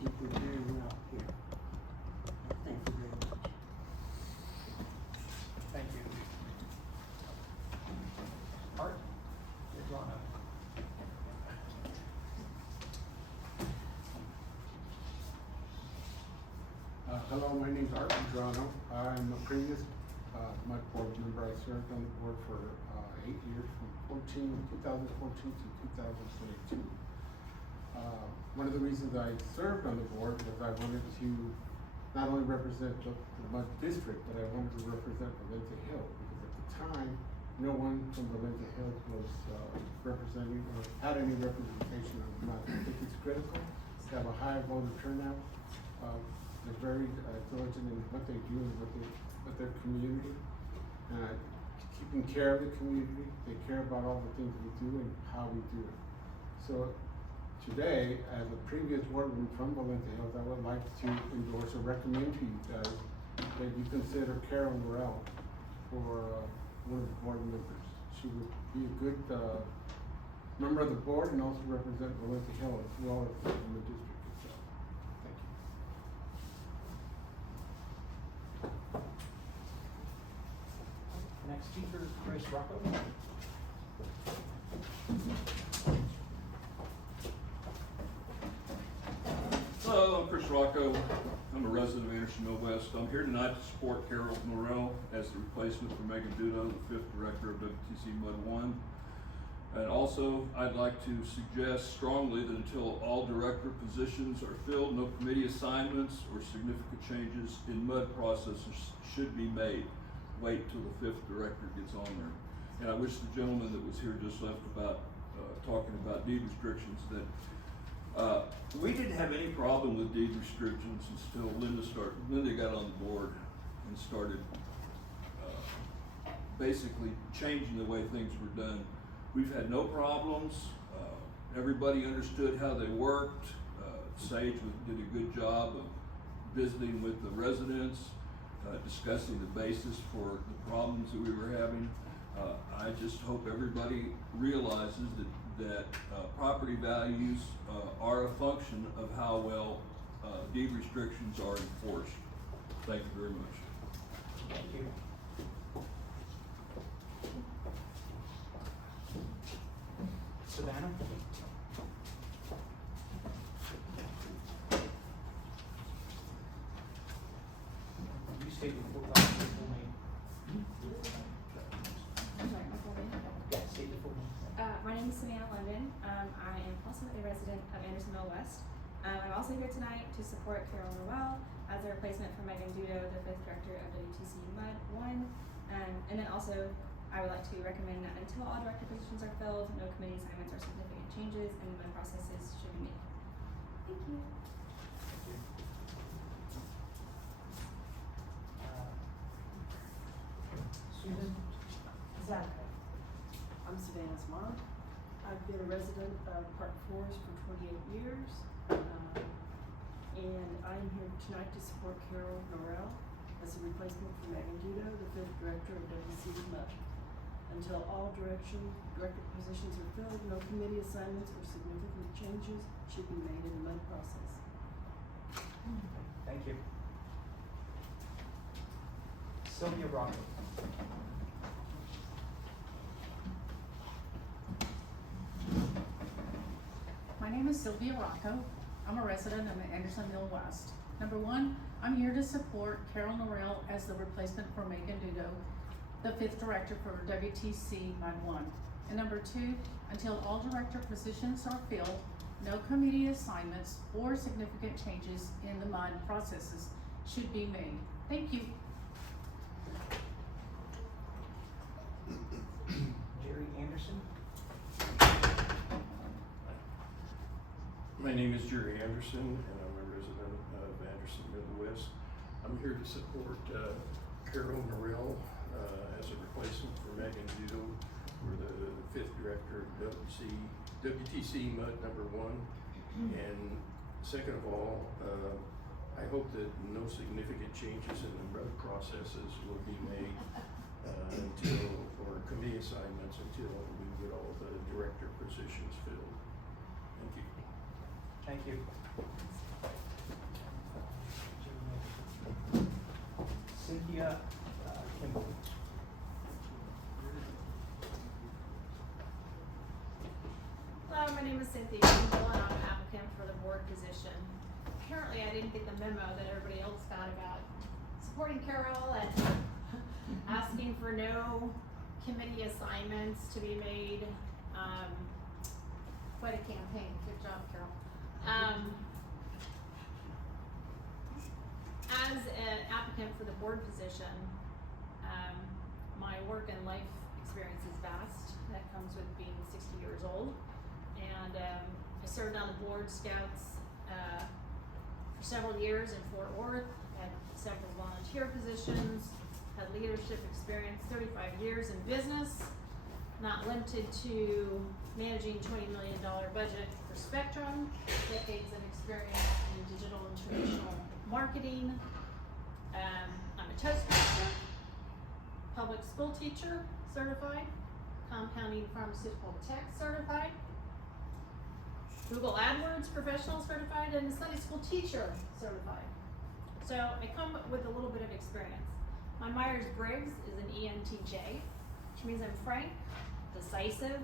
you did very well here. Thank you very much. Thank you. Art, you're drawn up. Hello, my name is Art Madrano. I'm a previous MUD board member. I served on the board for 8 years, from 2014 to 2022. One of the reasons I served on the board was I wanted to not only represent the MUD district, but I wanted to represent Valencia Hills, because at the time, no one from Valencia Hills was representing or had any representation of MUD. I think it's critical to have a high voter turnout. They're very diligent in what they do and with their community, keeping care of the community. They care about all the things we do and how we do it. So today, as a previous ward member from Valencia Hills, I would like to endorse or recommend to you guys that you consider Carol Morel for one of the board members. She would be a good member of the board and also represent Valencia Hills as well as in the district itself. Thank you. Next speaker is Chris Rocco. Hello, I'm Chris Rocco. I'm a resident of Andersonville West. I'm here tonight to support Carol Norrell as the replacement for Megan Dudo, the 5th director of WTCMUD1. And also, I'd like to suggest strongly that until all director positions are filled, no committee assignments or significant changes in MUD processes should be made. Wait till the 5th director gets on there. And I wish the gentleman that was here just left about talking about deed restrictions that we didn't have any problem with deed restrictions until Linda got on the board and started basically changing the way things were done. We've had no problems. Everybody understood how they worked. Sage did a good job of visiting with the residents, discussing the basis for the problems that we were having. I just hope everybody realizes that property values are a function of how well deed restrictions are enforced. Thank you very much. Thank you. Savannah? You state your full name. I'm sorry, my full name? Yeah, state your full name. My name is Savannah London. I am also a resident of Andersonville West. I'm also here tonight to support Carol Noel as a replacement for Megan Dudo, the 5th director of WTCMUD1. And then also, I would like to recommend that until all director positions are filled, no committee assignments or significant changes in the processes should be made. Thank you. Thank you. Susan? Exactly. I'm Savannah's mom. I've been a resident of Park Forest for 28 years. And I'm here tonight to support Carol Norrell as a replacement for Megan Dudo, the 5th director of WTCMUD. Until all director positions are filled, no committee assignments or significant changes should be made in the MUD process. Thank you. Sylvia Rocco. My name is Sylvia Rocco. I'm a resident of Andersonville West. Number one, I'm here to support Carol Norrell as the replacement for Megan Dudo, the 5th director for WTCMUD1. And number two, until all director positions are filled, no committee assignments or significant changes in the MUD processes should be made. Thank you. Jerry Anderson. My name is Jerry Anderson, and I'm a resident of Andersonville West. I'm here to support Carol Norrell as a replacement for Megan Dudo for the 5th director of WTCMUD #1. And second of all, I hope that no significant changes in the MUD processes will be made or committee assignments until we get all the director positions filled. Thank you. Thank you. Cynthia Kimball. Hello, my name is Cynthia Kimball, and I'm an applicant for the board position. Apparently, I didn't get the memo that everybody else got about supporting Carol and asking for no committee assignments to be made. Quite a campaign. Good job, Carol. As an applicant for the board position, my work and life experience is vast. That comes with being 60 years old. And I served on the Board Scouts for several years in Fort Worth, had several volunteer positions, had leadership experience, 35 years in business, not limited to managing $20 million budget for Spectrum, decades of experience in digital and traditional marketing. I'm a Toastmaster, public school teacher certified, compounding pharmaceutical tech certified, Google AdWords professional certified, and a Sunday school teacher certified. So I come with a little bit of experience. My Myers-Briggs is an ENTJ, which means I'm frank, decisive.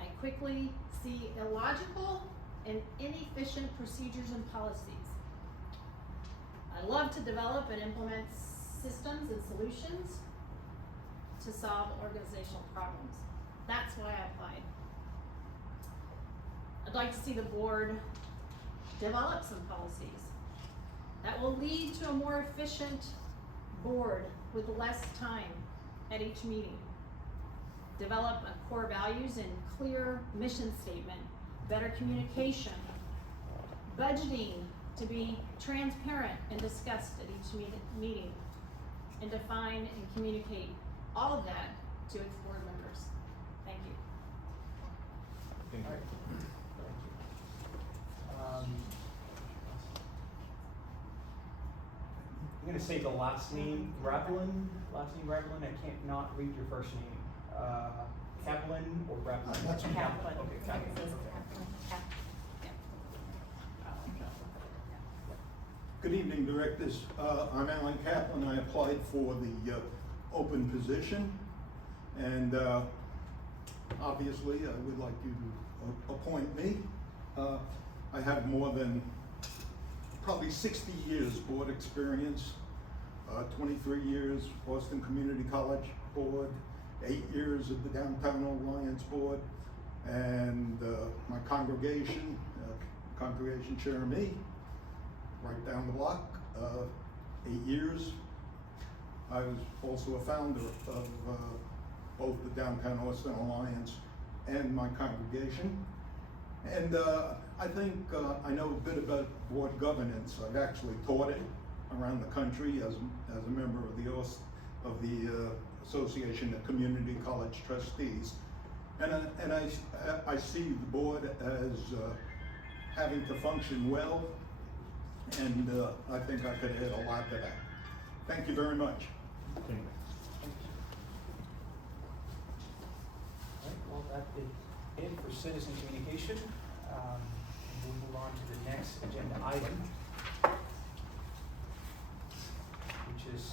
I quickly see illogical and inefficient procedures and policies. I love to develop and implement systems and solutions to solve organizational problems. That's why I applied. I'd like to see the board develop some policies that will lead to a more efficient board with less time at each meeting. Develop a core values and clear mission statement, better communication, budgeting to be transparent and discussed at each meeting, and define and communicate all of that to its board members. Thank you. All right. Thank you. I'm gonna say the last name Grappelin. I can't not read your first name. Kaplan or Grappelin? That's Kaplan. Okay, Kaplan. Okay. Good evening, directors. I'm Alan Kaplan. I applied for the open position, and obviously I would like you to appoint me. I have more than probably 60 years board experience, 23 years Boston Community College Board, 8 years at the Downtown Alliance Board, and my congregation chair me, right down the block, 8 years. I was also a founder of both the Downtown Austin Alliance and my congregation. And I think I know a bit about board governance. I've actually taught it around the country as a member of the Association of Community College Trustees. And I see the board as having to function well, and I think I could add a lot to that. Thank you very much. All right, well, that is it for citizen communication. We'll move on to the next agenda item, which is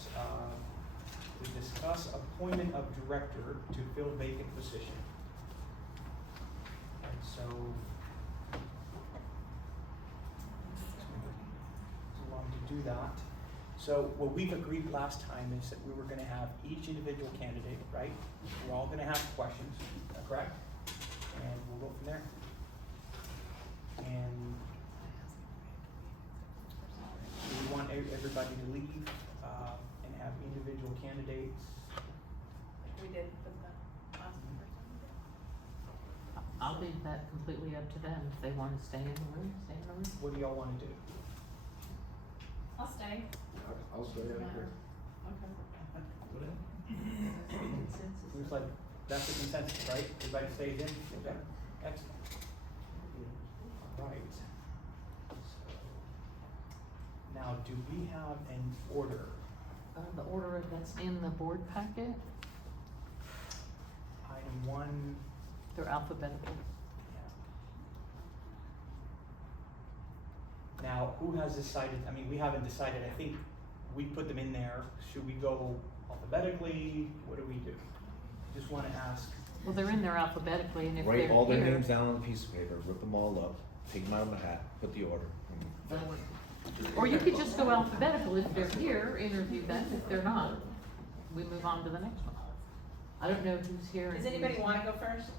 to discuss appointment of director to fill vacant position. And so, along to do that. So what we've agreed last time is that we were gonna have each individual candidate, right? We're all gonna have questions, correct? And we'll go from there. And we want everybody to leave, and have individual candidates. We did for the last person. I'll leave that completely up to them. If they wanna stay in the room, stay in the room. What do y'all wanna do? I'll stay. I'll stay out here. Seems like that's the consensus, right? Everybody stays in? Okay, excellent. All right. Now, do we have an order? The order that's in the board packet, Item one, they're alphabetical. now, who has decided, I mean, we haven't decided, I think we put them in there, should we go alphabetically, what do we do? Just wanna ask, Well, they're in there alphabetically, and if they're Write all their here, names down on a piece of paper, rip them all up, take them out of the hat, put the order. that'll work. Or you could just go alphabetical, if they're here, interview them, if they're not, we move on to the next one. I don't know who's here. Does and anybody who's wanna not. go first?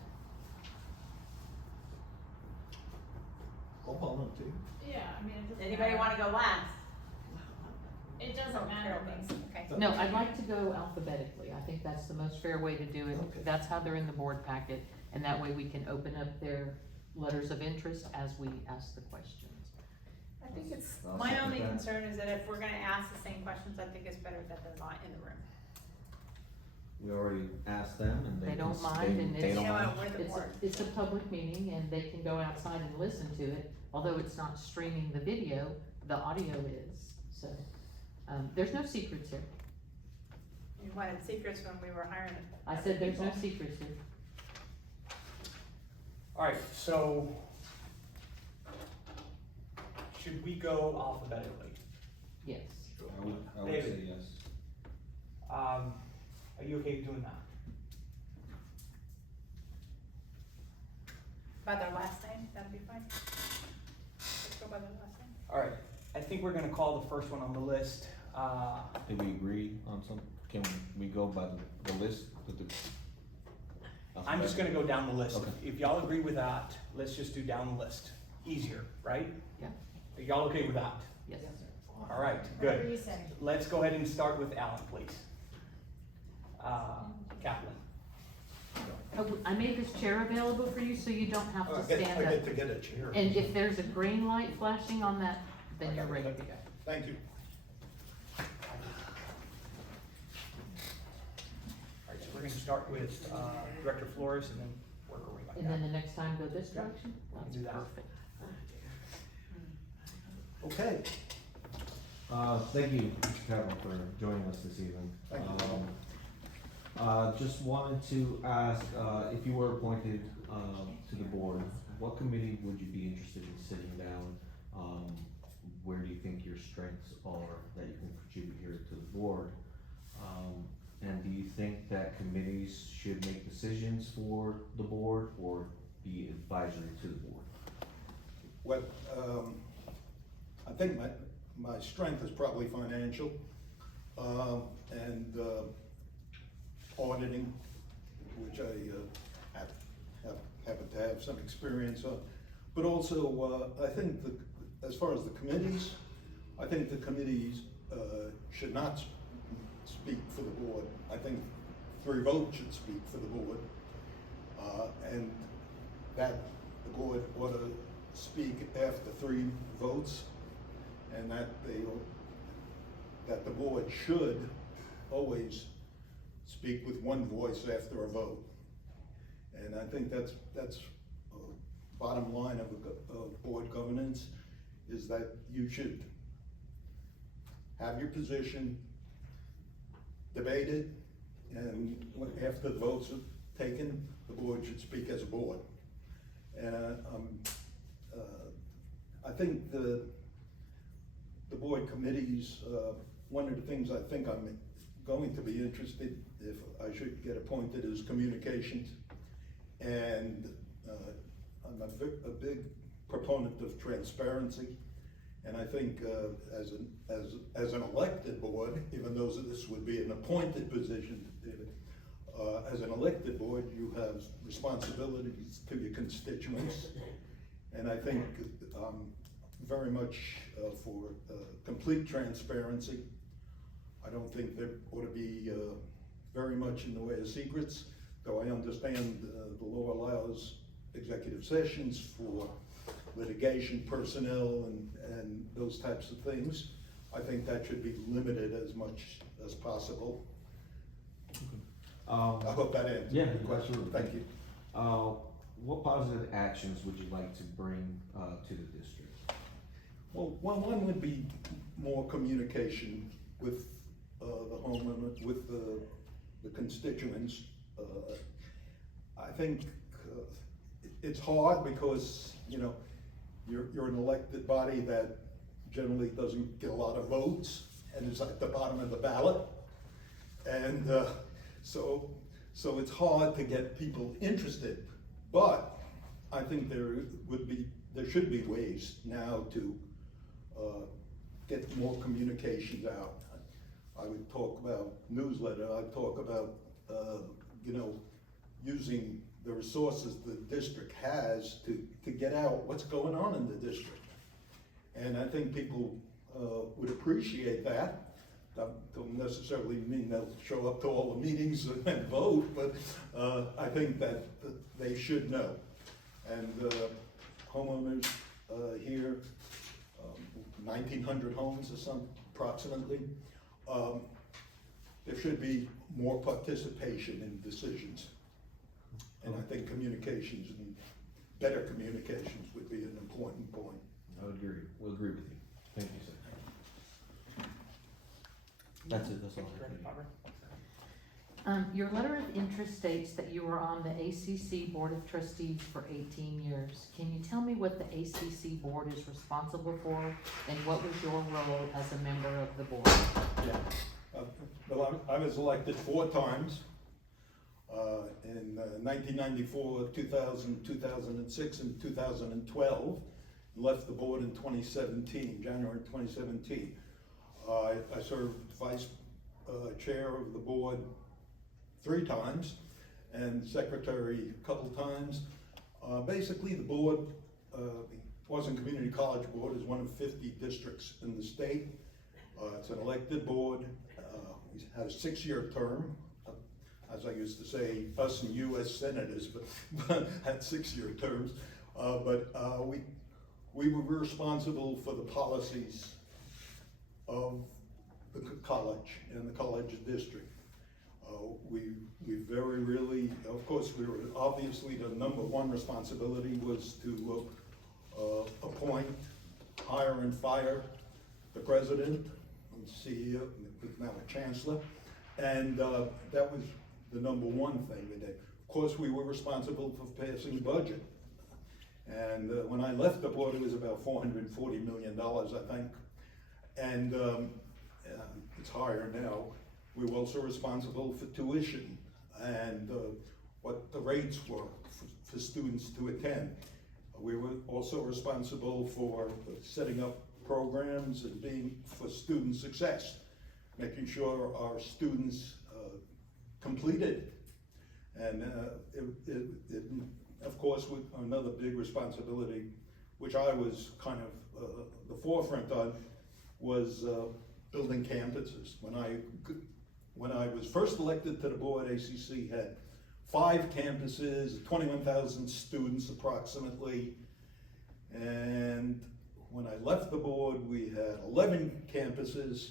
I'll volunteer. Yeah, I mean, it doesn't Anybody matter. wanna go last? It doesn't matter, okay. No, I'd like to go alphabetically, I think that's the most fair way to do it, Okay. that's how they're in the board packet, and that way we can open up their letters of interest as we ask the questions. I think it's, I'll my second only that. concern is that if we're gonna ask the same questions, I think it's better that they're not in the room. We already asked them and They they don't can, mind, and they it's- don't You know mind. what, we're the It's, board. it's a public meeting, and they can go outside and listen to it, although it's not streaming the video, the audio is, so. There's no secrets here, You wanted secrets when we were hiring. I said there's no secrets here. alright, so should we go alphabetically? Yes. I would say David. yes. Are you okay doing that? By their last name, that'd be fine. Let's go by their last name. Alright, I think we're gonna call the first one on the list, Did we agree on some, can we go by the list with the? I'm just gonna go down the list. Okay. If y'all agree with that, let's just do down the list. Easier, right? Yeah. Are y'all okay with that? Yes. Alright, Whatever good. you say. Let's go ahead and start with Alan, please. Kaplan. I made this chair available for you, so you don't have to stand I up. get to get a chair. And if there's a green light flashing on that, then you're ready to go. Thank you. Alright, so we're gonna start with, Director Flores and then work our way back And then down. the next time go this direction? That's Do that. perfect. Okay. Thank you, Mr. Kaplan, for joining us this evening. Thank you. Just wanted to ask, if you were appointed, to the board, what committee would you be interested in sitting down? Where do you think your strengths are that you can contribute here to the board? And do you think that committees should make decisions for the board or be advisory to the board? Well, I think my strength is probably financial, and, auditing, which I happen to have some experience on. But also, I think that as far as the committees, I think the committees, should not speak for the board. I think 3 votes should speak for the board. And that the board ought to speak after 3 votes, and that that the board should always speak with 1 voice after a vote. And I think that's bottom line of board governance, is that you should have your position debated, and after the votes are taken, the board should speak as a board. And I think the board committees, one of the things I think I'm going to be interested, if I should get appointed, is communications. And I'm a big proponent of transparency. And I think as an elected board, even though this would be an appointed position, as an elected board, you have responsibilities to your constituents. And I think very much for complete transparency. I don't think there ought to be very much in the way of secrets, though I understand the law allows executive sessions for litigation, personnel, and those types of things. I think that should be limited as much as possible. I hope that answers Yeah, your question. absolutely. Thank you. What positive actions would you like to bring to the district? Well, one would be more communication with the homeowner, with the constituents. I think it's hard because, you know, you're an elected body that generally doesn't get a lot of votes, and it's at the bottom of the ballot. And so it's hard to get people interested, but I think there should be ways now to get more communications out. I would talk about newsletter, I'd talk about, using the resources the district has to get out what's going on in the district. And I think people would appreciate that. That don't necessarily mean they'll show up to all the meetings and vote, but I think that they should know. And homeowners here, 1,900 homes or some approximately, there should be more participation in decisions. And I think communications and better communications would be an important point. I would agree, we'll agree with you. Thank you, sir. That's it, that's all I have. Your letter of interest states that you were on the ACC Board of Trustees for 18 years. Can you tell me what the ACC Board is responsible for, and what was your role as a member of the board? Yeah, well, I was elected 4 times. In 1994, 2000, 2006, and 2012. Left the board in 2017, January 2017. I served vice chair of the board 3 times and secretary a couple times. Basically, the board, Boston Community College Board, is one of 50 districts in the state. It's an elected board. We had a 6-year term. As I used to say, us and U.S. senators, but had 6-year terms. We were responsible for the policies of the college and the college district. We very really, of course, we were obviously the #1 responsibility was to appoint, hire, and fire the president and CEO, now a chancellor, and that was the #1 thing we did. Of course, we were responsible for passing the budget. And when I left the board, it was about $440 million, I think. And it's higher now. We were also responsible for tuition and what the rates were for students to attend. We were also responsible for setting up programs and being for student success, making sure our students completed. And of course, with another big responsibility, which I was kind of the forefront on, was building campuses. When I was first elected to the board, ACC had 5 campuses, 21,000 students approximately. And when I left the board, we had 11 campuses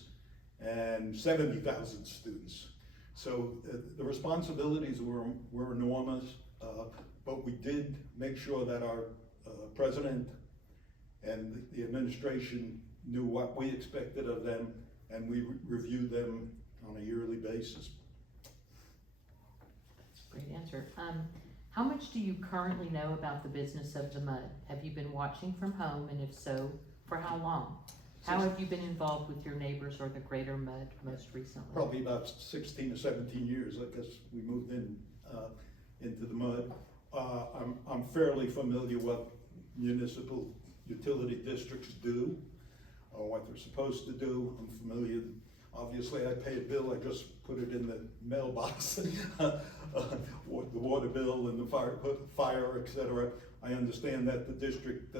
and 70,000 students. So the responsibilities were enormous, but we did make sure that our president and the administration knew what we expected of them, and we reviewed them on a yearly basis. That's a great answer. How much do you currently know about the business of the MUD? Have you been watching from home, and if so, for how long? How have you been involved with your neighbors or the greater MUD most recently? Probably about 16 or 17 years. I guess we moved into the MUD. I'm fairly familiar what municipal utility districts do, or what they're supposed to do. I'm familiar. Obviously, I pay a bill. I just put it in the mailbox. The water bill and the fire, etc. I understand that the district,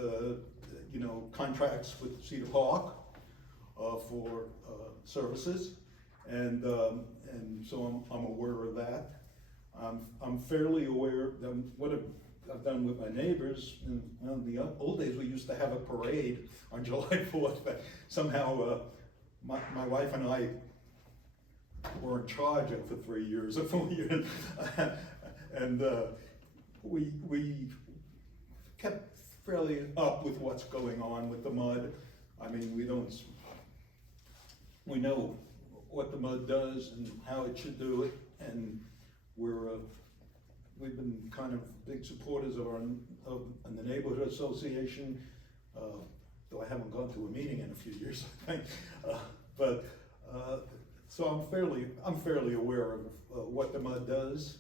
contracts with Cedar Park for services, and so I'm aware of that. I'm fairly aware that what I've done with my neighbors. In the old days, we used to have a parade on July 4th, but somehow my wife and I were in charge of it for 3 years or 4 years, and we kept fairly up with what's going on with the MUD. I mean, we know what the MUD does and how it should do it, and we've been kind of big supporters of the neighborhood association, though I haven't gone to a meeting in a few years, I think. But So I'm fairly aware of what the MUD does.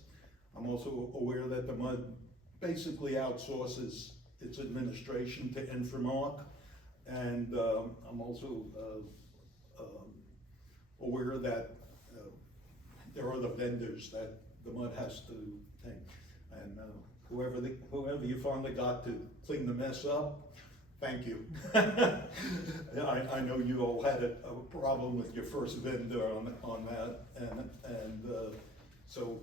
I'm also aware that the MUD basically outsources its administration to Inframark, and I'm also aware that there are other vendors that the MUD has to take, and whoever you finally got to clean the mess up, thank you. I know you all had a problem with your first vendor on that, and so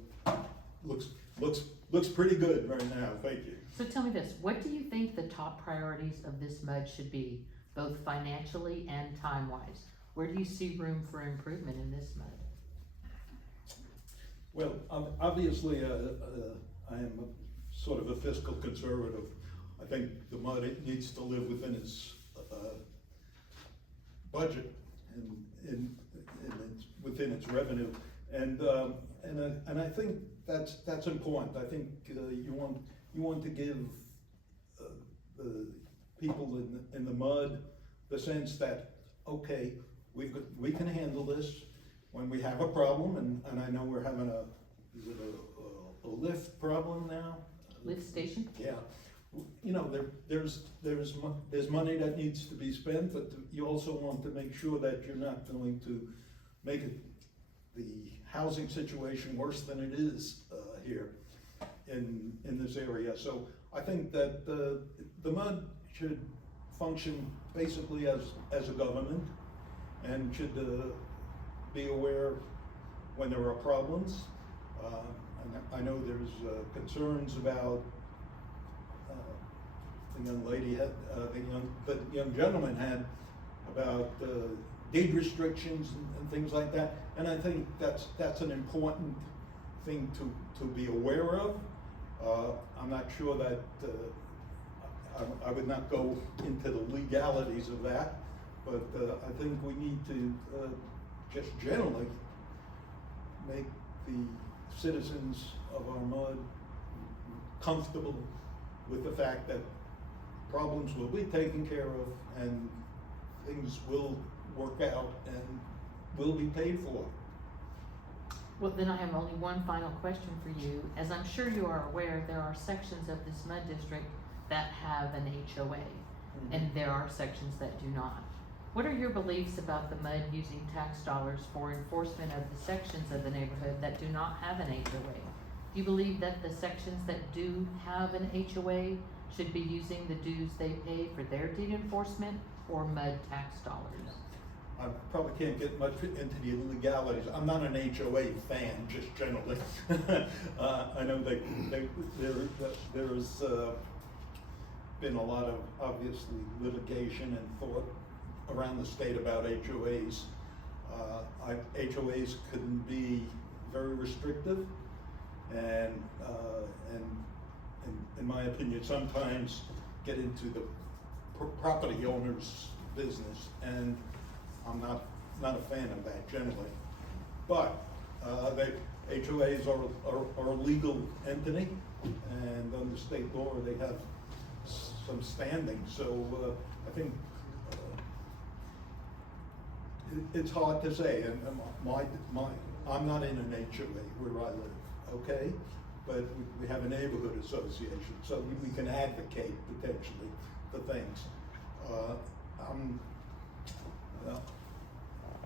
looks pretty good right now. Thank you. So tell me this, what do you think the top priorities of this MUD should be, both financially and time-wise? Where do you see room for improvement in this MUD? Well, obviously, I am sort of a fiscal conservative. I think the MUD needs to live within its budget and within its revenue, and I think that's important. I think you want to give the people in the MUD the sense that, okay, we can handle this. When we have a problem, and I know we're having is it a lift problem now? Lift station? Yeah. You know, there's money that needs to be spent, but you also want to make sure that you're not going to make the housing situation worse than it is here in this area. So I think that the MUD should function basically as a government, and should be aware when there are problems. I know there's concerns about the young lady had, the young gentleman had about deed restrictions and things like that. And I think that's an important thing to be aware of. I'm not sure that I would not go into the legalities of that, but I think we need to just generally make the citizens of our MUD comfortable with the fact that problems will be taken care of and things will work out and will be paid for. Well, then I have only one final question for you. As I'm sure you are aware, there are sections of this MUD district that have an HOA, and there are sections that do not. What are your beliefs about the MUD using tax dollars for enforcement of the sections of the neighborhood that do not have an HOA? Do you believe that the sections that do have an HOA should be using the dues they pay for their deed enforcement, or MUD tax dollars? I probably can't get much into the legalities. I'm not an HOA fan, just generally. I know there's been a lot of, obviously, litigation and thought around the state about HOAs. HOAs can be very restrictive, and in my opinion, sometimes get into the property owner's business, and I'm not a fan of that generally. But HOAs are a legal entity, and under state law they have some standing. So I think it's hard to say. And I'm not in an HOA where I live, okay? But we have a neighborhood association, so we can advocate potentially for things.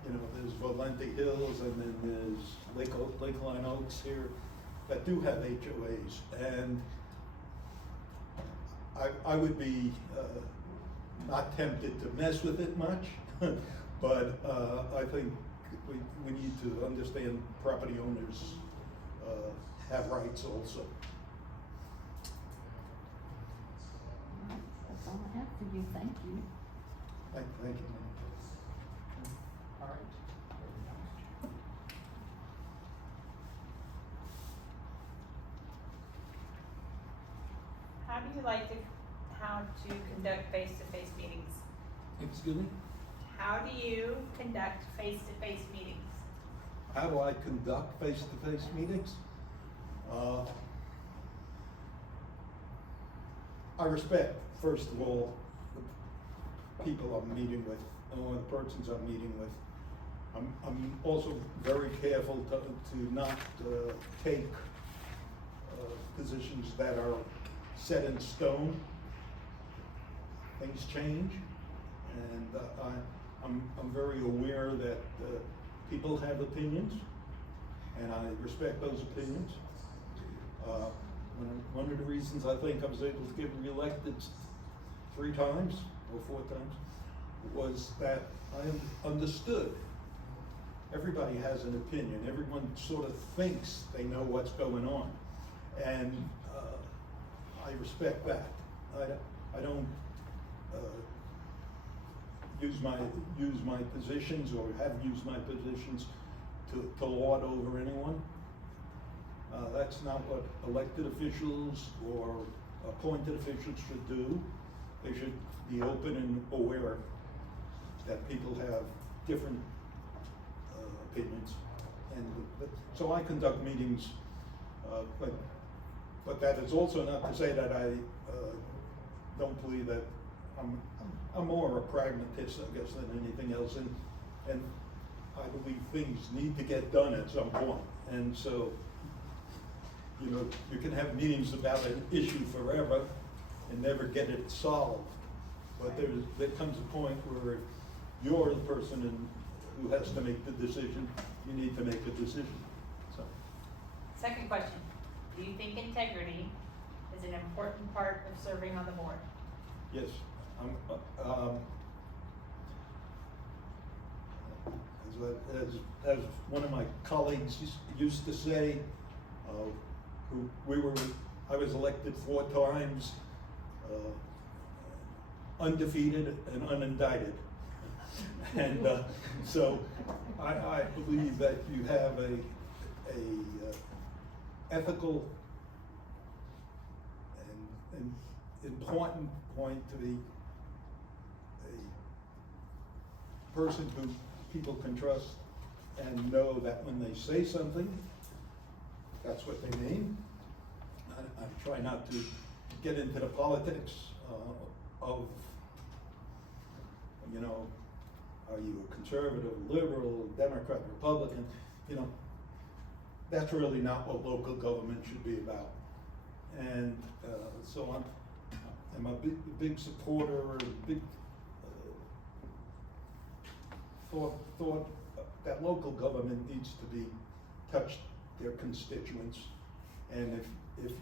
You know, there's Valente Hills, and then there's Lakeline Oaks here that do have HOAs, and I would be not tempted to mess with it much, but I think we need to understand property owners have rights also. That's all I have for you. Thank you. Thank you. All right. How do you like how to conduct face-to-face meetings? Excuse me? How do you conduct face-to-face meetings? How do I conduct face-to-face meetings? I respect, first of all, the people I'm meeting with, or the persons I'm meeting with. I'm also very careful to not take positions that are set in stone. Things change, and I'm very aware that people have opinions, and I respect those opinions. One of the reasons I think I was able to get reelected 3 times or 4 times was that I understood. Everybody has an opinion. Everyone sort of thinks they know what's going on, and I respect that. I don't use my positions, or have used my positions to lord over anyone. That's not what elected officials or appointed officials should do. They should be open and aware that people have different opinions, and so I conduct meetings, but that is also not to say that I don't believe that I'm more a pragmatist, I guess, than anything else, and I believe things need to get done at some point, and so, you know, you can have meetings about an issue forever and never get it solved, but there comes a point where you're the person who has to make the decision. You need to make a decision. So. Second question, do you think integrity is an important part of serving on the board? Yes. As one of my colleagues used to say, I was elected 4 times, undefeated and unindicted. And so I believe that you have a ethical and important point to be a person who people can trust and know that when they say something, that's what they mean. I try not to get into the politics of, you know, are you a conservative, liberal, Democrat, Republican? You know, that's really not what local government should be about. And so I'm a big supporter, big thought that local government needs to be touch their constituents, and if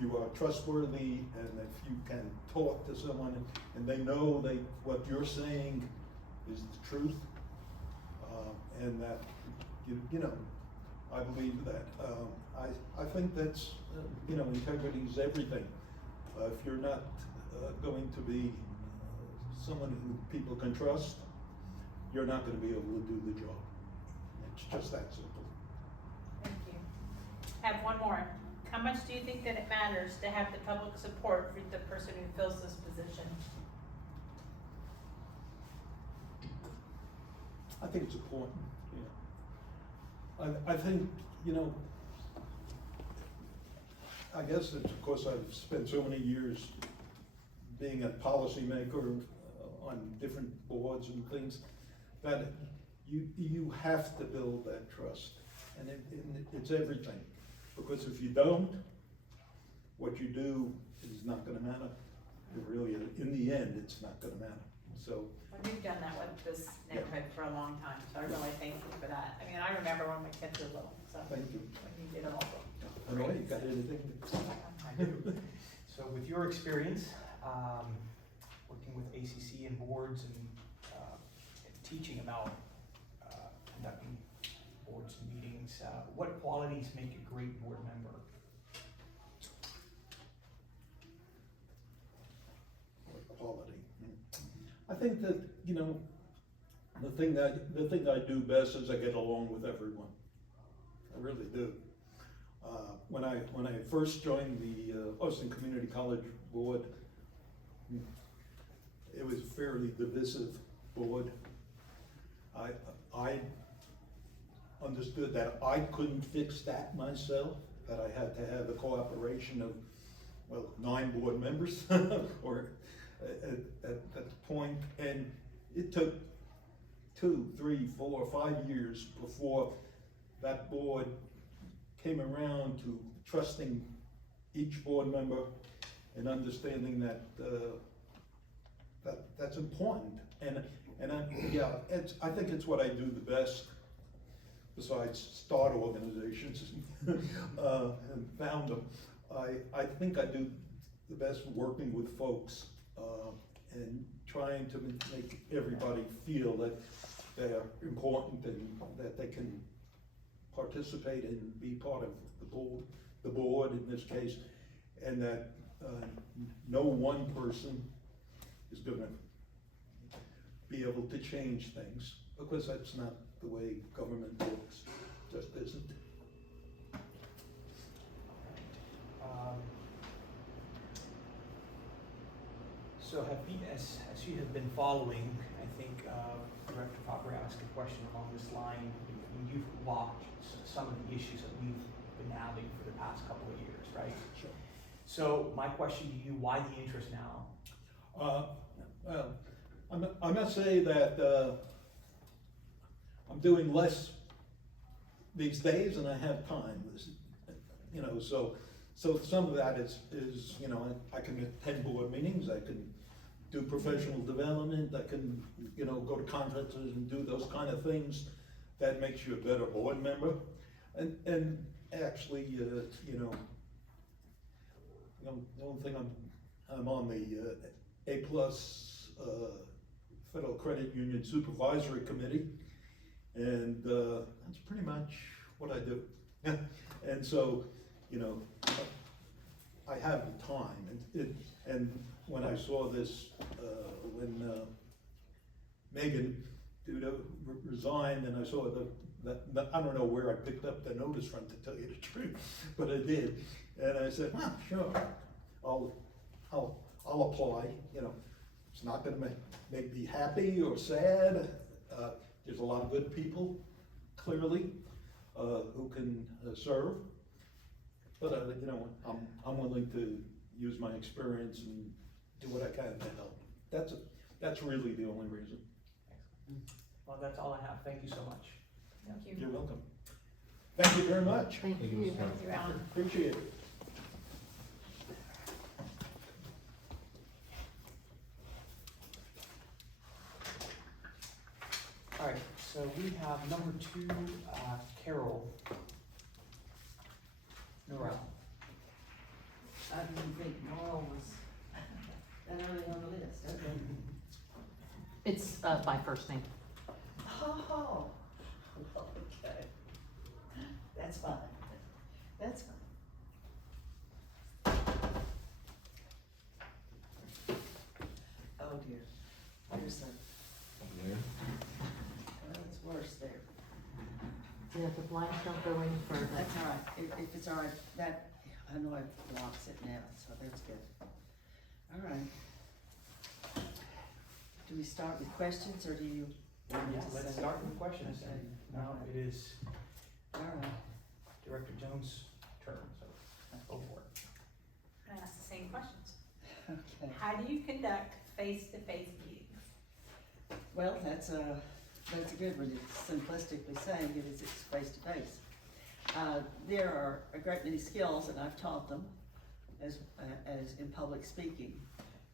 you are trustworthy, and if you can talk to someone and they know what you're saying is the truth, and that you know, I believe that. I think that's you know, integrity is everything. If you're not going to be someone who people can trust, you're not going to be able to do the job. It's just that simple. Thank you. I have one more. How much do you think that it matters to have the public support for the person who fills this position? I think it's important. Yeah. I think, you know, I guess it's because I've spent so many years being a policymaker on different boards and things, that you have to build that trust, and it's everything. Because if you don't, what you do is not going to matter. It really, in the end, it's not going to matter. So. Well, you've done that with this neighborhood for a long time, so I really thank you for that. I mean, I remember when my kids were little, so. Thank you. When you did it all. Anyway, you got anything? I do. So with your experience, working with ACC and boards and teaching about conducting boards and meetings, what qualities make a great board member? What quality? I think that, you know, the thing I do best is I get along with everyone. I really do. When I first joined the Austin Community College board, it was a fairly divisive board. I understood that I couldn't fix that myself, that I had to have the cooperation of, well, 9 board members, or at the point, and it took 2, 3, 4, 5 years before that board came around to trusting each board member and understanding that, that's important. And I think it's what I do the best, besides start organizations, and found them. I think I do the best working with folks, and trying to make everybody feel that they're important and that they can participate and be part of the board in this case, and that no one person is gonna be able to change things, because that's not the way government works, just isn't. So have you, as you have been following, I think Director Fabre asked a question along this line. You've watched some of the issues that we've been having for the past couple of years, right? Sure. So my question to you, why the interest now? Well, I must say that I'm doing less these days and I have time, you know, so some of that is, you know, I can attend board meetings, I can do professional development, I can, you know, go to conferences and do those kind of things that makes you a better board member. And actually, you know, the only thing I'm on the A+ Federal Credit Union Supervisory Committee, and that's pretty much what I do. And so, you know, I have the time, and when I saw this, when Megan Duda resigned, and I saw that I don't know where I picked up the notice from, to tell you the truth, but I did, and I said, well, sure, I'll apply. You know, it's not going to make me happy or sad. There's a lot of good people, clearly, who can serve. But you know, I'm willing to use my experience and do what I can to help. That's really the only reason. Well, that's all I have. Thank you so much. Thank you. You're welcome. Thank you very much. Thank Thank you, you. Mr. Thank you, Alan. Appreciate it. All right, so we have number 2, Carol Norrell. I didn't think Noel was that early on the list, okay. It's by first name. Oh, okay. That's fine. That's fine. Oh dear. There's some, There. well, it's worse there. Yeah, the blinds don't go any further. That's all right. If it's all right, that, I know it blocks it now, so that's good. All right. Do we start with questions, or do you? Yeah, let's start with questions, Okay. and now it is All right. Director Jones' turn, so go for it. I'm gonna ask the same questions. Okay. How do you conduct face-to-face meetings? Well, that's a good one. It's simplistically saying it is, it's face to face. There are a great many skills, and I've taught them as in public speaking,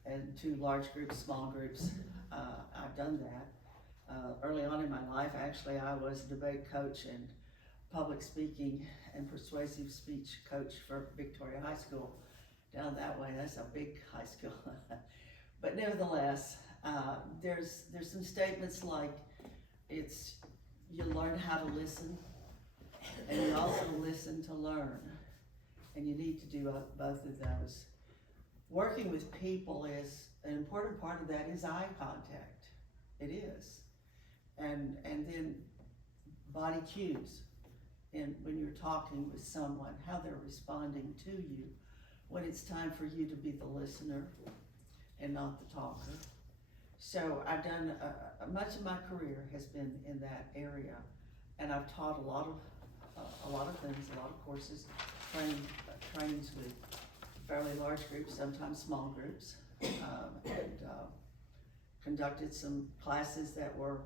and to large groups, small groups. I've done that. Early on in my life, actually, I was a debate coach and public speaking and persuasive speech coach for Victoria High School down that way. That's a big high school. But nevertheless, there's some statements like you learn how to listen, and you also listen to learn, and you need to do both of those. Working with people is an important part of that is eye contact. It is, and then body cues, and when you're talking with someone, how they're responding to you, when it's time for you to be the listener and not the talker. So I've done, much of my career has been in that area, and I've taught a lot of things, a lot of courses, trainings with fairly large groups, sometimes small groups, and conducted some classes that were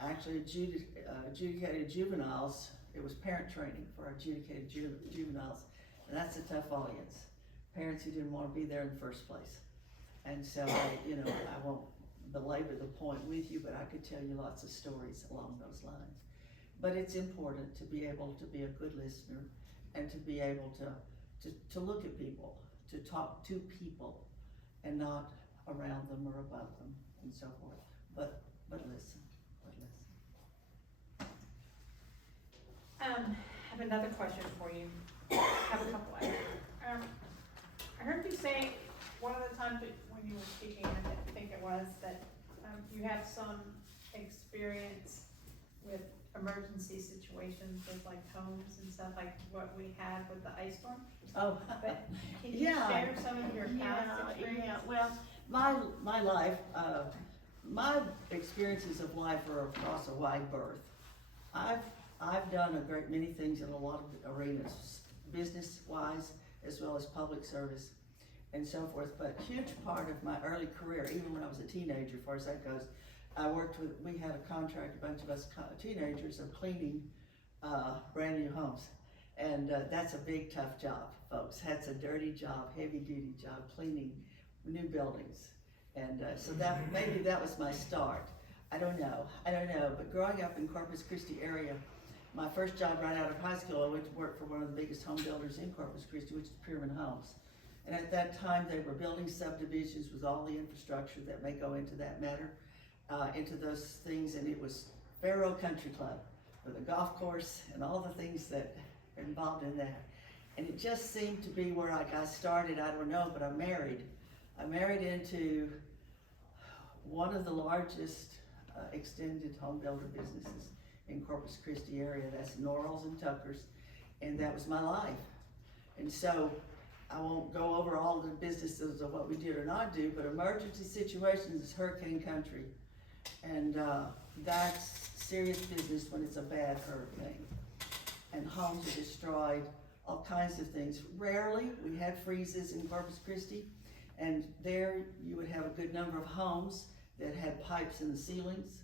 actually adjudicated juveniles. It was parent training for adjudicated juveniles, and that's a tough audience. Parents who didn't want to be there in the first place. And so, I won't belabor the point with you, but I could tell you lots of stories along those lines. But it's important to be able to be a good listener and to be able to look at people, to talk to people and not around them or above them and so forth. But listen. I have another question for you. I have a couple items. I heard you say one of the times when you were speaking, I think it was, that you have some experience with emergency situations with like homes and stuff like what we had with the ice storm. Oh, But can you share some of your past experience? Yeah, well, my life, my experiences of life are across a wide berth. I've done a great many things in a lot of arenas, business-wise, as well as public service and so forth. But a huge part of my early career, even when I was a teenager, as far as that goes, we had a contract, a bunch of us teenagers, of cleaning brand new homes. And that's a big, tough job, folks. That's a dirty job, heavy-duty job, cleaning new buildings. And so maybe that was my start. I don't know, but growing up in Corpus Christi area, my first job right out of high school, I went to work for one of the biggest home builders in Corpus Christi, which is Pyramid Homes. And at that time, they were building subdivisions with all the infrastructure that may go into that matter, into those things, and it was Faro Country Club with a golf course and all the things that are involved in that. And it just seemed to be where I got started. I don't know, but I married into one of the largest extended home builder businesses in Corpus Christi area. That's Norrells and Tuckers, and that was my life. And so I won't go over all the businesses of what we did or not do, but emergency situations is hurricane country, and that's serious business when it's a bad hurricane. And homes are destroyed, all kinds of things. Rarely, we had freezes in Corpus Christi, and there you would have a good number of homes that had pipes in the ceilings,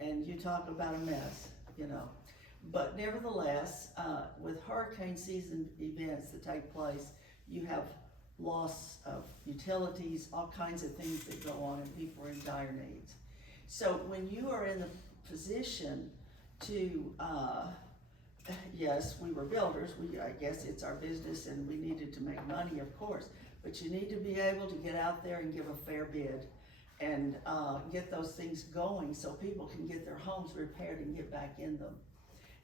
and you talk about a mess, But nevertheless, with hurricane season events that take place, you have loss of utilities, all kinds of things that go on, and people are in dire needs. So when you are in the position to, yes, we were builders, I guess it's our business and we needed to make money, of course, but you need to be able to get out there and give a fair bid and get those things going so people can get their homes repaired and get back in them.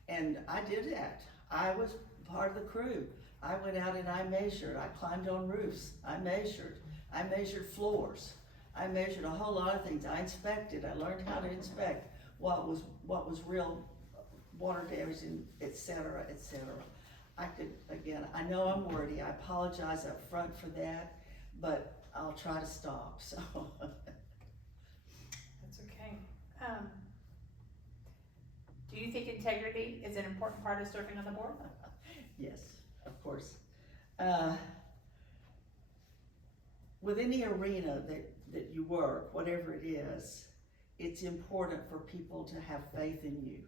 And I did that. I was part of the crew. I went out and I measured. I climbed on roofs. I measured floors. I measured a whole lot of things. I inspected. I learned how to inspect what was real water damage, and et cetera, et cetera. I know I'm wordy. I apologize up front for that, but I'll try to stop, so. That's okay. Do you think integrity is an important part of serving on the board? Yes, of course. With any arena that you work, whatever it is, it's important for people to have faith in you,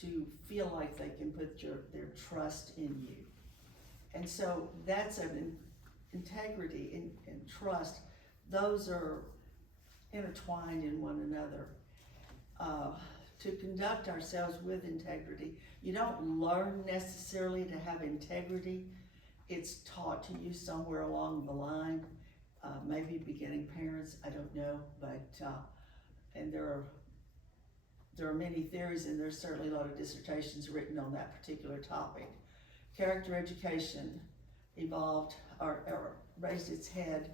to feel like they can put their trust in you. And so that's an integrity and trust. Those are intertwined in one another. To conduct ourselves with integrity, you don't learn necessarily to have integrity. It's taught to you somewhere along the line. Maybe beginning parents, I don't know, but and there are many theories, and there's certainly a lot of dissertations written on that particular topic. Character education evolved or raised its head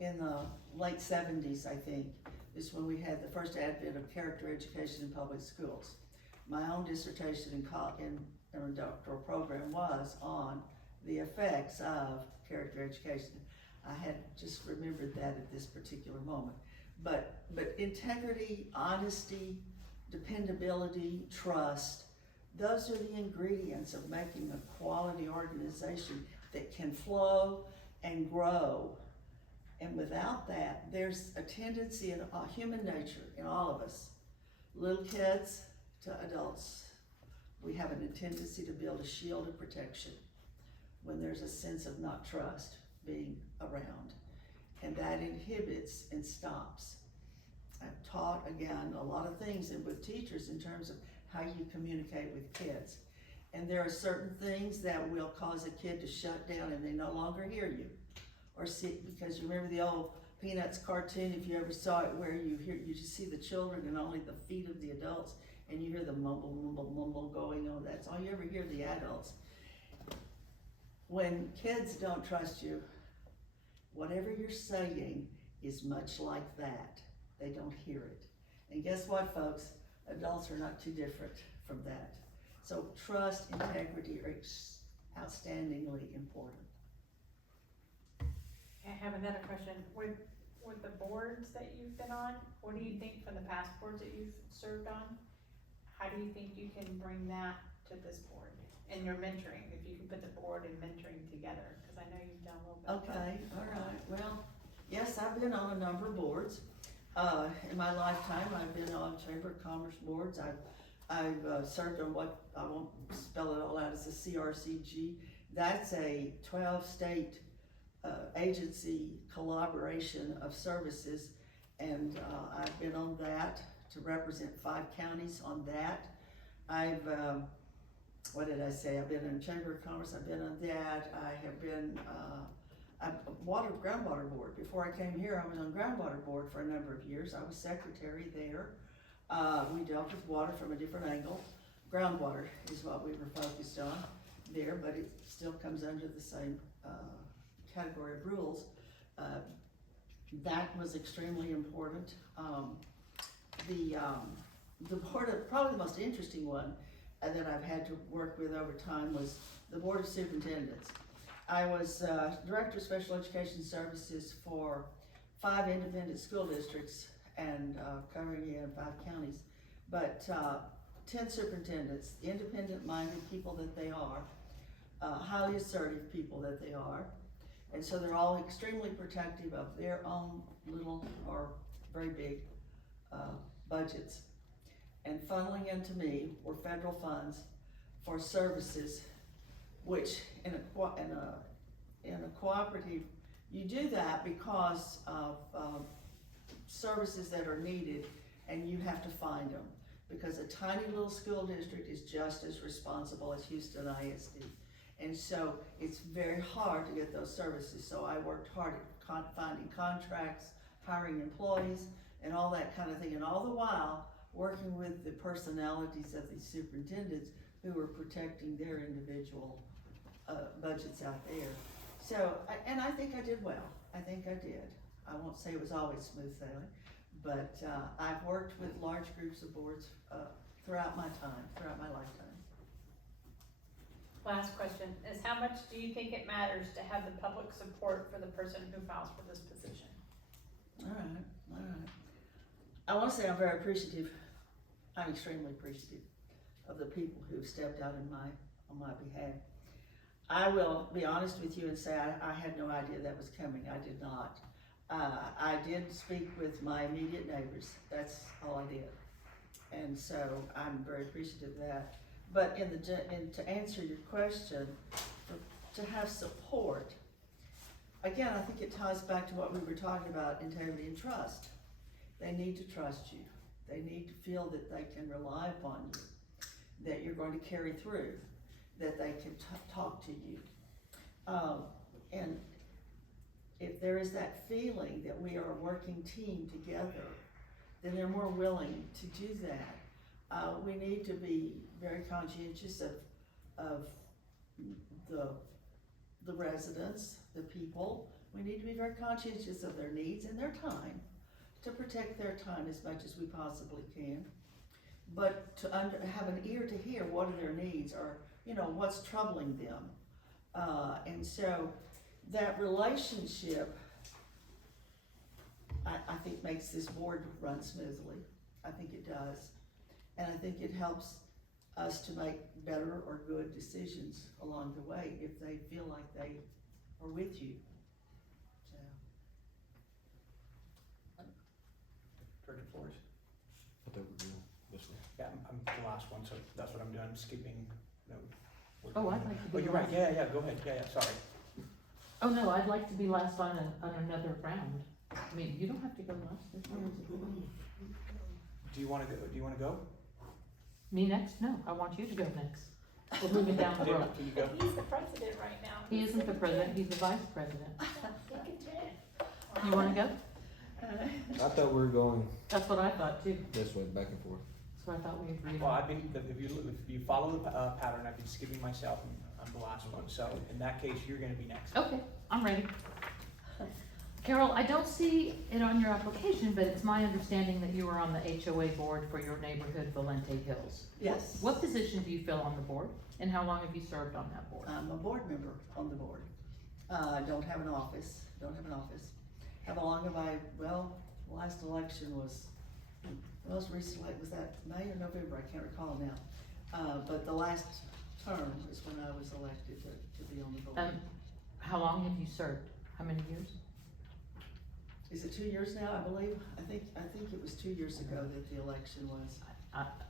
in the late 70s, I think, is when we had the first advent of character education in public schools. My own dissertation in a doctoral program was on the effects of character education. I had just remembered that at this particular moment. But integrity, honesty, dependability, trust, those are the ingredients of making a quality organization that can flow and grow. And without that, there's a tendency in human nature, in all of us, little kids to adults, we have a tendency to build a shield of protection when there's a sense of not trust being around. And that inhibits and stops. I've taught, again, a lot of things and with teachers in terms of how you communicate with kids. And there are certain things that will cause a kid to shut down and they no longer hear you. Or see, because you remember the old Peanuts cartoon, if you ever saw it, where you just see the children and only the feet of the adults, and you hear the mumble, mumble, mumble going on. That's all you ever hear the adults. When kids don't trust you, whatever you're saying is much like that. They don't hear it. And guess what, folks? Adults are not too different from that. So trust, integrity are outstandingly important. I have another question. With the boards that you've been on, what do you think from the past boards that you've served on? How do you think you can bring that to this board? And your mentoring, if you can put the board and mentoring together, because I know you've done a little bit of both. Okay, all right. Well, yes, I've been on a number of boards. In my lifetime, I've been on Chamber of Commerce boards. I've served on what, I won't spell it all out, as a CRCG. That's a 12-state agency collaboration of services, and I've been on that to represent 5 counties on that. I've, what did I say? I've been in Chamber of Commerce, I've been on that. I have been, groundwater board. Before I came here, I was on groundwater board for a number of years. I was secretary there. We dealt with water from a different angle. Groundwater is what we were focused on there, but it still comes under the same category of rules. That was extremely important. The board of, probably the most interesting one that I've had to work with over time was the Board of Superintendents. I was Director of Special Education Services for 5 independent school districts and covering 5 counties, but 10 superintendents, independent-minded people that they are, highly assertive people that they are, and so they're all extremely protective of their own little or very big budgets. And funneling into me were federal funds for services, which in a cooperative, you do that because of services that are needed, and you have to find them. Because a tiny little school district is just as responsible as Houston ISD. And so it's very hard to get those services. So I worked hard at finding contracts, hiring employees, and all that kind of thing. And all the while, working with the personalities of these superintendents who were protecting their individual budgets out there. So, and I think I did well. I think I did. I won't say it was always smooth sailing, but I've worked with large groups of boards throughout my lifetime. Last question is, how much do you think it matters to have the public support for the person who files for this position? All right. I want to say I'm very appreciative. I'm extremely appreciative of the people who've stepped out on my behalf. I will be honest with you and say I had no idea that was coming. I did not. I did speak with my immediate neighbors. That's all I did. And so I'm very appreciative of that. But to answer your question, to have support, again, I think it ties back to what we were talking about, integrity and trust. They need to trust you. They need to feel that they can rely upon you, that you're going to carry through, that they can talk to you. And if there is that feeling that we are a working team together, then they're more willing to do that. We need to be very conscientious of the residents, the people. We need to be very conscientious of their needs and their time, to protect their time as much as we possibly can. But to have an ear to hear what are their needs, or what's troubling them. And so that relationship, I think makes this board run smoothly. I think it does. And I think it helps us to make better or good decisions along the way if they feel like they are with you. Director Flores? But they were real. last one, so that's what I'm doing, I'm skipping, no. Oh, I'd like to be Oh, you're right, last. yeah, go ahead, sorry. Oh, no, I'd like to be last on another round. I mean, you don't have to go last. That's fine. Do you wanna go? Me next? No, I want you to go next. We're moving down the road. Can you go? He's the president right now. He isn't the president, he's the vice president. Look at that. You wanna go? I thought we were going That's what I thought too. this way, back and forth. So I thought we agreed. Well, if you follow the pattern, I've been skipping myself, and I'm the last one, so in that case, you're gonna be next. Okay, I'm ready. Carol, I don't see it on your application, but it's my understanding that you were on the HOA board for your neighborhood, Valente Hills. Yes. What position do you fill on the board, and how long have you served on that board? I'm a board member on the board. Don't have an office. How long have I, well, last election was, most recent, was that May or November? I can't recall now. But the last term is when I was elected to be on the board. How long have you served? How many years? Is it 2 years now, I believe? I think it was 2 years ago that the election was.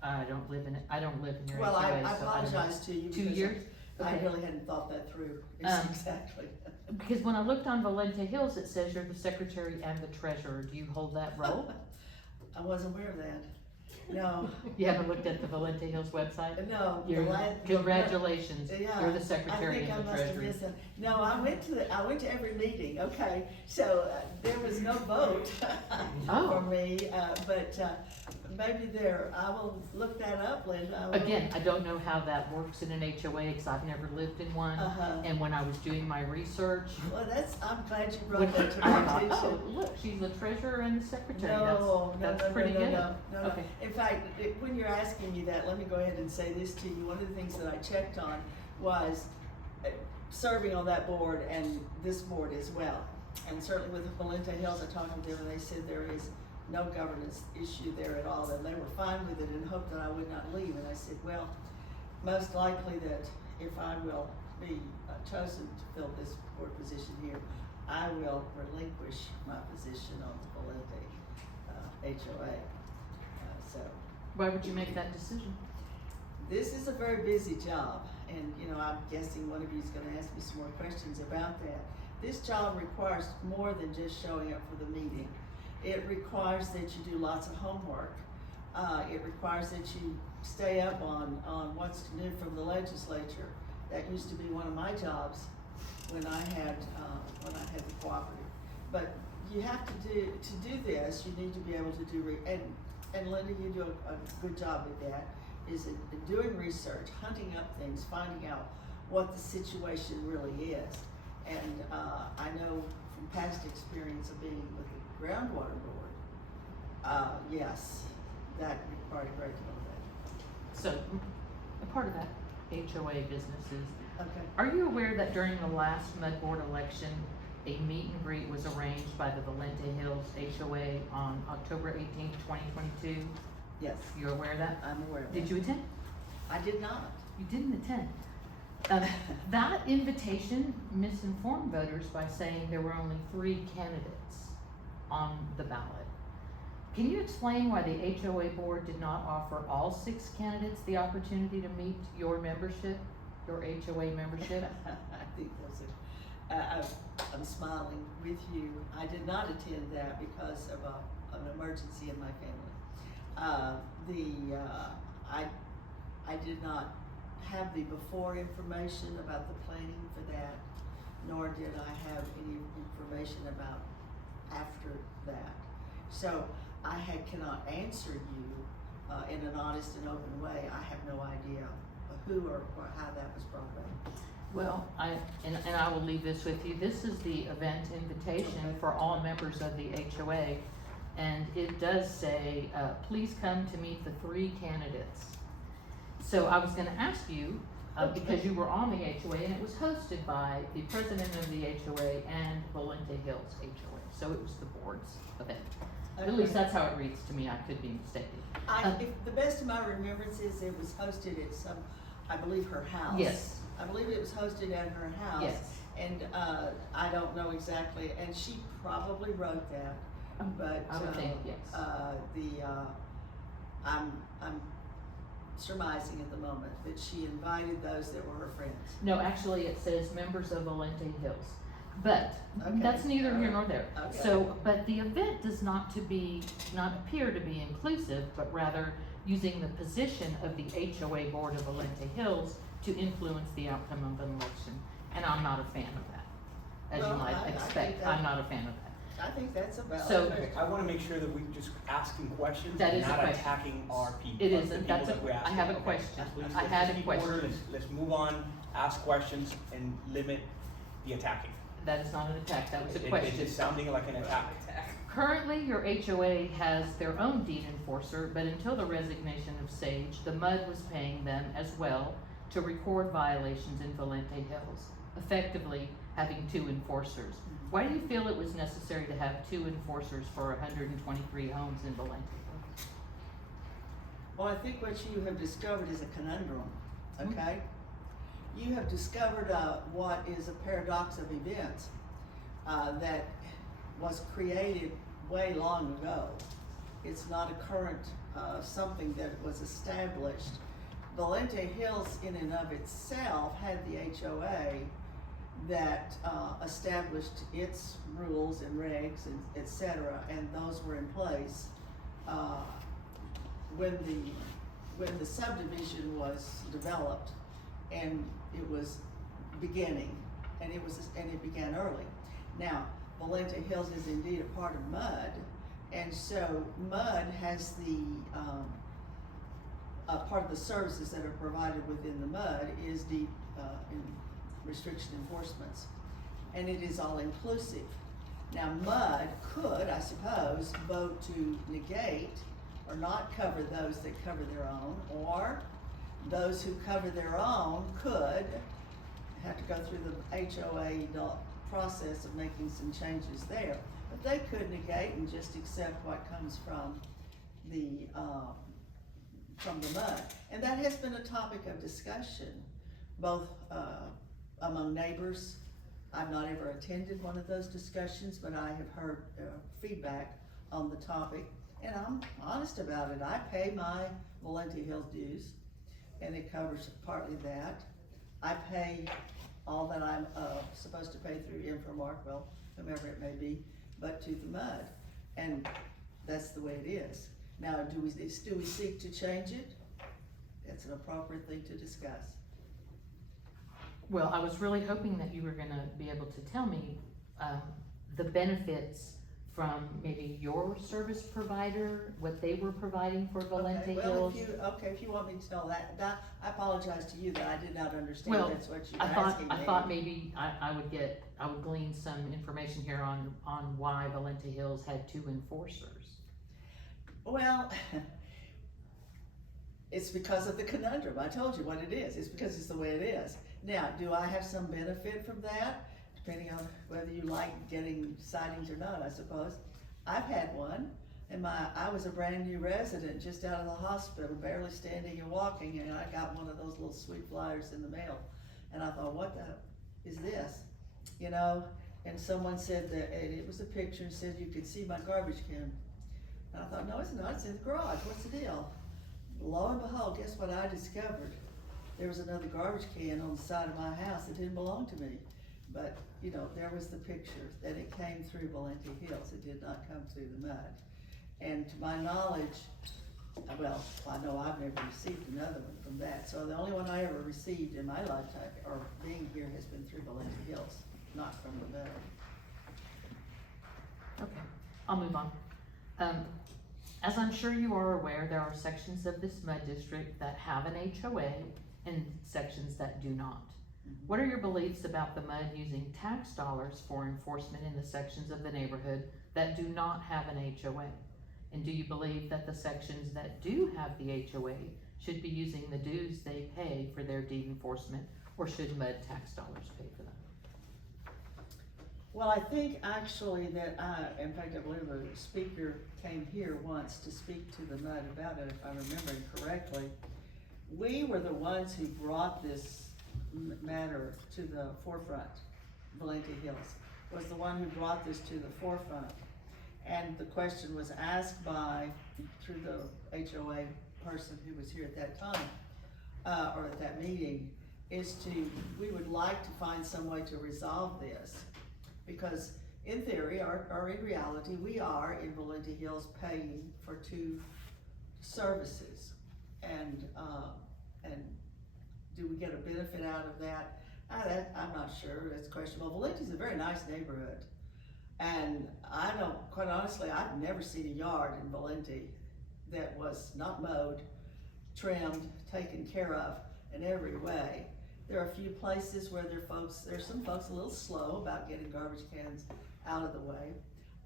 I don't live in it, I don't live in your Well, HOA, I so I don't know. apologize to you. 2 because years? I Okay. really hadn't thought that through. Exactly. Because when I looked on Valente Hills, it says you're the secretary and the treasurer. Do you hold that role? I wasn't aware of that. No, You haven't looked at the Valente Hills website? no. You're, Yeah, congratulations, you're the secretary I think and I the must have treasurer. missed that. No, I went to every meeting, okay, so there was no vote Oh. for me, but maybe I will look that up, Linda. I will. Again, I don't know how that works in an HOA, because I've never lived in one. Uh-huh. And when I was doing my research, Well, I'm glad you brought when that to I my thought, attention. oh, look, she's the treasurer and the secretary. No, That's no, pretty good. no. Okay. In fact, when you're asking me that, let me go ahead and say this to you. One of the things that I checked on was serving on that board and this board as well. And certainly with the Valente Hills, I talked with them and they said there is no governance issue there at all, and they were fine with it and hoped that I would not leave. And I said, well, most likely that if I will be chosen to fill this board position here, I will relinquish my position on the Valente HOA. So Why would you make that decision? this is a very busy job, and I'm guessing one of you is going to ask me some more questions about that. This job requires more than just showing up for the meeting. It requires that you do lots of homework. It requires that you stay up on what's new from the legislature. That used to be one of my jobs when I had the cooperative. But you have to do this. You need to be able to do and Linda, you do a good job with that. Is in doing research, hunting up things, finding out what the situation really is. And I know from past experience of being with the groundwater board, yes, that required a great deal of that. So, a part of that HOA business is, Okay. are you aware that during the last Mud Board election, a meet and greet was arranged by the Valente Hills HOA on October 18th, 2022? Yes, You're aware of that? I'm aware of that. Did you attend? I did not. You didn't attend. That invitation misinformed voters by saying there were only 3 candidates on the ballot. Can you explain why the HOA board did not offer all 6 candidates the opportunity to meet your membership, your HOA membership? I think I'm smiling with you. I did not attend that because of an emergency in my family. I did not have the before information about the planning for that, nor did I have any information about after that. So I cannot answer you in an honest and open way. I have no idea who or how that was brought up. Well, I will leave this with you. This is the event invitation for all members of the HOA. And it does say, please come to meet the 3 candidates. So I was gonna ask you, because you were on the HOA and it was hosted by the president of the HOA and Valente Hills HOA. So it was the board's event. At least that's how it reads to me. I could be mistaken. If the best of my remembrance is it was hosted at I believe her house. Yes. I believe it was hosted at her house. Yes. And I don't know exactly, and she probably wrote that, but I would think, yes. I'm surmising at the moment, that she invited those that were her friends. No, actually, it says members of Valente Hills, but Okay. that's neither here nor there. Okay. So, but the event does not appear to be inclusive, but rather using the position of the HOA board of Valente Hills to influence the outcome of an election, and I'm not a fan of that. As Well, you might I think expect, that- I'm not a fan of that. I think that's a valid So- question. I wanna make sure that we're just asking questions That and is a not question. attacking our people. It the isn't. people That's a- that we're I asking. have a Okay. question. Please, I let's had just a keep order. question. Let's move on, ask questions, and limit the attacking. That is not an attack, that was a It's question. just sounding like an attack. Currently, your HOA has their own deed enforcer, but until the resignation of Sage, the MUD was paying them as well to record violations in Valente Hills, effectively having two enforcers. Why do you feel it was necessary to have two enforcers for 123 homes in Valente Hills? Well, I think what you have discovered is a conundrum, okay? You have discovered what is a paradox of events that was created way long ago. It's not a current something that was established. Valente Hills in and of itself had the HOA that established its rules and regs and et cetera, and those were in place when the subdivision was developed, and it was beginning, and it began early. Now, Valente Hills is indeed a part of MUD, and so MUD has the part of the services that are provided within the MUD is the restriction enforcements, and it is all inclusive. Now, MUD could, I suppose, vote to negate or not cover those that cover their own, or those who cover their own could have to go through the HOA process of making some changes there. But they could negate and just accept what comes from the MUD. And that has been a topic of discussion, both among neighbors. I've not ever attended one of those discussions, but I have heard feedback on the topic, and I'm honest about it. I pay my Valente Hills dues, and it covers partly that. I pay all that I'm supposed to pay through Infomark, well, whomever it may be, but to the MUD, and that's the way it is. Now, do we seek to change it? That's an appropriate thing to discuss. Well, I was really hoping that you were gonna be able to tell me the benefits from maybe your service provider, what they were providing for Valente Okay, well, Hills. if you want me to tell that, I apologize to you that I did not understand Well, that's what you were I asking me. thought maybe I would glean some information here on why Valente Hills had two enforcers. Well, it's because of the conundrum. I told you what it is. It's because it's the way it is. Now, do I have some benefit from that? Depending on whether you like getting sightings or not, I suppose. I've had one, and I was a brand new resident just out of the hospital, barely standing and walking, and I got one of those little sweet flyers in the mail. And I thought, what the is this? You know, and someone said that, and it was a picture and said you could see my garbage can. And I thought, no, it's not, it's in the garage, what's the deal? Lo and behold, guess what I discovered? There was another garbage can on the side of my house that didn't belong to me. But, you know, there was the picture that it came through Valente Hills, it did not come through the MUD. And to my knowledge, well, I know I've never received another one from that, so the only one I ever received in my lifetime, or being here, has been through Valente Hills, not from the MUD. Okay, I'll move on. As I'm sure you are aware, there are sections of this MUD district that have an HOA and sections that do not. What are your beliefs about the MUD using tax dollars for enforcement in the sections of the neighborhood that do not have an HOA? And do you believe that the sections that do have the HOA should be using the dues they pay for their deed enforcement, or should MUD tax dollars pay for them? Well, I think actually that in fact, I believe a speaker came here once to speak to the MUD about it, if I'm remembering correctly. We were the ones who brought this matter to the forefront. Valente Hills was the one who brought this to the forefront. And the question was asked through the HOA person who was here at that time, or at that meeting, we would like to find some way to resolve this. Because in theory, or in reality, we are in Valenti Hills paying for 2 services. And do we get a benefit out of that? I'm not sure, that's questionable. Valenti's a very nice neighborhood. And quite honestly, I've never seen a yard in Valenti that was not mowed, trimmed, taken care of in every way. There are a few places where there's some folks a little slow about getting garbage cans out of the way.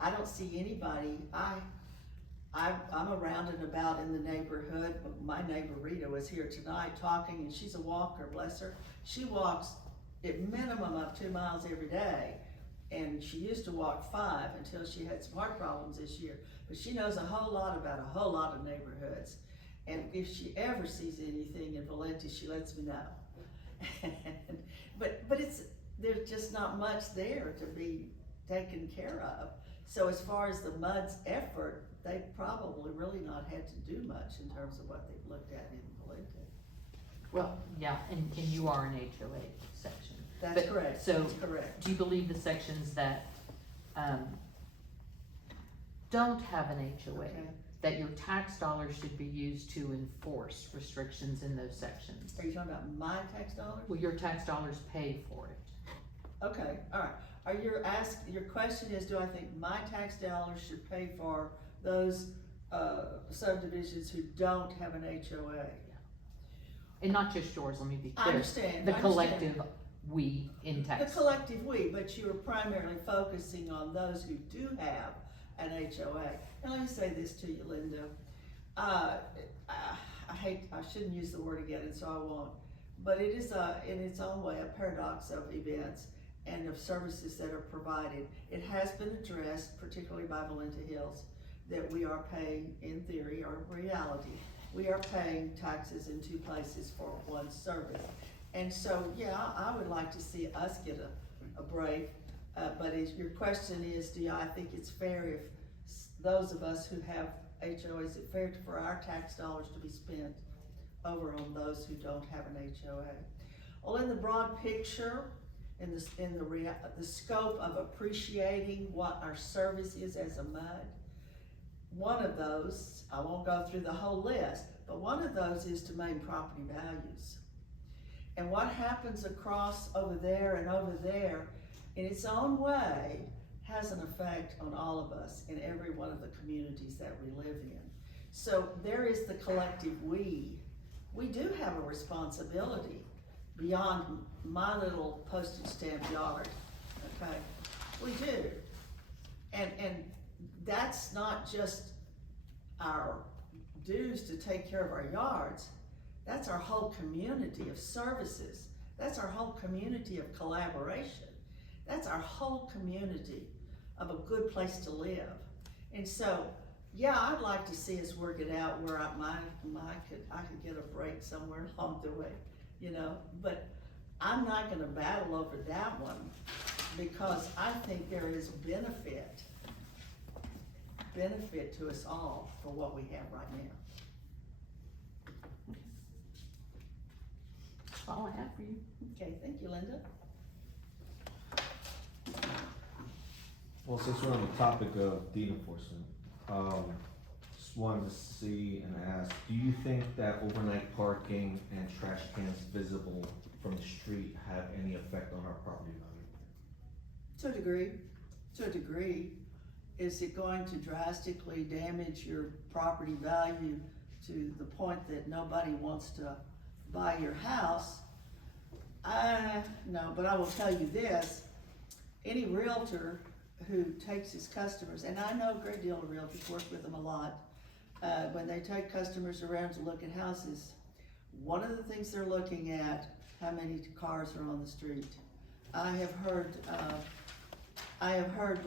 I don't see anybody, I'm around and about in the neighborhood. My neighbor Rita was here tonight talking, and she's a walker, bless her. She walks at minimum of 2 miles every day, and she used to walk 5 until she had some heart problems this year. But she knows a whole lot about a whole lot of neighborhoods, and if she ever sees anything in Valenti, she lets me know. but there's just not much there to be taken care of. So as far as the MUD's effort, they've probably really not had to do much in terms of what they've looked at in Valenti. Well, yeah, and you are an HOA section. That's correct, So, that's correct. do you believe the sections that, don't have an HOA, Okay. that your tax dollars should be used to enforce restrictions in those sections? Are you talking about my tax dollars? Well, your tax dollars pay for it. Okay, all right. Your question is, do I think my tax dollars should pay for those subdivisions who don't have an HOA? And not just yours, let me be I clear. understand. The I understand. collective we in The Texas. collective we, but you are primarily focusing on those who do have an HOA. And let me say this to you, Linda. I shouldn't use the word again, and so I won't. But it is in its own way, a paradox of events and of services that are provided. It has been addressed, particularly by Valenti Hills, that we are paying, in theory or reality, we are paying taxes in 2 places for 1 service. And so, yeah, I would like to see us get a break. But your question is, I think it's fair if those of us who have HOAs, is it fair for our tax dollars to be spent over on those who don't have an HOA? Well, in the broad picture, in the scope of appreciating what our service is as a MUD, one of those, I won't go through the whole list, but one of those is to maintain property values. And what happens across over there and over there, in its own way, has an effect on all of us in every one of the communities that we live in. So there is the collective we. We do have a responsibility beyond my little postage stamp yard, okay? We do. And that's not just our dues to take care of our yards. That's our whole community of services. That's our whole community of collaboration. That's our whole community of a good place to live. And so, yeah, I'd like to see us work it out where I could get a break somewhere along the way, you know. But I'm not gonna battle over that one because I think there is benefit to us all for what we have right now. That's all I have for you. Okay, thank you, Linda. Well, since we're on the topic of deed enforcement, just wanted to see and ask, do you think that overnight parking and trash cans visible from the street have any effect on our property value? To a degree. Is it going to drastically damage your property value to the point that nobody wants to buy your house? No, but I will tell you this, any realtor who takes his customers, and I know a great deal of realtors, work with them a lot, when they take customers around to look at houses, one of the things they're looking at, how many cars are on the street. I have heard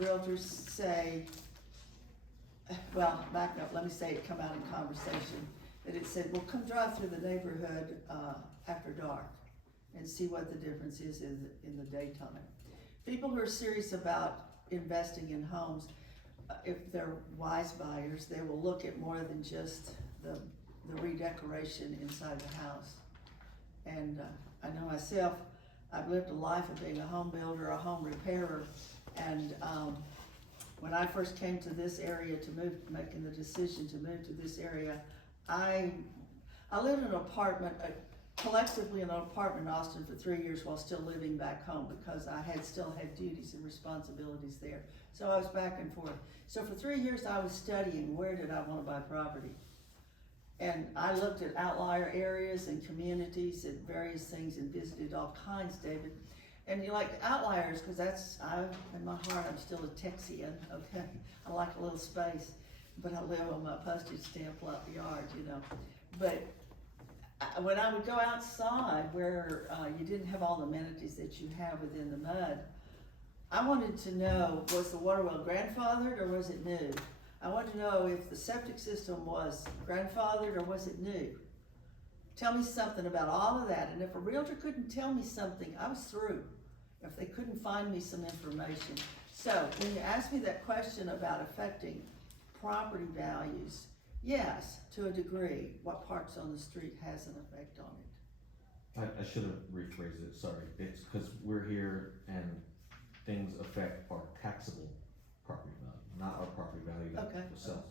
realtors say, well, back up, let me say it come out in conversation, that it said, well, come drive through the neighborhood after dark and see what the difference is in the daytime. People who are serious about investing in homes, if they're wise buyers, they will look at more than just the the redecoration inside the house. And, I know myself, I've lived a life of being a home builder, a home repairer, and, when I first came to this area to move, making the decision to move to this area, I lived in an apartment, collectively in an apartment in Austin for 3 years while still living back home because I still had duties and responsibilities there. So I was back and forth. So for 3 years I was studying where did I want to buy property. And I looked at outlier areas and communities and various things and visited all kinds, David. And you like outliers, because in my heart, I'm still a Texian, okay? I like a little space, but I live on my postage stamp lot yard, you know. But when I would go outside where you didn't have all the amenities that you have within the MUD, I wanted to know, was the water well grandfathered or was it new? I wanted to know if the septic system was grandfathered or was it new? Tell me something about all of that, and if a realtor couldn't tell me something, I was through. If they couldn't find me some information. So when you ask me that question about affecting property values, yes, to a degree, what parks on the street has an effect on it. I should have rephrased it, sorry. It's because we're here and things affect our taxable property value, not our property value that Okay. was sells.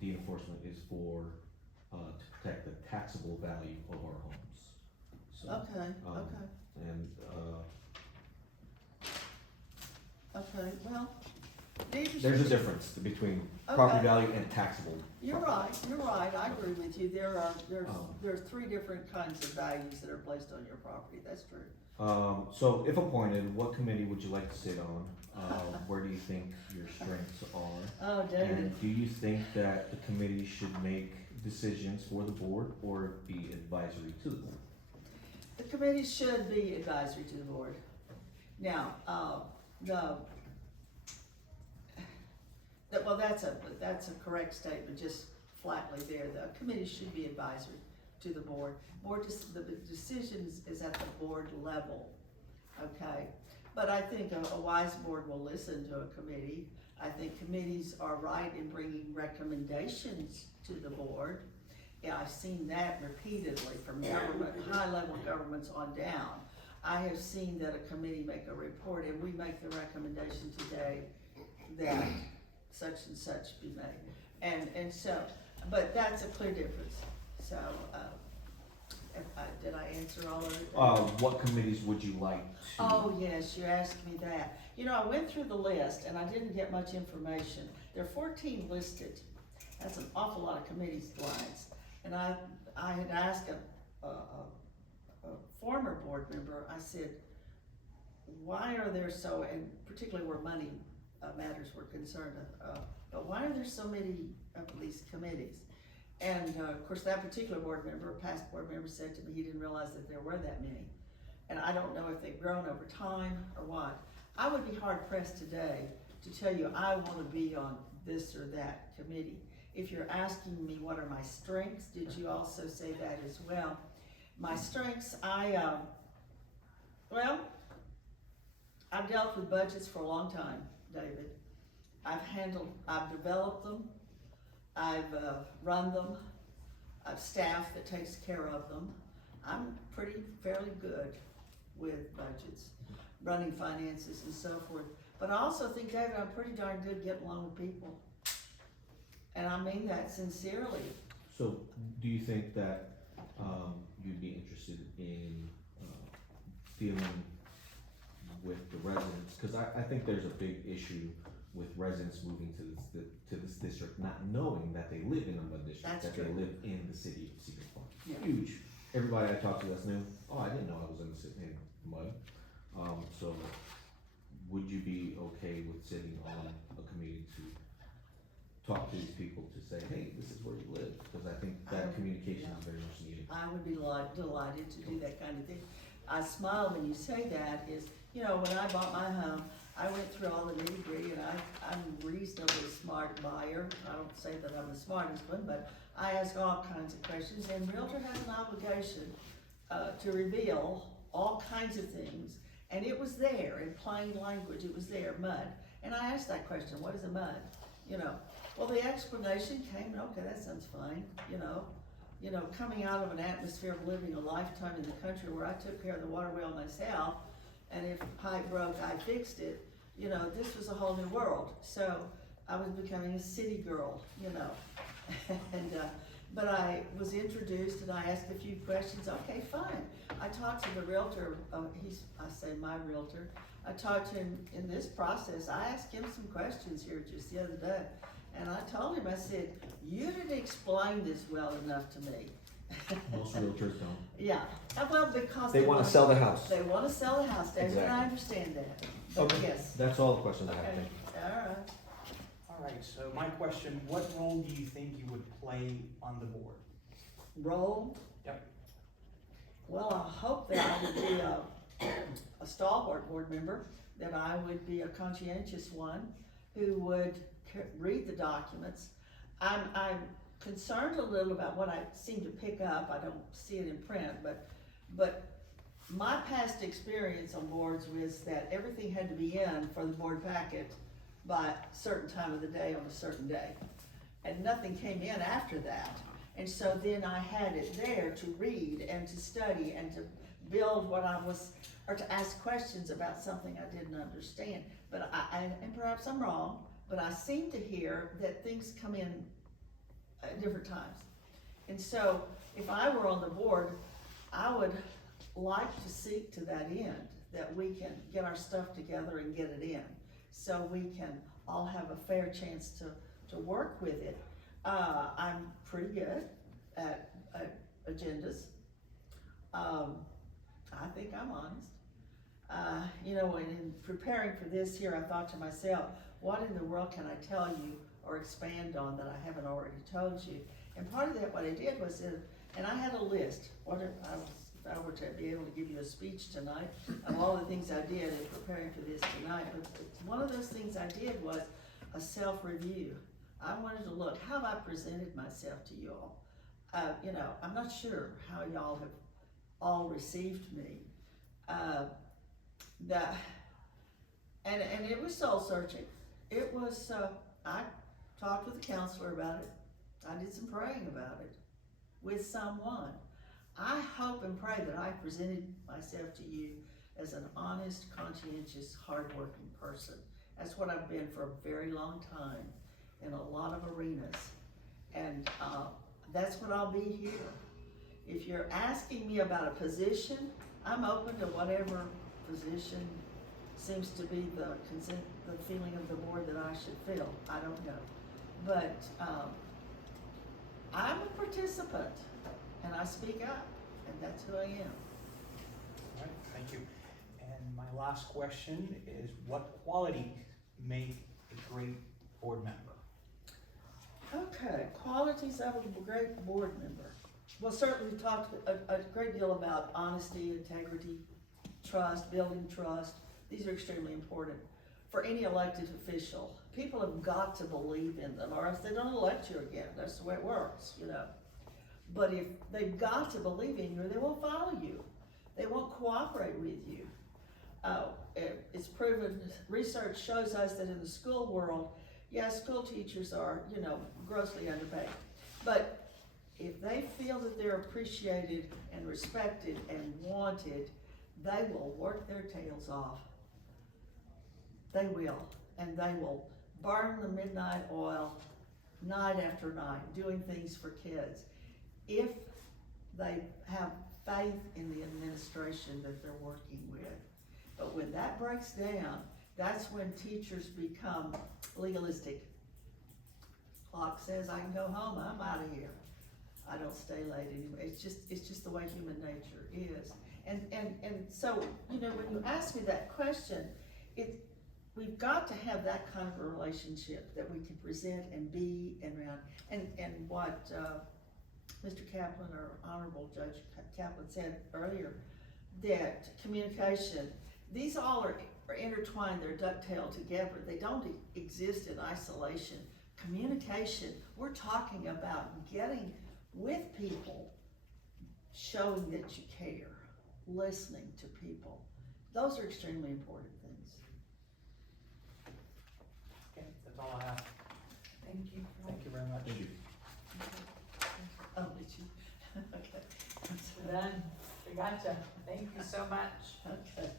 The enforcement is to protect the taxable value of our homes. So, Okay, and, okay, well, there's a difference between property Okay. value and taxable. You're right, I agree with you. There are 3 different kinds of values that are placed on your property, that's true. So if appointed, what committee would you like to sit on? Where do you think your strengths are? Oh, David. And do you think that the committee should make decisions for the board or be advisory to the board? The committee should be advisory to the board. Now, well, that's a correct statement, just flatly there. The committee should be advisory to the board. The decisions is at the board level, okay? But I think a wise board will listen to a committee. I think committees are right in bringing recommendations to the board. Yeah, I've seen that repeatedly from government, high-level governments on down. I have seen that a committee make a report and we make the recommendation today that such and such be made. And so, but that's a clear difference. So, did I answer all of it? What committees would you like to? Oh, yes, you asked me that. You know, I went through the list and I didn't get much information. There are 14 listed. That's an awful lot of committees lines. And I had asked a former board member, I said, why are there so, and particularly where money matters were concerned, but why are there so many of these committees? And of course, that particular board member, a past board member, said to me he didn't realize that there were that many. And I don't know if they've grown over time or what. I would be hard pressed today to tell you I want to be on this or that committee. If you're asking me what are my strengths, did you also say that as well? My strengths, I've dealt with budgets for a long time, David. I've developed them, I've run them, I've staff that takes care of them. I'm fairly good with budgets, running finances and so forth. But I also think, David, I'm pretty darn good getting along with people. And I mean that sincerely. So do you think that you'd be interested in dealing with the residents? Because I think there's a big issue with residents moving to this district, not knowing that they live in a MUD district, That's that true. they live in the city of Cedar Park. Yeah. Huge. Everybody I talk to that's new, oh, I didn't know I was in MUD. So would you be okay with sitting on a committee to talk to these people to say, hey, this is where you live? Because I think that communication is very much needed. I would be delighted to do that kind of thing. I smile when you say that when I bought my home, I went through all the nitty gritty and I'm a reasonably smart buyer. I don't say that I'm the smartest one, but I ask all kinds of questions, and realtor has an obligation to reveal all kinds of things. And it was there in plain language, it was there, MUD. And I asked that question, what is a MUD? Well, the explanation came, okay, that sounds fine, you know, coming out of an atmosphere of living a lifetime in the country where I took care of the water well myself, and if a pipe broke, I fixed it, you know, this was a whole new world. So I was becoming a city girl, you know. And, but I was introduced and I asked a few questions. Okay, fine. I talked to the realtor, I say my realtor. I talked to him in this process. I asked him some questions here just the other day. And I told him, I said, you didn't explain this well enough to me. Most realtors don't. Yeah, well, because They wanna sell the house. They wanna sell the house, David, Exactly. I understand that. But Okay, yes, that's all the questions I have, okay, thank you. all right. All right, so my question, what role do you think you would play on the board? Role? Yep. Well, I hope that I would be a stalwart board member, that I would be a conscientious one who would read the documents. I'm concerned a little about what I seem to pick up. I don't see it in print, but my past experience on boards was that everything had to be in for the board packet by a certain time of the day on a certain day. And nothing came in after that. And so then I had it there to read and to study and to build what I was, or to ask questions about something I didn't understand. But and perhaps I'm wrong, but I seem to hear that things come in at different times. And so if I were on the board, I would like to seek to that end, that we can get our stuff together and get it in, so we can all have a fair chance to work with it. I'm pretty good at agendas. I think I'm honest. You know, in preparing for this here, I thought to myself, what in the world can I tell you or expand on that I haven't already told you? And part of that, what I did was, and I had a list. If I were to be able to give you a speech tonight of all the things I did in preparing for this tonight, but one of those things I did was a self-review. I wanted to look, how have I presented myself to you all? You know, I'm not sure how y'all have all received me. And it was soul searching. It was, I talked with a counselor about it. I did some praying about it with someone. I hope and pray that I presented myself to you as an honest, conscientious, hardworking person. That's what I've been for a very long time in a lot of arenas. And that's what I'll be here. If you're asking me about a position, I'm open to whatever position seems to be the feeling of the board that I should fill. I don't know. But I'm a participant, and I speak up, and that's who I am. All right, thank you. And my last question is, what qualities make a great board member? Okay, qualities of a great board member. Well, certainly we talked a great deal about honesty, integrity, trust, building trust. These are extremely important for any elected official. People have got to believe in them, or else they don't elect you again. That's the way it works, you know. But if they've got to believe in you, they won't follow you. They won't cooperate with you. It's proven, research shows us that in the school world, yes, school teachers are, you know, grossly underpaid. But if they feel that they're appreciated and respected and wanted, they will work their tails off. They will, and they will burn the midnight oil night after night, doing things for kids, if they have faith in the administration that they're working with. But when that breaks down, that's when teachers become legalistic. Clock says I can go home, I'm out of here. I don't stay late anymore. It's just the way human nature is. And so, you know, when you ask me that question, we've got to have that kind of a relationship that we can present and be and around. And what Mr. Kaplan, or Honorable Judge Kaplan, said earlier, that communication, these all are intertwined, they're ducktailed together. They don't exist in isolation. Communication, we're talking about getting with people, showing that you care, listening to people. Those are extremely important things. Okay, that's all I have. Thank you. Thank you very much. Thank you. Oh, did you? done. We gotcha. Thank you so much. Okay.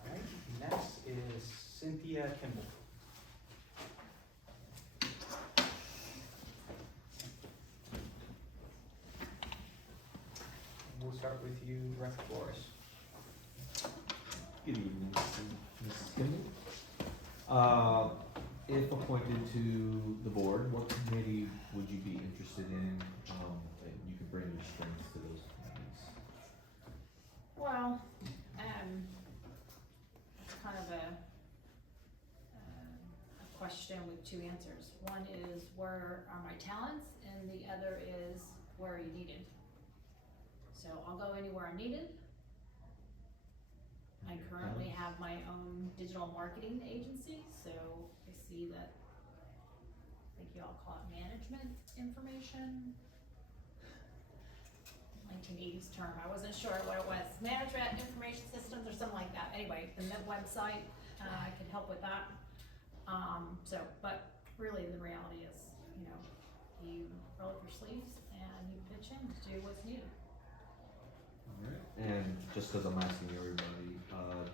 All right, next is Cynthia Kimball. We'll start with you, Director Flores. Good evening, Mrs. Kimball. If appointed to the board, what committee would you be interested in? And you can bring your strengths to those committees. Well, it's kind of a question with two answers. One is, where are my talents? And the other is, where are you needed? So I'll go anywhere I'm needed. I currently have my own digital marketing agency, so I see that, I think you all call it management information. 1980s term, I wasn't sure what it was. Management information systems or something like that. Anyway, the website, I could help with that. But really the reality is, you roll up your sleeves and you pitch in to do what's needed. Alright, and just because I'm asking everybody,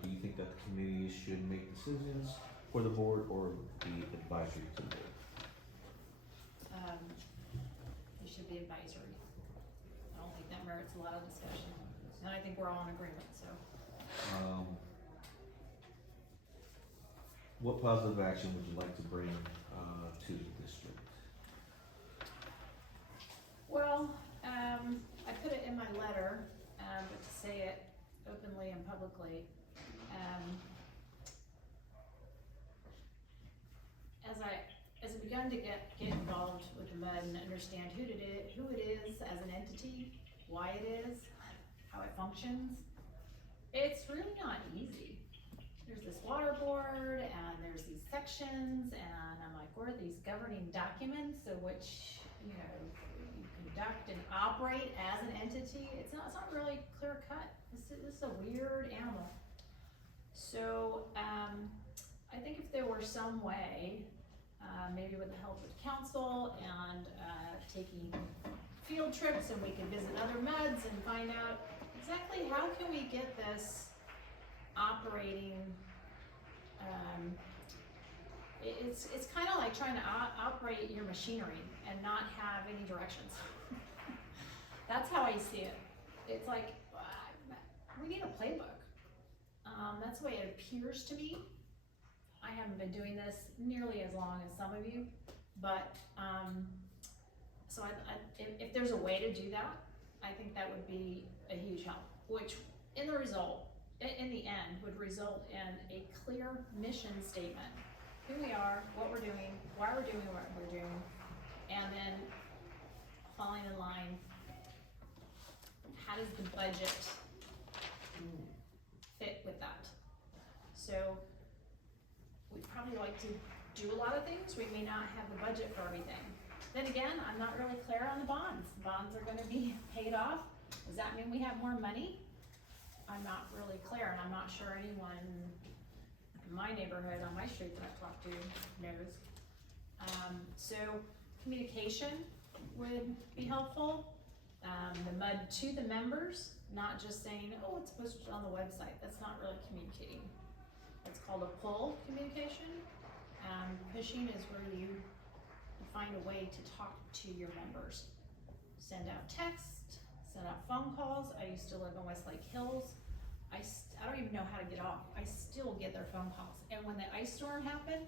do you think that the committees should make decisions for the board or be advisory to the board? It should be advisory. I don't think that merits a lot of discussion. And I think we're all in agreement, so. What positive action would you like to bring to the district? Well, I put it in my letter, but to say it openly and publicly, as I begun to get involved with the MUD and understand who it is as an entity, why it is, how it functions, it's really not easy. There's this water board and there's these sections, and I'm like, where are these governing documents of which, you conduct and operate as an entity? It's not really clear cut. This is a weird animal. So, I think if there were some way, maybe with the help of council and taking field trips, and we could visit other MUDs and find out exactly how can we get this operating. It's kind of like trying to operate your machinery and not have any directions. That's how I see it. It's like, we need a playbook. That's the way it appears to me. I haven't been doing this nearly as long as some of you, but so if there's a way to do that, I think that would be a huge help, which in the end would result in a clear mission statement. Who we are, what we're doing, why we're doing what we're doing, and then falling in line, how does the budget fit with that? So we'd probably like to do a lot of things. We may not have the budget for everything. Then again, I'm not really clear on the bonds. Bonds are gonna be paid off. Does that mean we have more money? I'm not really clear, and I'm not sure anyone in my neighborhood, on my street that I've talked to knows. So communication would be helpful. The MUD to the members, not just saying, oh, it's posted on the website. That's not really communicating. It's called a pull communication. Pushing is where you find a way to talk to your members. Send out text, send out phone calls. I used to live in Westlake Hills. I don't even know how to get off. I still get their phone calls. And when the ice storm happened,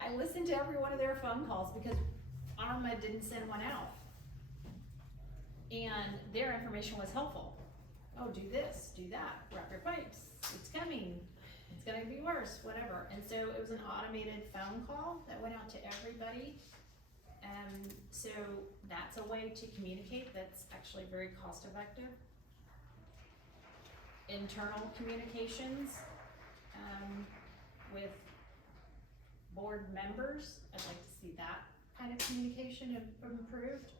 I listened to every one of their phone calls because our MUD didn't send one out. And their information was helpful. Oh, do this, do that, wrap your pipes, it's coming, it's gonna be worse, whatever. And so it was an automated phone call that went out to everybody. So that's a way to communicate that's actually very cost effective. Internal communications with board members, I'd like to see that kind of communication improved.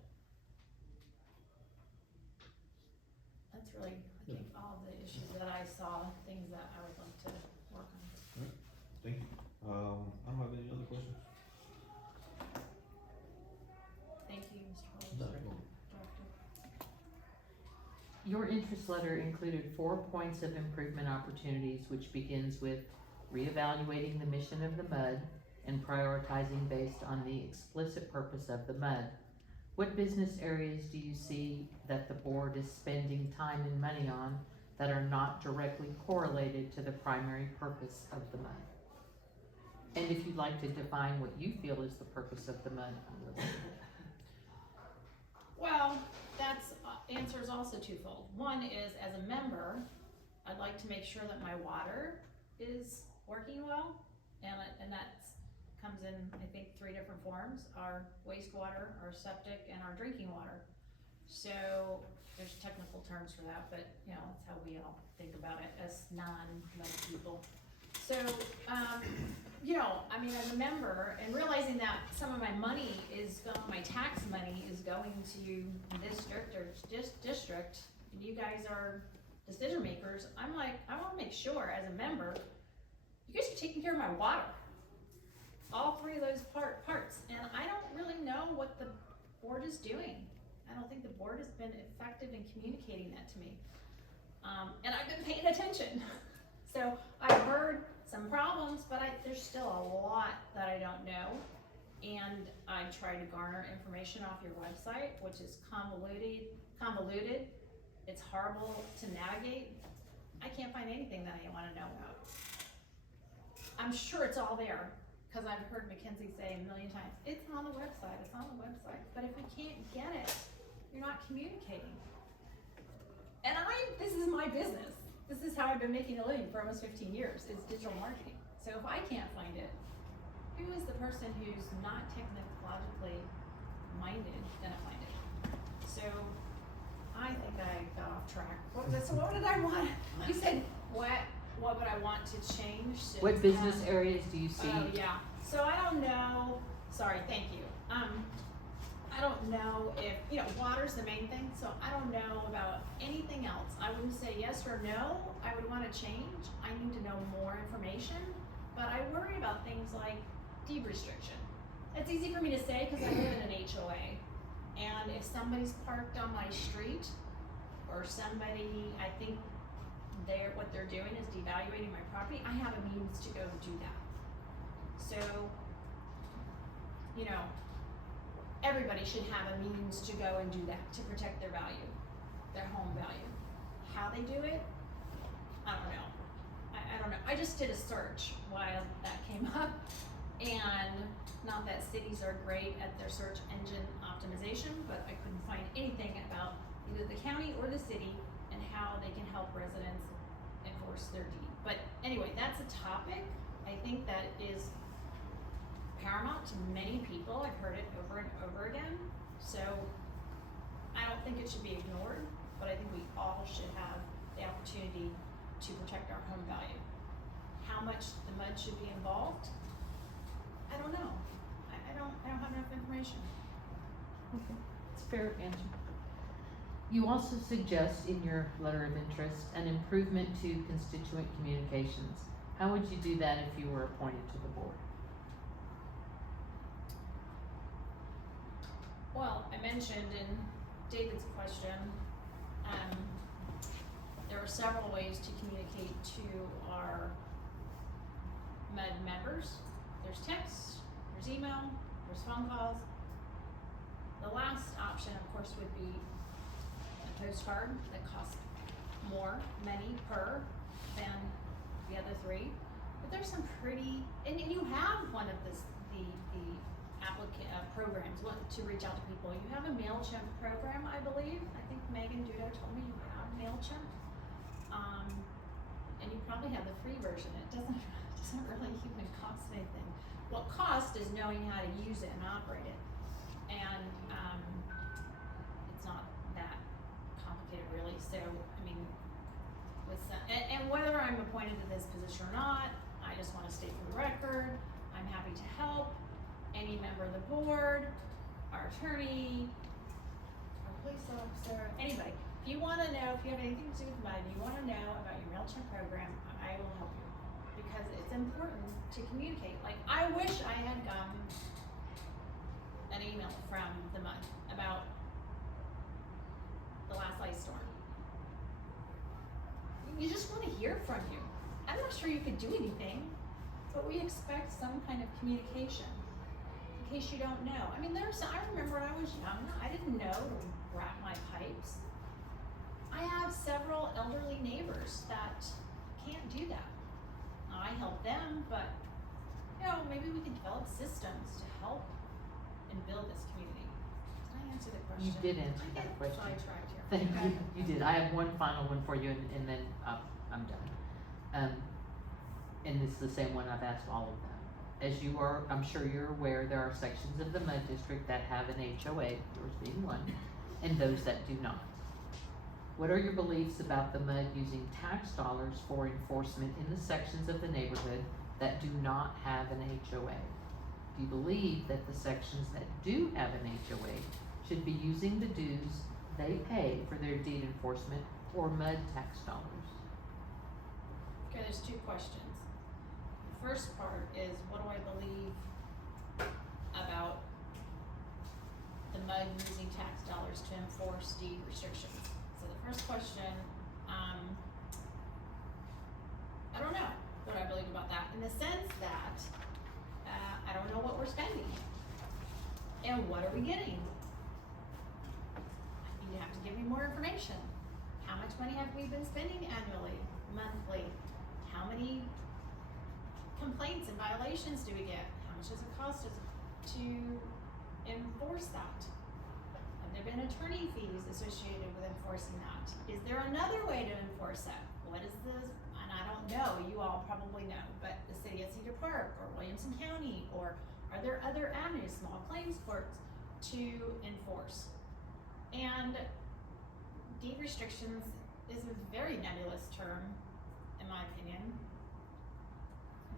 That's really, I think, all the issues that I saw, things that I would like to work on. Thank you. I don't have any other questions. Thank you, Mr. No. Holmes, Director. Your interest letter included 4 points of improvement opportunities, which begins with reevaluating the mission of the MUD and prioritizing based on the explicit purpose of the MUD. What business areas do you see that the board is spending time and money on that are not directly correlated to the primary purpose of the MUD? And if you'd like to define what you feel is the purpose of the MUD, I'm listening. Well, that's, answer is also twofold. One is, as a member, I'd like to make sure that my water is working well, and that comes in, I think, 3 different forms: our wastewater, our septic, and our drinking water. So, there's technical terms for that, but, you know, that's how we all think about it as non-med people. So, you know, I mean, as a member, and realizing that some of my money is, my tax money is going to this district or district, and you guys are decision makers, I'm like, I wanna make sure as a member, you guys are taking care of my water. All 3 of those parts, and I don't really know what the board is doing. I don't think the board has been effective in communicating that to me. And I've been paying attention. So I've heard some problems, but there's still a lot that I don't know. And I try to garner information off your website, which is convoluted. It's horrible to navigate. I can't find anything that I wanna know about. I'm sure it's all there, because I've heard Mackenzie say a million times, it's on the website, it's on the website. But if we can't get it, you're not communicating. And this is my business. This is how I've been making a living for almost 15 years, is digital marketing. So if I can't find it, who is the person who's not technologically minded gonna find it? So I think I got off track. So what did I want? You said, what would I want to change? What business areas do you see? Oh, yeah. So I don't know, sorry, thank you. I don't know if, you know, water's the main thing, so I don't know about anything else. I wouldn't say yes or no, I would wanna change. I need to know more information, but I worry about things like deed restriction. It's easy for me to say because I live in an HOA. And if somebody's parked on my street, or somebody, I think what they're doing is devaluating my property, I have a means to go do that. So, you know, everybody should have a means to go and do that, to protect their value, their home value. How they do it, I don't know. I don't know. I just did a search while that came up, and not that cities are great at their search engine optimization, but I couldn't find anything about either the county or the city and how they can help residents enforce their deed. But anyway, that's a topic I think that is paramount to many people. I've heard it over and over again. So I don't think it should be ignored, but I think we all should have the opportunity to protect our home value. How much the MUD should be involved, I don't know. I don't have enough information. Okay, it's a fair answer. You also suggest in your letter of interest an improvement to constituent communications. How would you do that if you were appointed to the board? Well, I mentioned in David's question, there are several ways to communicate to our MUD members. There's text, there's email, there's phone calls. The last option, of course, would be a postcard that costs more money per than the other 3. But there's some pretty, and you have one of the applicant programs to reach out to people. You have a MailChimp program, I believe. I think Megan Dudo told me you have MailChimp. And you probably have the free version. It doesn't really even cost anything. What costs is knowing how to use it and operate it. And it's not that complicated really. So, I mean, and whether I'm appointed to this position or not, I just want to state for the record, I'm happy to help any member of the board, our attorney, our police officer, anybody. If you want to know, if you have anything to do with MUD, you want to know about your MailChimp program, I will help you. Because it's important to communicate. Like, I wish I had gotten an email from the MUD about the last ice storm. you just wanna hear from you. I'm not sure you could do anything, but we expect some kind of communication, in case you don't know. I mean, I remember when I was young, I didn't know to wrap my pipes. I have several elderly neighbors that can't do that. I help them, but, you know, maybe we can develop systems to help and build this community. Did I answer the question? You did answer I that get question. sidetracked here. Thank Okay. you, you did. I have one final one for you and then I'm done. And it's the same one I've asked all of them. As you are, I'm sure you're aware, there are sections of the MUD district that have an HOA, yours being one, and those that do not. What are your beliefs about the MUD using tax dollars for enforcement in the sections of the neighborhood that do not have an HOA? Do you believe that the sections that do have an HOA should be using the dues they pay for their deed enforcement or MUD tax dollars? Okay, there's two questions. The first part is, what do I believe about the MUD using tax dollars to enforce deed restrictions? So the first question, I don't know what I believe about that, in the sense that, I don't know what we're spending. And what are we getting? You have to give me more information. How much money have we been spending annually, monthly? How many complaints and violations do we get? How much does it cost us to enforce that? Have there been attorney fees associated with enforcing that? Is there another way to enforce that? What is this? And I don't know, you all probably know, but the city of Cedar Park or Williamson County, or are there other avenues, small claims courts, to enforce? And deed restrictions is a very nebulous term, in my opinion.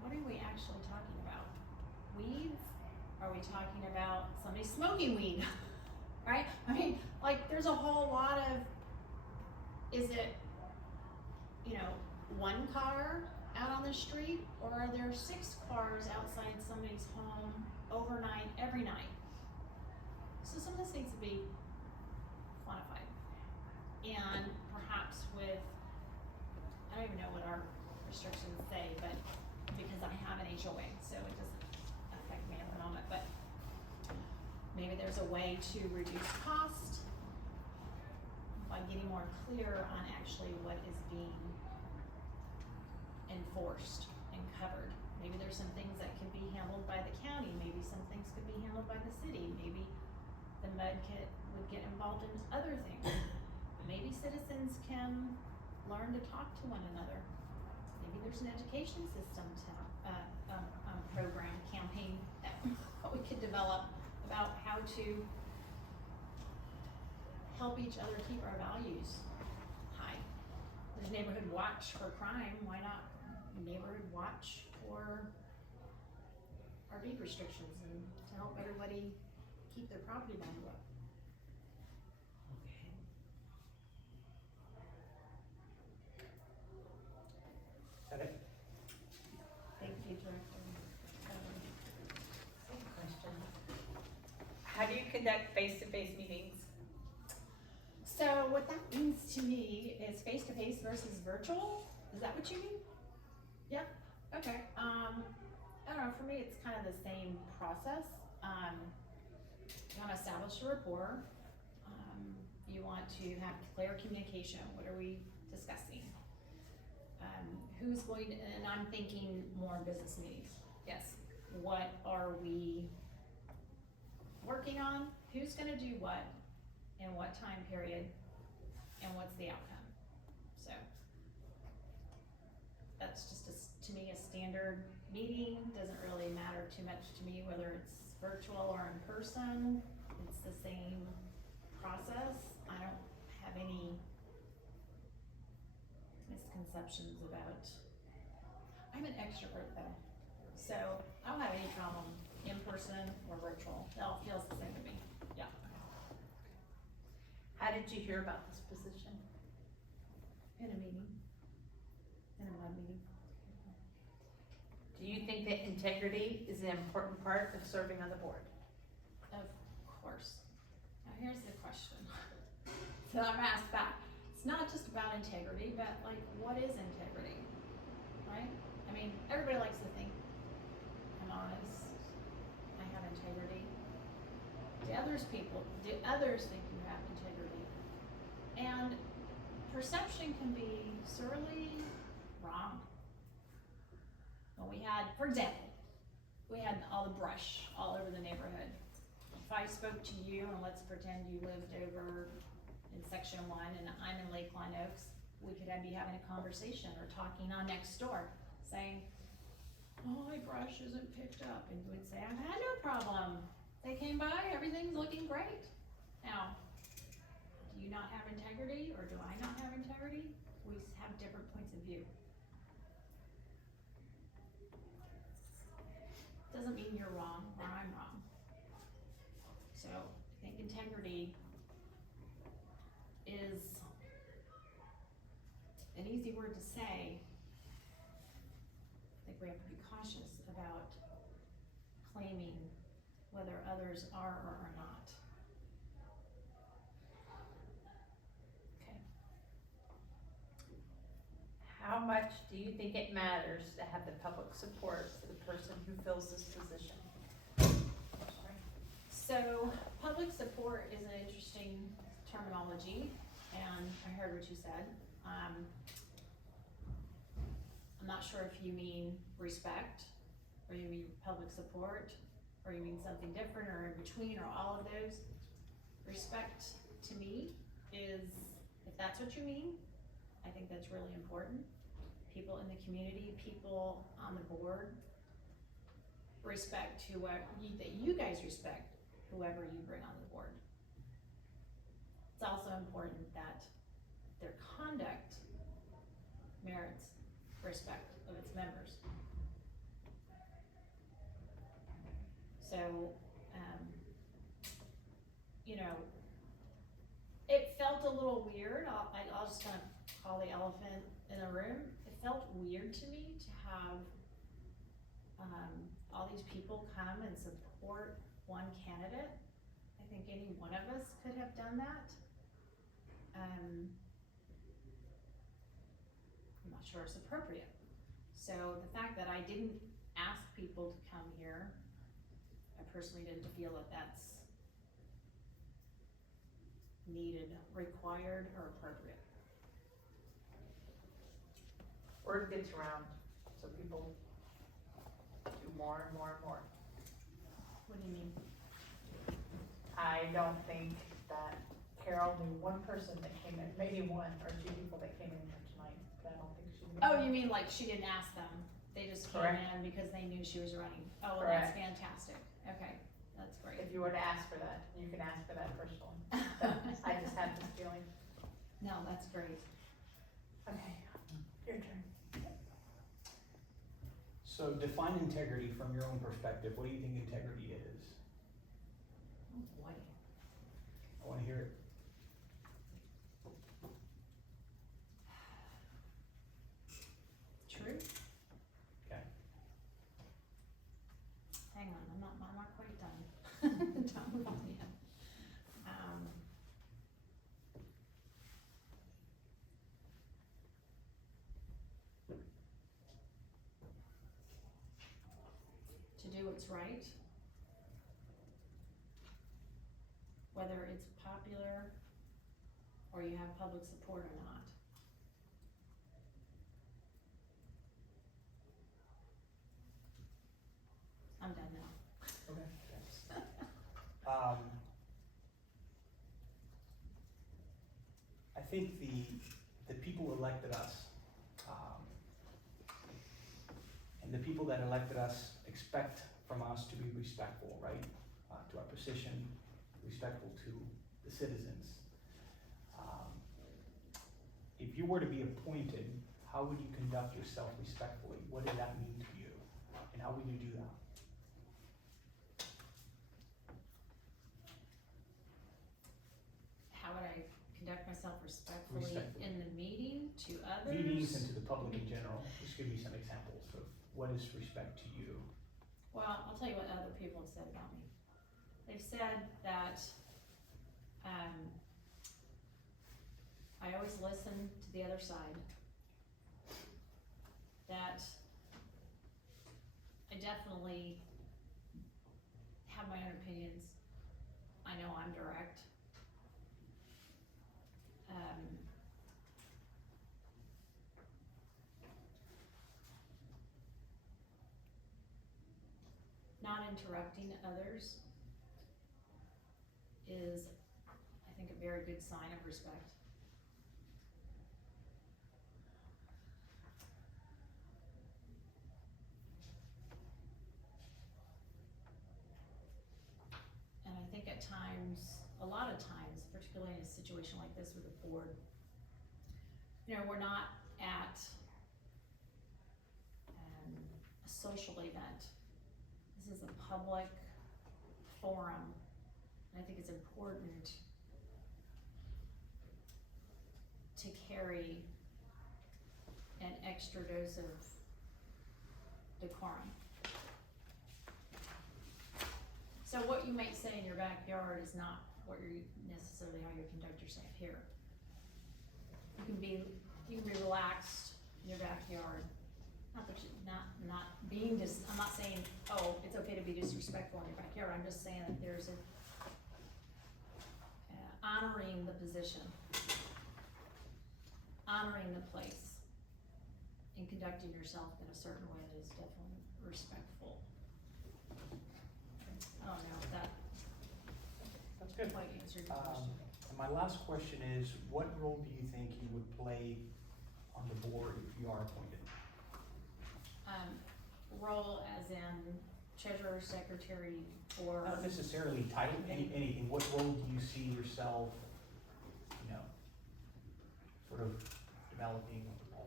What are we actually talking about? Weeds? Are we talking about somebody smoking weed? Right? I mean, like, there's a whole lot of, is it, you know, one car out on the street, or are there 6 cars outside somebody's home overnight, every night? So some of this needs to be quantified. And perhaps with, I don't even know what our restrictions say, but because I have an HOA, so it doesn't affect me at the moment, but maybe there's a way to reduce cost by getting more clear on actually what is being enforced and covered. Maybe there's some things that can be handled by the county, maybe some things could be handled by the city, maybe the MUD would get involved in other things. Maybe citizens can learn to talk to one another. Maybe there's an education system program, campaign that we could develop about how to help each other keep our values high. There's neighborhood watch for crime, why not neighborhood watch for our deed restrictions and to help everybody keep their property value up. Is that it? Thank you, Director. Second question. How do you conduct face-to-face meetings? So what that means to me is face-to-face versus virtual. Is that what you mean? Yep. Okay. I don't know. For me, it's kind of the same process. You want to establish a rapport. You want to have clear communication. What are we discussing? Who's going to? And I'm thinking more business meetings. Yes. What are we working on? Who's going to do what? In what time period, and what's the outcome? So that's just to me a standard meeting. Doesn't really matter too much to me whether it's virtual or in person. It's the same process. I don't have any misconceptions about. I'm an extrovert though, so I don't have any problem in person or virtual. It all feels the same to me. Yeah. How did you hear about this position? In a meeting. In a MUD meeting. Do you think that integrity is an important part of serving on the board? Of course. Now here's the question. So I'm asked back. it's not just about integrity, but like, what is integrity, right? I mean, everybody likes to think, I'm honest, I have integrity. Do others think you have integrity? And perception can be sorely wrong. When we had, for example, we had all the brush all over the neighborhood. If I spoke to you, and let's pretend you lived over in section 1 and I'm in Lakeline Oaks, we could be having a conversation or talking on next door, saying, oh, my brush isn't picked up, and you would say, I've had no problem. They came by, everything's looking great. Now, do you not have integrity, or do I not have integrity? We have different points of view. Doesn't mean you're wrong or I'm wrong. So I think integrity is an easy word to say. I think we have to be cautious about claiming whether others are or are not. Okay. How much do you think it matters to have the public support for the person who fills this position? Sorry. So public support is an interesting terminology, and I heard what you said. I'm not sure if you mean respect, or you mean public support, or you mean something different, or in between, or all of those. Respect to me is, if that's what you mean, I think that's really important. People in the community, people on the board, respect that you guys respect whoever you bring on the board. It's also important that their conduct merits respect of its members. So, you know, it felt a little weird. I'll just kind of call the elephant in the room. It felt weird to me to have all these people come and support one candidate. I think any one of us could have done that. I'm not sure it's appropriate. So the fact that I didn't ask people to come here, I personally didn't feel that that's needed, required, or appropriate. Word gets around, so people do more and more and more. What do you mean? I don't think that Carol knew one person that came in, maybe one or two people that came in here tonight, but I don't think she knew. Oh, you mean like she didn't ask them? They just came Correct. in because they knew she was running. Oh, well, that's Correct. fantastic. Okay, that's great. If you were to ask for that, you can ask for that personally. But I just have this feeling. No, that's great. Okay, your turn. So define integrity from your own perspective. What do you think integrity is? Oh, boy. I wanna hear it. Truth? Okay. Hang on, I'm not quite done. Don't move on yet. To do what's right, whether it's popular or you have public support or not. I'm done now. Okay, thanks. I think the people elected us, and the people that elected us expect from us to be respectful, right? To our position, respectful to the citizens. If you were to be appointed, how would you conduct yourself respectfully? What does that mean to you? And how would you do that? How would I conduct myself respectfully Respectfully. in the meeting to others? Meetings and to the public in general. Just give me some examples of what is respect to you. Well, I'll tell you what other people have said about me. They've said that I always listen to the other side. That I definitely have my own opinions. I know I'm direct. Not interrupting others is, I think, a very good sign of respect. And I think at times, a lot of times, particularly in a situation like this with the board, you know, we're not at a social event. This is a public forum, and I think it's important to carry an extra dose of decorum. So what you might say in your backyard is not what you're necessarily how you conduct yourself here. You can be relaxed in your backyard. Not that you, not being I'm not saying, oh, it's okay to be disrespectful in your backyard. I'm just saying that there's a honoring the position, honoring the place, and conducting yourself in a certain way that is definitely respectful. I don't know if that That's good. quite answered your question. And my last question is, what role do you think you would play on the board if you are appointed? Role as in treasurer, secretary, or? Not necessarily title, anything. What role do you see yourself, you know, sort of developing or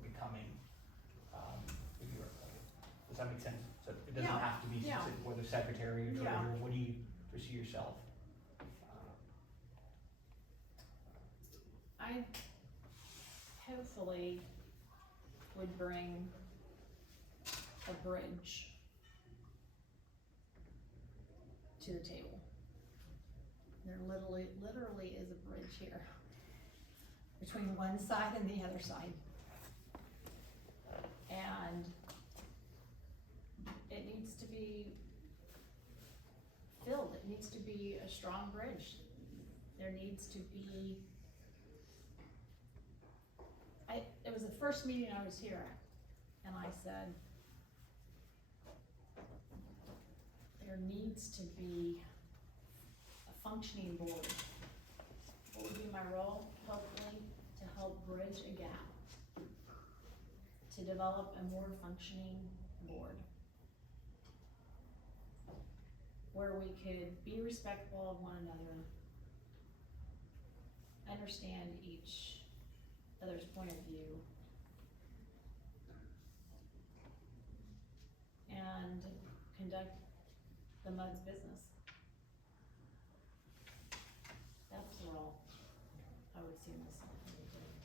becoming, if you are appointed? Does that make sense? So it doesn't Yeah, have to be yeah. specific, whether secretary or Yeah. treasurer. What do you foresee yourself? I hopefully would bring a bridge to the table. There literally is a bridge here between one side and the other side. And it needs to be filled. It needs to be a strong bridge. There needs to be, it was the first meeting I was here at, and I said, there needs to be a functioning board. What would be my role? Hopefully, to help bridge a gap, to develop a more functioning board, where we could be respectful of one another, understand each other's point of view, and conduct the MUD's business. That's the role I would see myself in doing.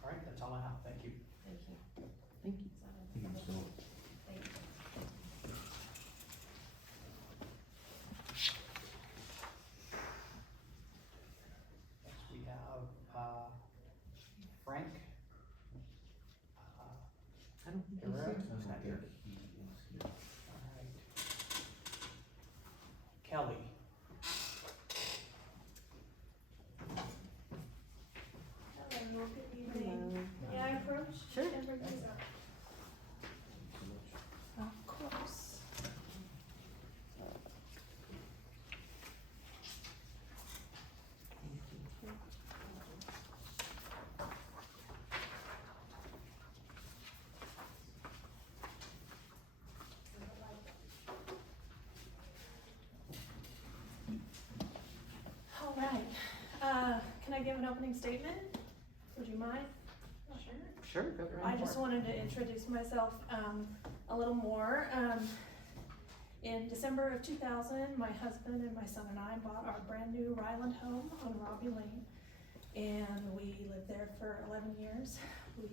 All right, that's all I have. Thank you. Thank you. Thank you. Is that Thank you everything? so much. Thank you. Next we have, Frank. I don't think he's Guerrero? here. He's not here. He is here. Alright. Kelly. Hello, good evening. May I approach? Sure. And bring these up? Thank you so much. Of course. All right, can I give an opening statement? Would you mind? Sure. Sure, go right I just wanted to introduce myself a little more. In December of 2000, my husband and my son and I bought our brand new Ryland home on Robbie Lane, and we lived there for 11 years. We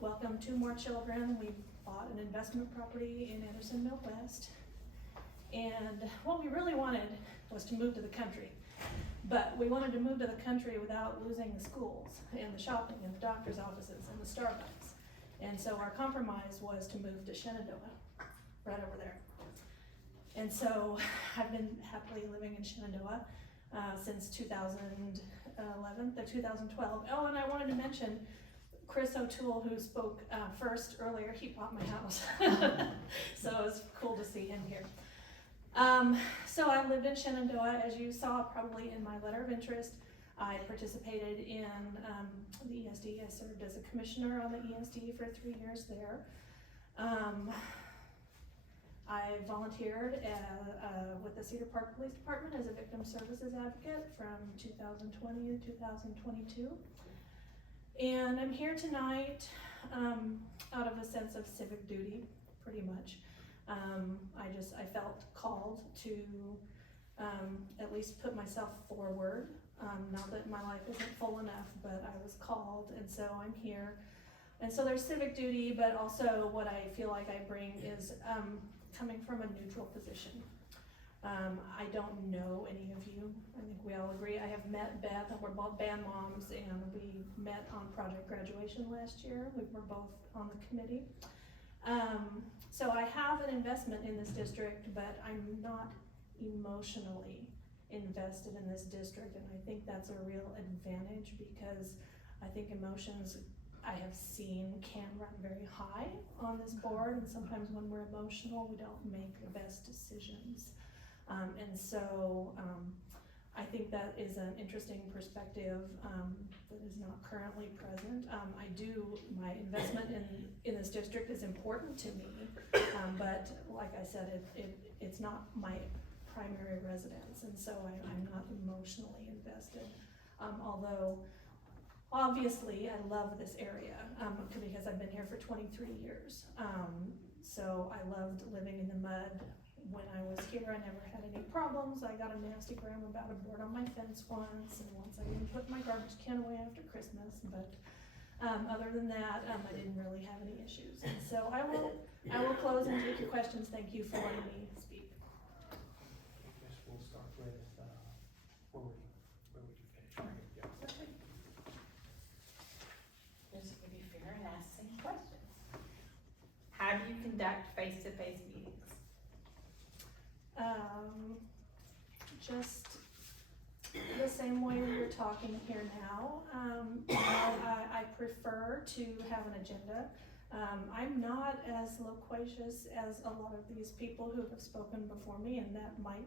welcomed 2 more children. We bought an investment property in Anderson Mill West, and what we really wanted was to move to the country. But we wanted to move to the country without losing the schools and the shopping and the doctor's offices and the Starbucks. And so our compromise was to move to Shenandoah, right over there. And so I've been happily living in Shenandoah since 2011, 2012. Oh, and I wanted to mention Chris O'Toole, who spoke first earlier, he bought my house. So it was cool to see him here. So I lived in Shenandoah, as you saw probably in my letter of interest. I participated in the ESD. I served as a commissioner on the ESD for 3 years there. I volunteered with the Cedar Park Police Department as a victim services advocate from 2020 to 2022. And I'm here tonight out of a sense of civic duty, pretty much. I felt called to at least put myself forward. Not that my life isn't full enough, but I was called, and so I'm here. And so there's civic duty, but also what I feel like I bring is coming from a neutral position. I don't know any of you. I think we all agree. I have met Beth, and we're both band moms, and we met on Project Graduation last year. We were both on the committee. So I have an investment in this district, but I'm not emotionally invested in this district, and I think that's a real advantage because I think emotions I have seen can run very high on this board, and sometimes when we're emotional, we don't make the best decisions. And so I think that is an interesting perspective that is not currently present. My investment in this district is important to me, but like I said, it's not my primary residence, and so I'm not emotionally invested. Although obviously I love this area because I've been here for 23 years. So I loved living in the mud. When I was here, I never had any problems. I got a nasty gram about a board on my fence once, and once I didn't put my garbage can away after Christmas, but other than that, I didn't really have any issues. And so I will close and take your questions. Thank you for letting me speak. I guess we'll start with, where would you finish? Right here, yeah. Just to be fair and ask some questions. How do you conduct face-to-face meetings? Just the same way we are talking here now. I prefer to have an agenda. I'm not as loquacious as a lot of these people who have spoken before me, and that might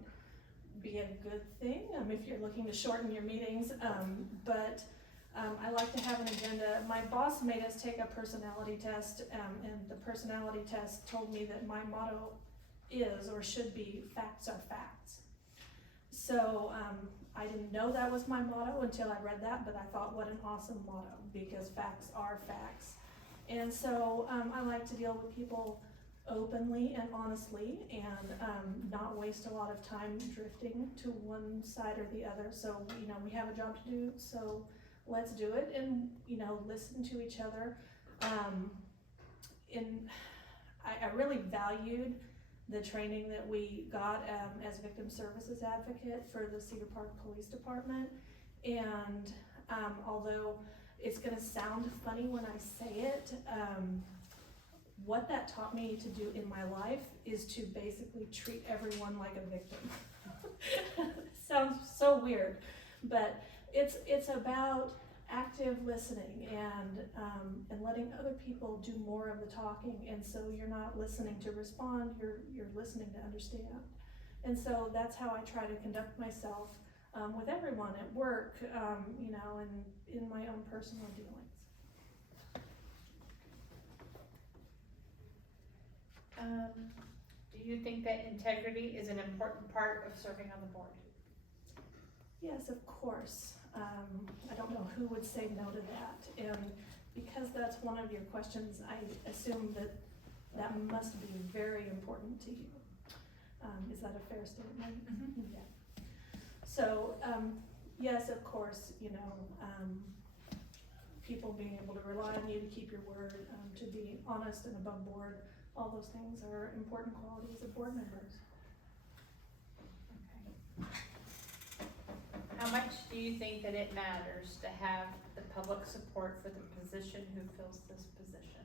be a good thing if you're looking to shorten your meetings. But I like to have an agenda. My boss made us take a personality test, and the personality test told me that my motto is or should be facts are facts. So I didn't know that was my motto until I read that, but I thought what an awesome motto, because facts are facts. And so I like to deal with people openly and honestly, and not waste a lot of time drifting to one side or the other. So we have a job to do, so let's do it, and listen to each other. I really valued the training that we got as victim services advocate for the Cedar Park Police Department. And although it's gonna sound funny when I say it, what that taught me to do in my life is to basically treat everyone like a victim. Sounds so weird, but it's about active listening and letting other people do more of the talking, and so you're not listening to respond, you're listening to understand. And so that's how I try to conduct myself with everyone at work, and in my own personal dealings. Do you think that integrity is an important part of serving on the board? Yes, of course. I don't know who would say no to that, and because that's one of your questions, I assume that must be very important to you. Is that a fair statement? Mm-hmm. Yeah. So, yes, of course, people being able to rely on you to keep your word, to be honest and above board, all those things are important qualities of board members. Okay. how much do you think that it matters to have the public support for the position who fills this position?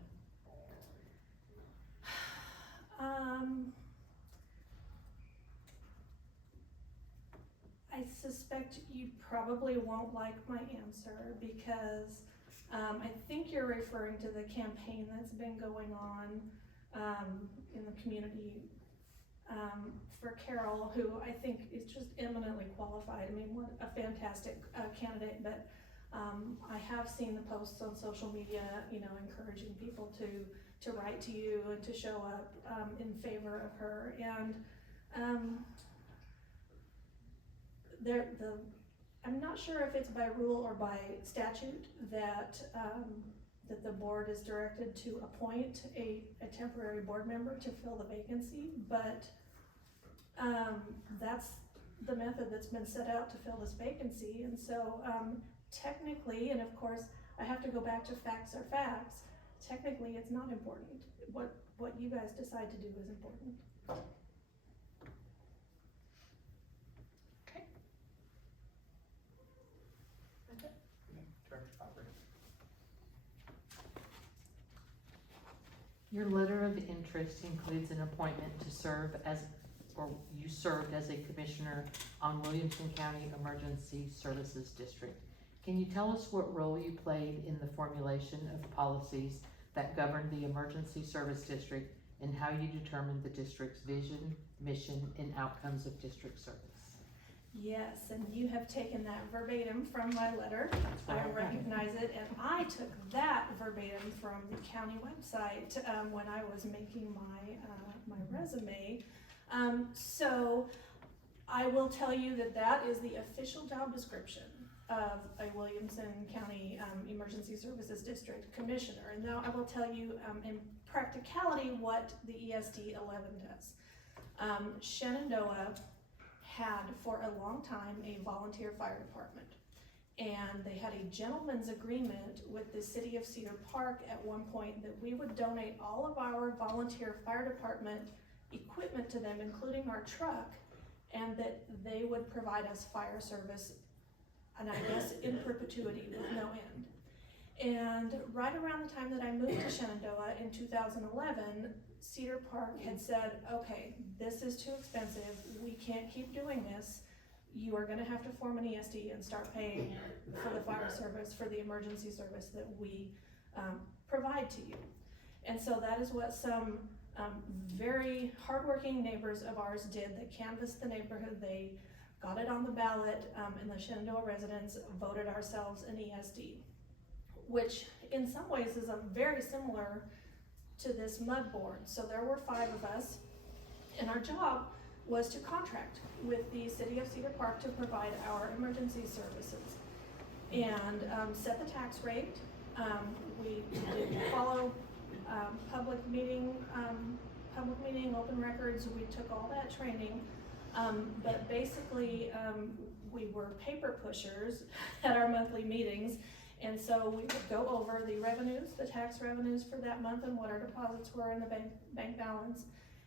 I suspect you probably won't like my answer because I think you're referring to the campaign that's been going on in the community for Carol, who I think is just eminently qualified. I mean, what a fantastic candidate, but I have seen the posts on social media, you know, encouraging people to write to you and to show up in favor of her. And I'm not sure if it's by rule or by statute that that the board is directed to appoint a temporary board member to fill the vacancy, but that's the method that's been set out to fill this vacancy. And so technically, and of course I have to go back to facts are facts, technically it's not important. What you guys decide to do is important. Okay. That's it. Director Favre. Your letter of interest includes an appointment to serve as, or you served as a commissioner on Williamson County Emergency Services District. Can you tell us what role you played in the formulation of policies that govern the Emergency Service District and how you determined the district's vision, mission, and outcomes of district service? Yes, and you have taken that verbatim from my letter. I recognize it, and I took that verbatim from the county website when I was making my resume. So I will tell you that that is the official job description of a Williamson County Emergency Services District Commissioner. And now I will tell you in practicality what the ESD 11 does. Shenandoah had for a long time a volunteer fire department, and they had a gentleman's agreement with the city of Cedar Park at one point that we would donate all of our volunteer fire department equipment to them, including our truck, and that they would provide us fire service, and I guess in perpetuity with no end. And right around the time that I moved to Shenandoah in 2011, Cedar Park had said, okay, this is too expensive, we can't keep doing this, you are gonna have to form an ESD and start paying for the fire service, for the emergency service that we provide to you. And so that is what some very hardworking neighbors of ours did. They canvassed the neighborhood, they got it on the ballot, and the Shenandoah residents voted ourselves an ESD, which in some ways is very similar to this MUD board. So there were 5 of us, and our job was to contract with the city of Cedar Park to provide our emergency services and set the tax rate. We did follow public meeting, open records. We took all that training, but basically we were paper pushers at our monthly meetings. And so we would go over the revenues, the tax revenues for that month and what our deposits were in the bank balance.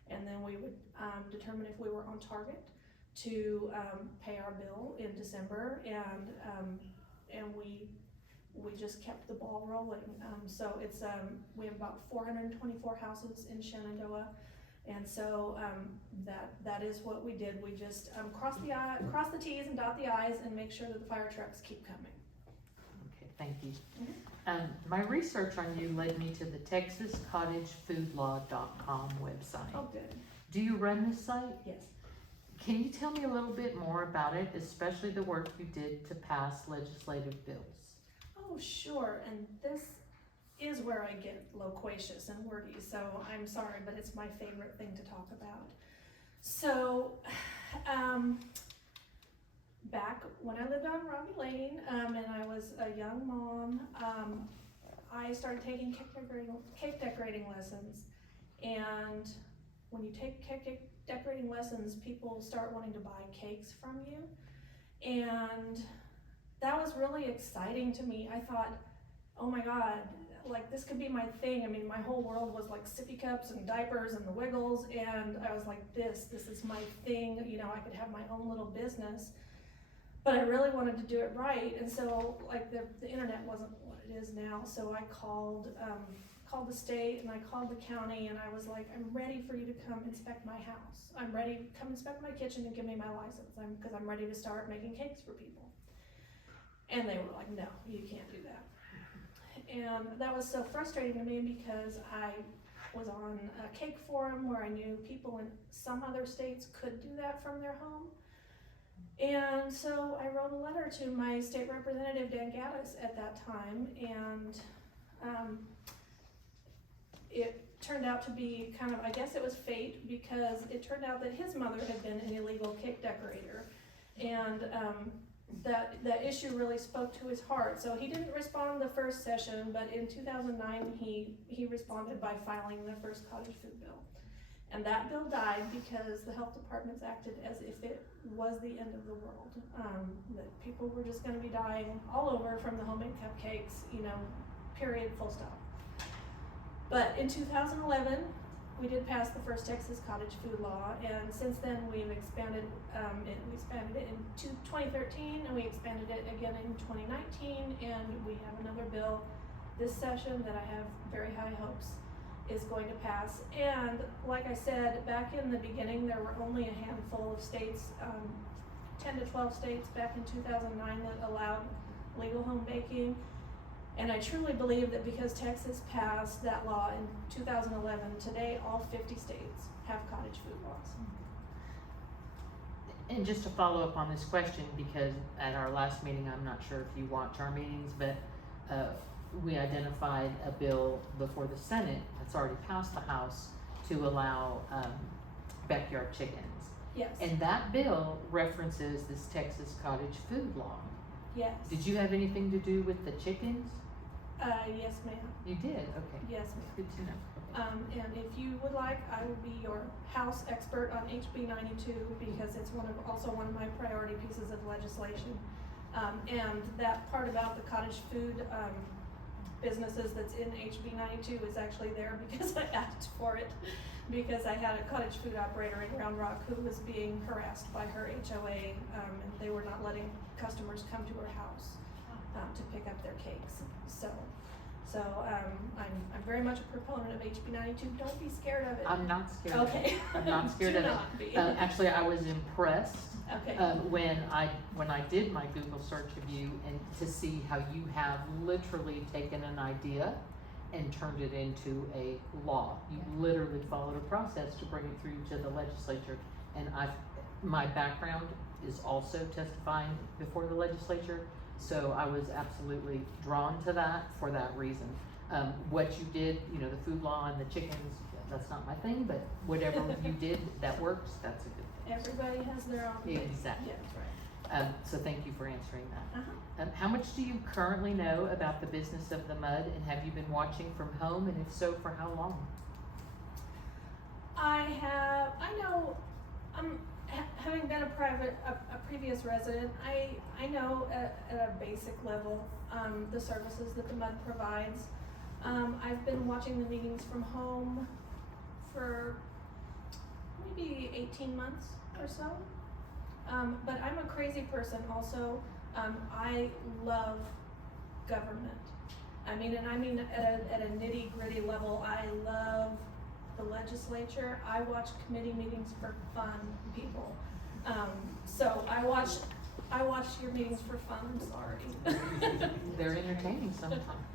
And then we would determine if we were on target to pay our bill in December. And we just kept the ball rolling. So it's, we have about 424 houses in Shenandoah. And so that is what we did. We just cross the T's and dot the I's and make sure that the fire trucks keep coming. Thank you. My research on you led me to the TexasCottageFoodLaw.com website. Oh, good. Do you run this site? Yes. Can you tell me a little bit more about it, especially the work you did to pass legislative bills? Oh, sure. And this is where I get loquacious and wordy, so I'm sorry, but it's my favorite thing to talk about. So, back when I lived on Robbie Lane, and I was a young mom, I started taking cake decorating lessons. And when you take cake decorating lessons, people start wanting to buy cakes from you. And that was really exciting to me. I thought, oh my God, like this could be my thing. I mean, my whole world was like sippy cups and diapers and the Wiggles. And I was like, this is my thing. You know, I could have my own little business. but I really wanted to do it right, and so like the internet wasn't what it is now, so I called the state and I called the county and I was like, I'm ready for you to come inspect my house. I'm ready to come inspect my kitchen and give me my license, because I'm ready to start making cakes for people. And they were like, no, you can't do that. And that was so frustrating to me because I was on a cake forum where I knew people in some other states could do that from their home. And so I wrote a letter to my state representative, Dan Gaddis, at that time, and it turned out to be kind of, I guess it was fate, because it turned out that his mother had been an illegal cake decorator, and that issue really spoke to his heart. So he didn't respond the first session, but in 2009 he responded by filing the first cottage food bill. And that bill died because the health departments acted as if it was the end of the world. That people were just gonna be dying all over from the homemade cupcakes, period, full stop. But in 2011, we did pass the first Texas cottage food law, and since then we've expanded it. We expanded it in 2013, and we expanded it again in 2019, and we have another bill this session that I have very high hopes is going to pass. And like I said, back in the beginning, there were only a handful of states, 10 to 12 states back in 2009 that allowed legal home baking. And I truly believe that because Texas passed that law in 2011, today all 50 states have cottage food laws. And just to follow up on this question, because at our last meeting, I'm not sure if you watch our meetings, but we identified a bill before the Senate that's already passed the House to allow backyard chickens. Yes. And that bill references this Texas cottage food law. Yes. Did you have anything to do with the chickens? Yes, ma'am. You did, okay. Yes, ma'am. Good to know. And if you would like, I will be your House expert on HB 92 because it's also one of my priority pieces of legislation. And that part about the cottage food businesses that's in HB 92 is actually there because I asked for it, because I had a cottage food operator in Round Rock who was being harassed by her HOA, and they were not letting customers come to her house to pick up their cakes. So I'm very much a proponent of HB 92. Don't be scared of it. I'm not scared of it. Okay. I'm not scared Do of not it. be. Actually, I was impressed Okay. when I did my Google search of you, and to see how you have literally taken an idea and turned it into a law. You literally followed a process to bring it through to the legislature. And my background is also testifying before the legislature, so I was absolutely drawn to that for that reason. What you did, the food law and the chickens, that's not my thing, but whatever you did that works, that's a good thing. Everybody has their own thing. Exactly. Yeah, right. So thank you for answering that. Uh-huh. How much do you currently know about the business of the mud, and have you been watching from home, and if so, for how long? Having been a previous resident, I know at a basic level the services that the MUD provides. I've been watching the meetings from home for maybe 18 months or so. But I'm a crazy person also. I love government. I mean at a nitty-gritty level, I love the legislature. I watch committee meetings for fun, people. So I watch your meetings for fun, I'm sorry. They're entertaining sometimes.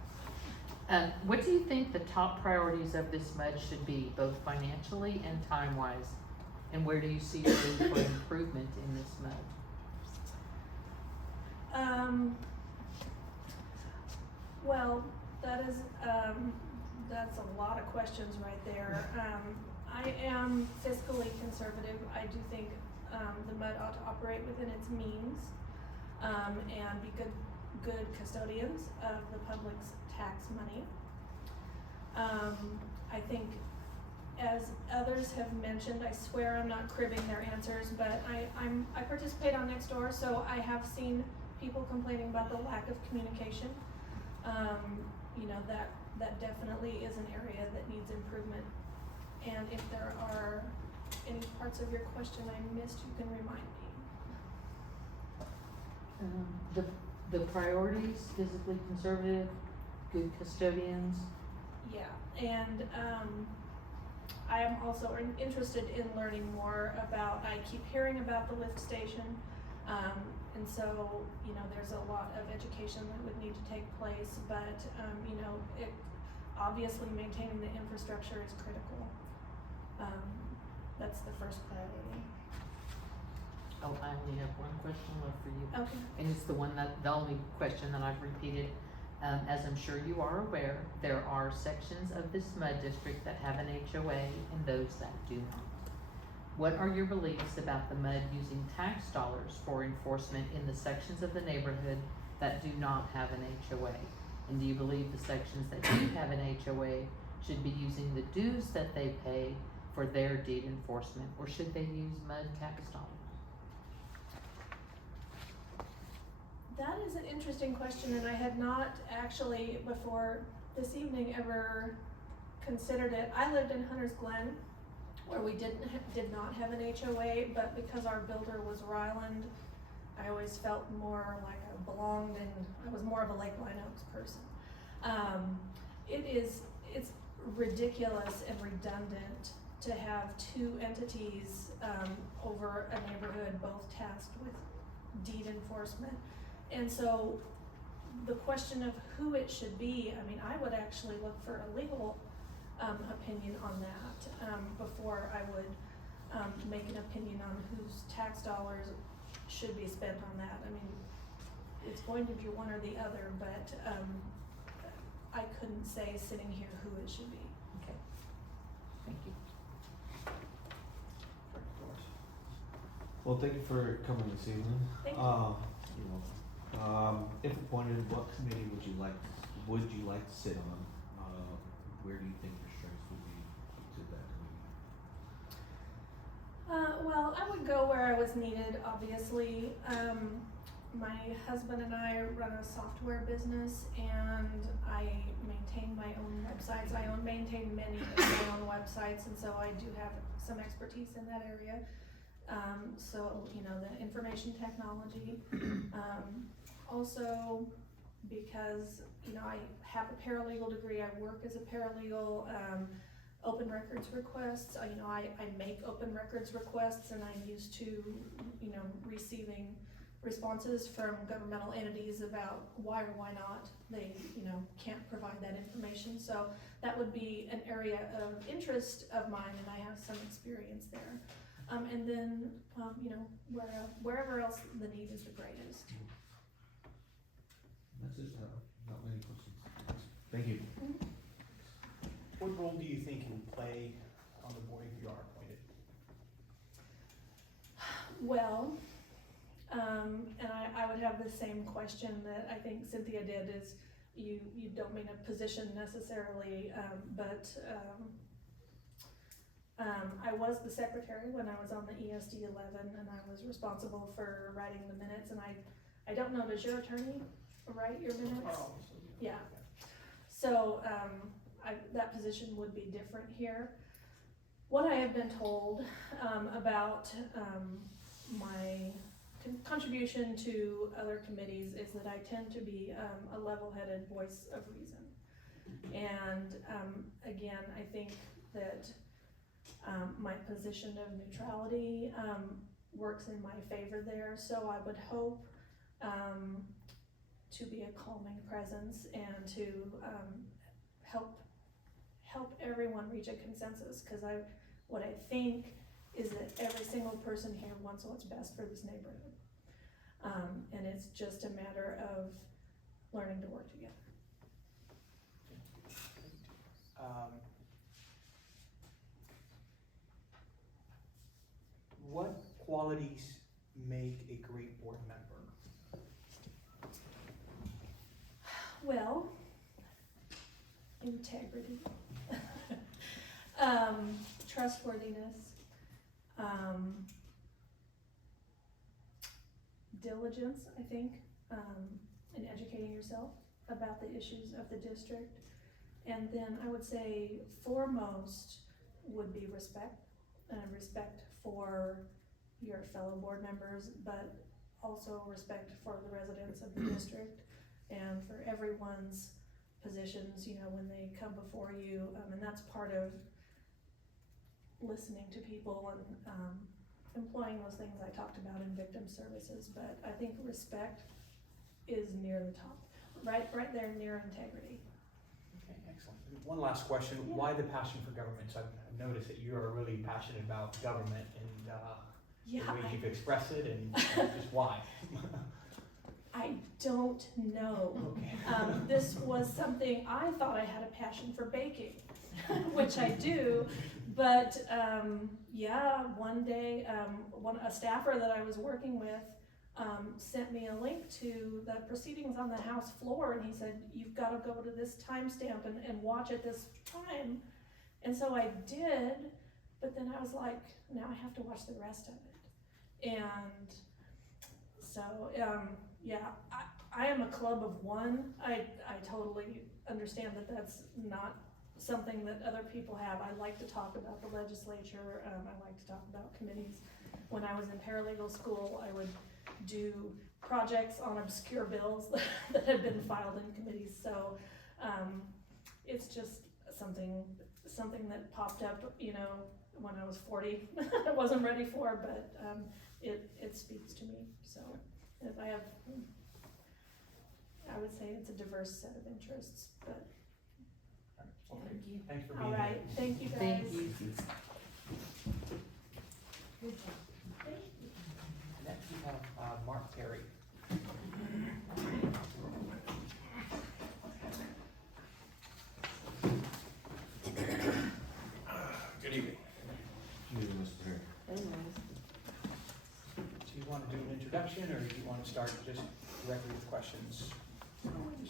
What do you think the top priorities of this MUD should be, both financially and time-wise? And where do you see room for improvement in this MUD? Well, that's a lot of questions right there. I am fiscally conservative. I do think the MUD ought to operate within its means and be good custodians of the public's tax money. I think, as others have mentioned, I swear I'm not cribbing their answers, but I participate on Nextdoor, so I have seen people complaining about the lack of communication. That definitely is an area that needs improvement. And if there are any parts of your question I missed, you can remind me. The priorities, physically conservative, good custodians. Yeah, and I am also interested in learning more about, I keep hearing about the lift station. And so, you know, there's a lot of education that would need to take place, but, you know, obviously maintaining the infrastructure is critical. That's the first priority. Oh, I only have one question left for you. Okay. And it's the only question that I've repeated. As I'm sure you are aware, there are sections of this MUD district that have an HOA and those that do not. What are your beliefs about the MUD using tax dollars for enforcement in the sections of the neighborhood that do not have an HOA? And do you believe the sections that do have an HOA should be using the dues that they pay for their deed enforcement, or should they use MUD tax dollars? That is an interesting question, and I had not actually before this evening ever considered it. I lived in Hunters Glen, where we did not have an HOA, but because our builder was Ryland, I always felt more like I belonged, and I was more of a Lake Line Oaks person. It's ridiculous and redundant to have two entities over a neighborhood, both tasked with deed enforcement. And so the question of who it should be, I mean, I would actually look for a legal opinion on that before I would make an opinion on whose tax dollars should be spent on that. I mean, it's going to be one or the other, but I couldn't say sitting here who it should be. Okay, thank you. Well, thank you for coming this evening. Thank you. You're welcome. If appointed, what committee would you like to sit on? Where do you think your strengths would be to that committee? Well, I would go where I was needed, obviously. My husband and I run a software business, and I maintain my own websites. I maintain many of my own websites, and so I do have some expertise in that area. So, you know, the information technology. Also, because, you know, I have a paralegal degree, I work as a paralegal, open records requests, you know, I make open records requests, and I'm used to, you know, receiving responses from governmental entities about why or why not they, you know, can't provide that information. So that would be an area of interest of mine, and I have some experience there. And then, you know, wherever else the need is the greatest. That's it, not many questions. Thank you. What role do you think you will play on the board if you are appointed? Well, and I would have the same question that I think Cynthia did, is you don't mean a position necessarily, but I was the secretary when I was on the ESD 11, and I was responsible for writing the minutes, and I don't know, does your attorney write your minutes? Yeah. So that position would be different here. What I have been told about my contribution to other committees is that I tend to be a level-headed voice of reason. And again, I think that my position of neutrality works in my favor there, so I would hope to be a calming presence and to help everyone reach a consensus, because what I think is that every single person here wants what's best for this neighborhood. And it's just a matter of learning to work together. What qualities make a great board member? Well, integrity, trustworthiness, diligence, I think, in educating yourself about the issues of the district. And then I would say foremost would be respect, respect for your fellow board members, but also respect for the residents of the district and for everyone's positions, you know, when they come before you, and that's part of listening to people and, employing those things I talked about in victim services, but I think respect is near the top, right there near integrity. Okay, excellent. One last question, Yeah. why the passion for government? So I've noticed that you are really passionate about government and, the Yeah, ways you've expressed it and just why. I don't know. Okay. This was something, I thought I had a passion for baking, which I do, but, yeah, one day, a staffer that I was working with, sent me a link to the proceedings on the House floor, and he said, you've gotta go to this timestamp and watch at this time. And so I did, but then I was like, now I have to watch the rest of it. And so, yeah, I am a club of one. I totally understand that that's not something that other people have. I like to talk about the legislature, I like to talk about committees. When I was in paralegal school, I would do projects on obscure bills that had been filed in committees, so it's just something that popped up, you know, when I was 40. I wasn't ready for, but it speaks to me. So if I would say it's a diverse set of interests, but Well, thank you. Thanks for All being here. right, thank you guys. Thank you. Next we have Mark Terry. Good evening. Good evening, Mr. Mayor. So you want to do an introduction, or do you want to start just directly with questions?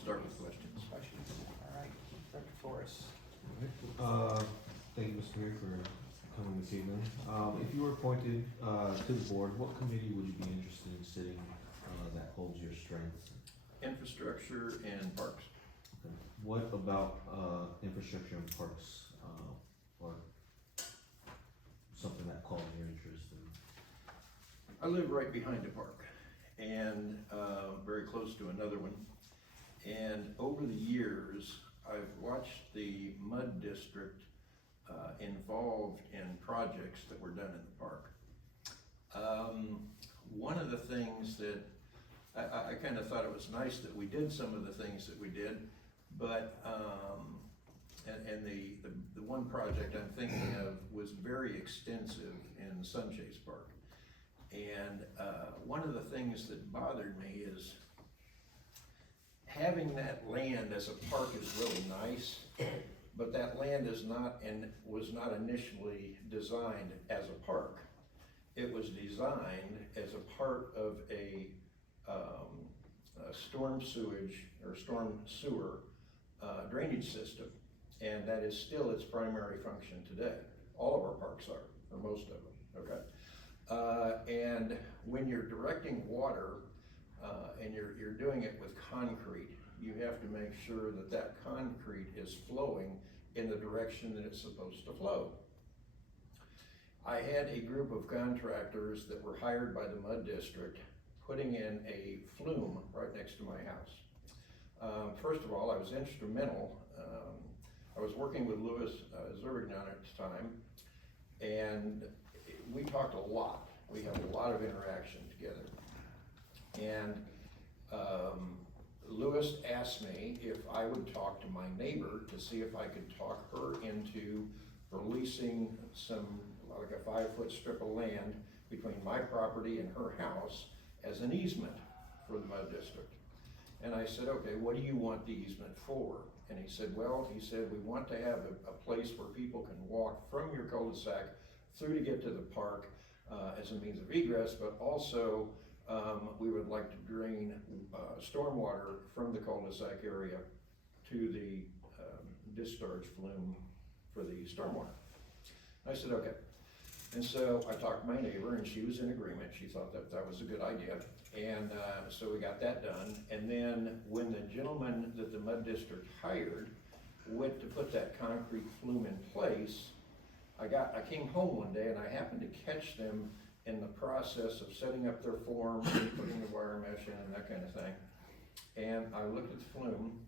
Start with questions. Questions, all right, Director Flores. Thank you, Mr. Mayor, for coming this evening. If you were appointed, to the board, what committee would you be interested in sitting, that holds your strengths? Infrastructure and parks. Okay. What about, infrastructure and parks, or something that calls your interest in? I live right behind a park and very close to another one. And over the years, I've watched the MUD district involved in projects that were done in the park. One of the things that I kind of thought it was nice that we did some of the things that we did, but and the one project I'm thinking of was very extensive in Sunchase Park. And one of the things that bothered me is having that land as a park is really nice, but that land is not and was not initially designed as a park. It was designed as a part of a storm sewage or storm sewer drainage system, and that is still its primary function today. All of our parks are, or most of them, okay? And when you're directing water and you're doing it with concrete, you have to make sure that that concrete is flowing in the direction that it's supposed to flow. I had a group of contractors that were hired by the MUD district putting in a flume right next to my house. First of all, I was instrumental. I was working with Louis Zervignon at the time, and we talked a lot. We had a lot of interaction together. And Louis asked me if I would talk to my neighbor to see if I could talk her into releasing some, like a 5-foot strip of land between my property and her house as an easement for the MUD district. And I said, okay, what do you want the easement for? And he said, well, we want to have a place where people can walk from your cul-de-sac through to get to the park as a means of egress, but also we would like to drain stormwater from the cul-de-sac area to the discharge flume for the stormwater. I said, okay. And so I talked to my neighbor and she was in agreement. She thought that that was a good idea. And so we got that done. And then when the gentleman that the MUD district hired went to put that concrete flume in place, I came home one day and I happened to catch them in the process of setting up their form, putting the wire mesh in and that kind of thing. And I looked at the flume,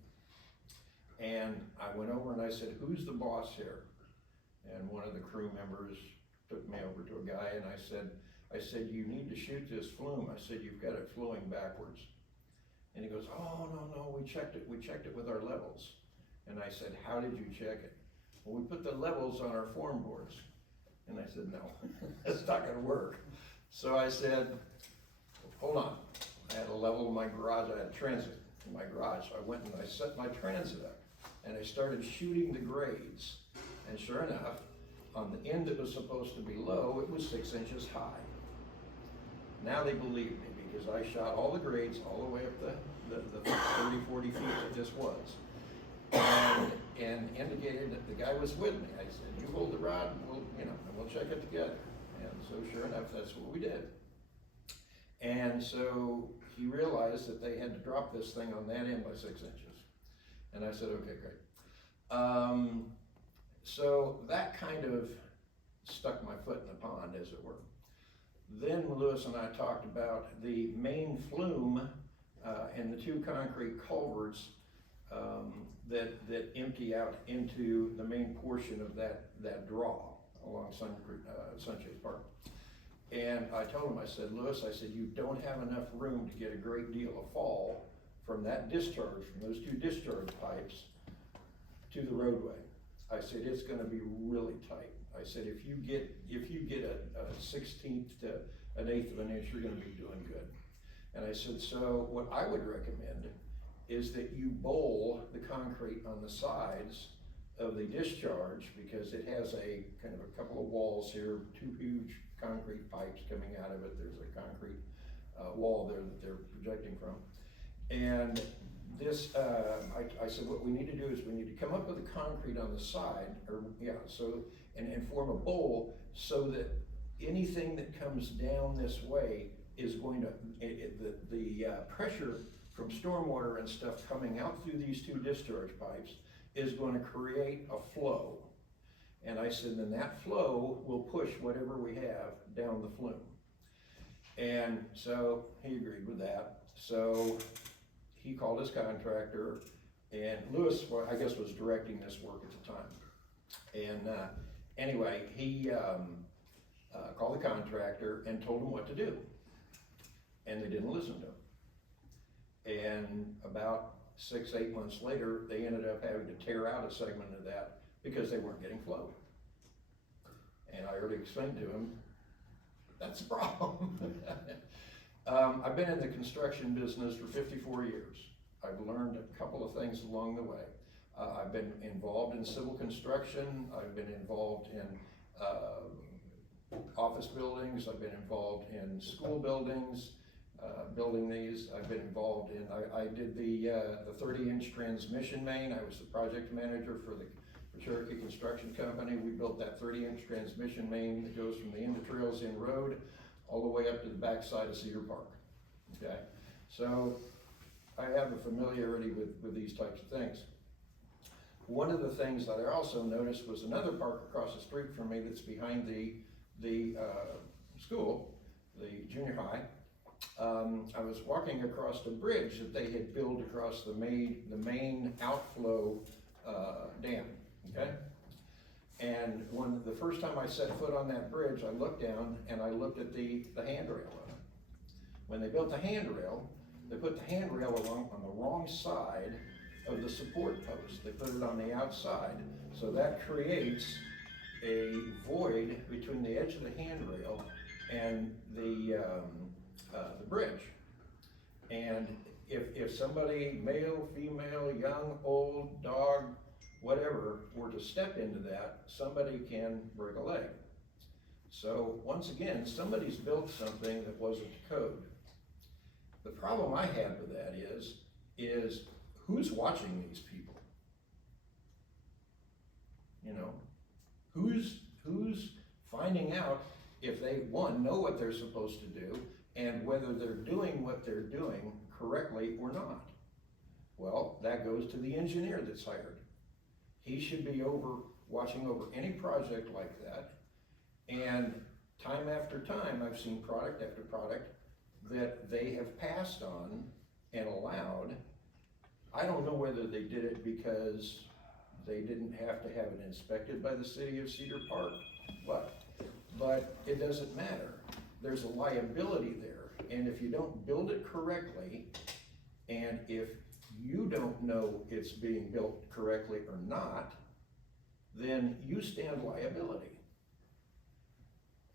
and I went over and I said, who's the boss here? And one of the crew members took me over to a guy, and I said, you need to shoot this flume. I said, you've got it flowing backwards. And he goes, oh, no, we checked it with our levels. And I said, how did you check it? Well, we put the levels on our form boards. And I said, no, that's not gonna work. So I said, hold on. I had a level in my garage, I had transit in my garage. So I went and I set my transit up, and I started shooting the grades. And sure enough, on the end that was supposed to be low, it was 6 inches high. Now they believe me, because I shot all the grades all the way up the 30, 40 feet that this was. And indicated that the guy was with me. I said, you hold the rod, and we'll check it together. And so sure enough, that's what we did. And so he realized that they had to drop this thing on that end by 6 inches. And I said, okay, great. So that kind of stuck my foot in the pond, as it were. Then Lewis and I talked about the main flume and the 2 concrete culverts that empty out into the main portion of that draw along Sunchase Park. And I told him, I said, Lewis, I said, you don't have enough room to get a great deal of fall from that discharge, from those 2 discharge pipes to the roadway. I said, it's gonna be really tight. I said, if you get a 16th to an 1/8 of an inch, you're gonna be doing good. And I said, so what I would recommend is that you bowl the concrete on the sides of the discharge, because it has a kind of a couple of walls here, 2 huge concrete pipes coming out of it. There's a concrete wall there that they're projecting from. And this, I said, what we need to do is we need to come up with the concrete on the side, and form a bowl so that anything that comes down this way is going to, the pressure from stormwater and stuff coming out through these 2 discharge pipes is going to create a flow. And I said, then that flow will push whatever we have down the flume. And so he agreed with that. So he called his contractor, and Lewis, I guess, was directing this work at the time. And anyway, he called the contractor and told him what to do. And they didn't listen to him. And about 6, 8 months later, they ended up having to tear out a segment of that because they weren't getting flow. And I already explained to him, that's the problem. I've been in the construction business for 54 years. I've learned a couple of things along the way. I've been involved in civil construction. I've been involved in office buildings. I've been involved in school buildings, building these. I've been involved in, I did the 30-inch transmission main. I was the project manager for Cherokee Construction Company. We built that 30-inch transmission main that goes from the end of Trails Inn Road all the way up to the backside of Cedar Park. Okay, so I have a familiarity with these types of things. One of the things that I also noticed was another park across the street from me that's behind the school, the junior high. I was walking across the bridge that they had built across the main outflow dam, okay? And the first time I set foot on that bridge, I looked down and I looked at the handrail on it. When they built the handrail, they put the handrail along on the wrong side of the support post. They put it on the outside. So that creates a void between the edge of the handrail and the bridge. And if somebody, male, female, young, old, dog, whatever, were to step into that, somebody can break a leg. So once again, somebody's built something that wasn't code. The problem I have with that is who's watching these people? You know, who's finding out if they, one, know what they're supposed to do, and whether they're doing what they're doing correctly or not? Well, that goes to the engineer that's hired. He should be watching over any project like that, and time after time, I've seen product after product that they have passed on and allowed. I don't know whether they did it because they didn't have to have it inspected by the city of Cedar Park, but it doesn't matter. There's a liability there, and if you don't build it correctly, and if you don't know it's being built correctly or not, then you stand liability.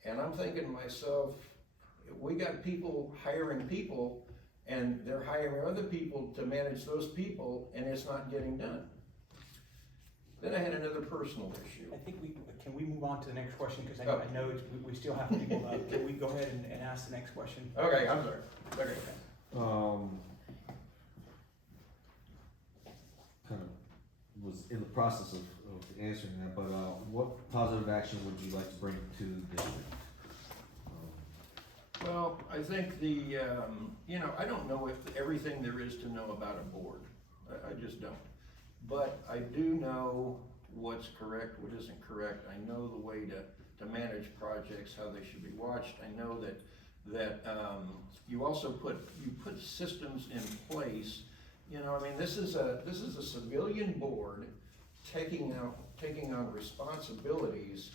And I'm thinking to myself, we got people hiring people, and they're hiring other people to manage those people, and it's not getting done. Then I had another personal issue. I think can we move on to the next question, because Oh. I know we still have people, can we go ahead and ask the next question? Okay, I'm sorry. Okay. Kind of was in the process of answering that, but, what positive action would you like to bring to the district? Well, I think the, I don't know if everything there is to know about a board. I just don't. But I do know what's correct, what isn't correct. I know the way to manage projects, how they should be watched. I know that you also put systems in place. This is a civilian board taking on responsibilities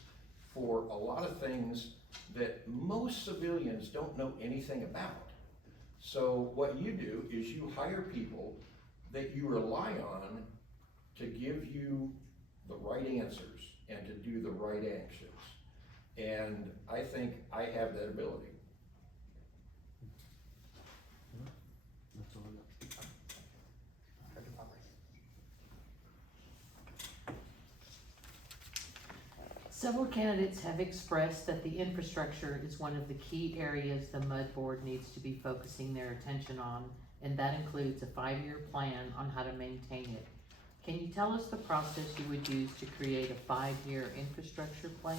for a lot of things that most civilians don't know anything about. So what you do is you hire people that you rely on to give you the right answers and to do the right actions. And I think I have that ability. That's all I got. Dr. Pomeroy. Several candidates have expressed that the infrastructure is one of the key areas the MUD board needs to be focusing their attention on, and that includes a 5-year plan on how to maintain it. Can you tell us the process you would use to create a 5-year infrastructure plan?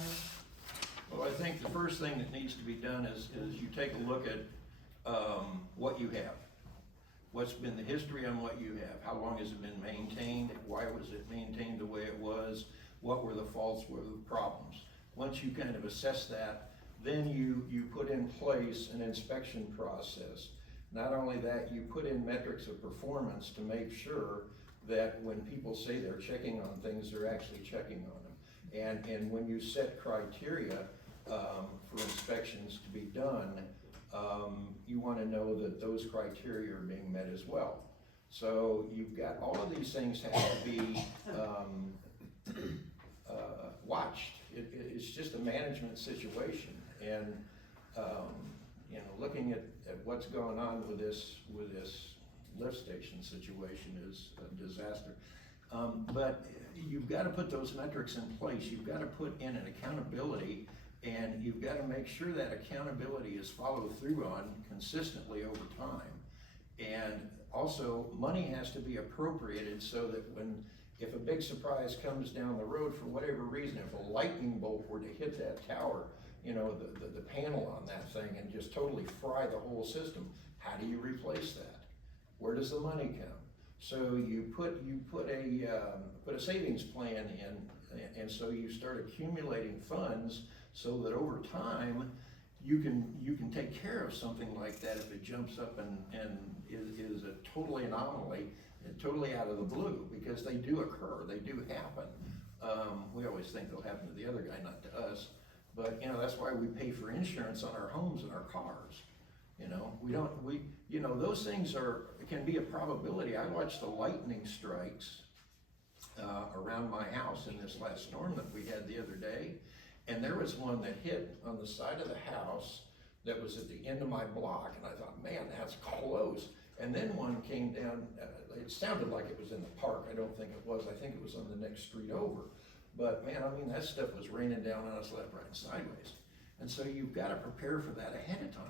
Well, I think the first thing that needs to be done is you take a look at what you have. What's been the history on what you have? How long has it been maintained? Why was it maintained the way it was? What were the faults? What were the problems? Once you kind of assess that, then you put in place an inspection process. Not only that, you put in metrics of performance to make sure that when people say they're checking on things, they're actually checking on them. And when you set criteria for inspections to be done, you want to know that those criteria are being met as well. So you've got all of these things have to be watched. It's just a management situation, and looking at what's going on with this lift station situation is a disaster. But you've got to put those metrics in place. You've got to put in an accountability, and you've got to make sure that accountability is followed through on consistently over time. And also, money has to be appropriated so that if a big surprise comes down the road for whatever reason, if a lightning bolt were to hit that tower, the panel on that thing and just totally fry the whole system, how do you replace that? Where does the money come? So you put a savings plan in, and so you start accumulating funds so that over time you can take care of something like that if it jumps up and is a totally anomaly and totally out of the blue, because they do occur, they do happen. We always think they'll happen to the other guy, not to us. But that's why we pay for insurance on our homes and our cars. Those things can be a probability. I watched the lightning strikes around my house in this last storm that we had the other day, and there was one that hit on the side of the house that was at the end of my block, and I thought, man, that's close. And then one came down, it sounded like it was in the park. I don't think it was. I think it was on the next street over. But man, that stuff was raining down on us left, right, and sideways. And so you've got to prepare for that ahead of time.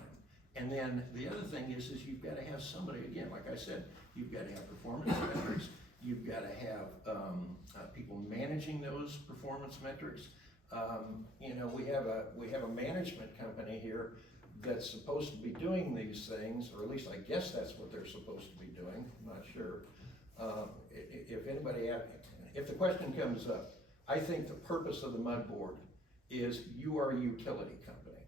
And then the other thing is you've got to have somebody, again, like I said, you've got to have performance metrics. You've got to have people managing those performance metrics. We have a management company here that's supposed to be doing these things, or at least I guess that's what they're supposed to be doing. I'm not sure. If the question comes up, I think the purpose of the MUD board is you are a utility company.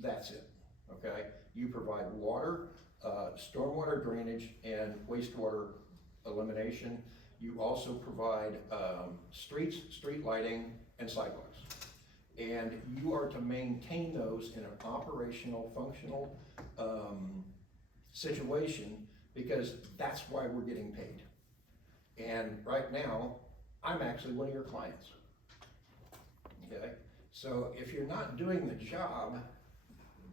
That's it, okay? You provide water, stormwater drainage, and wastewater elimination. You also provide streets, street lighting, and sidewalks. And you are to maintain those in an operational, functional situation, because that's why we're getting paid. And right now, I'm actually one of your clients. Okay? So if you're not doing the job,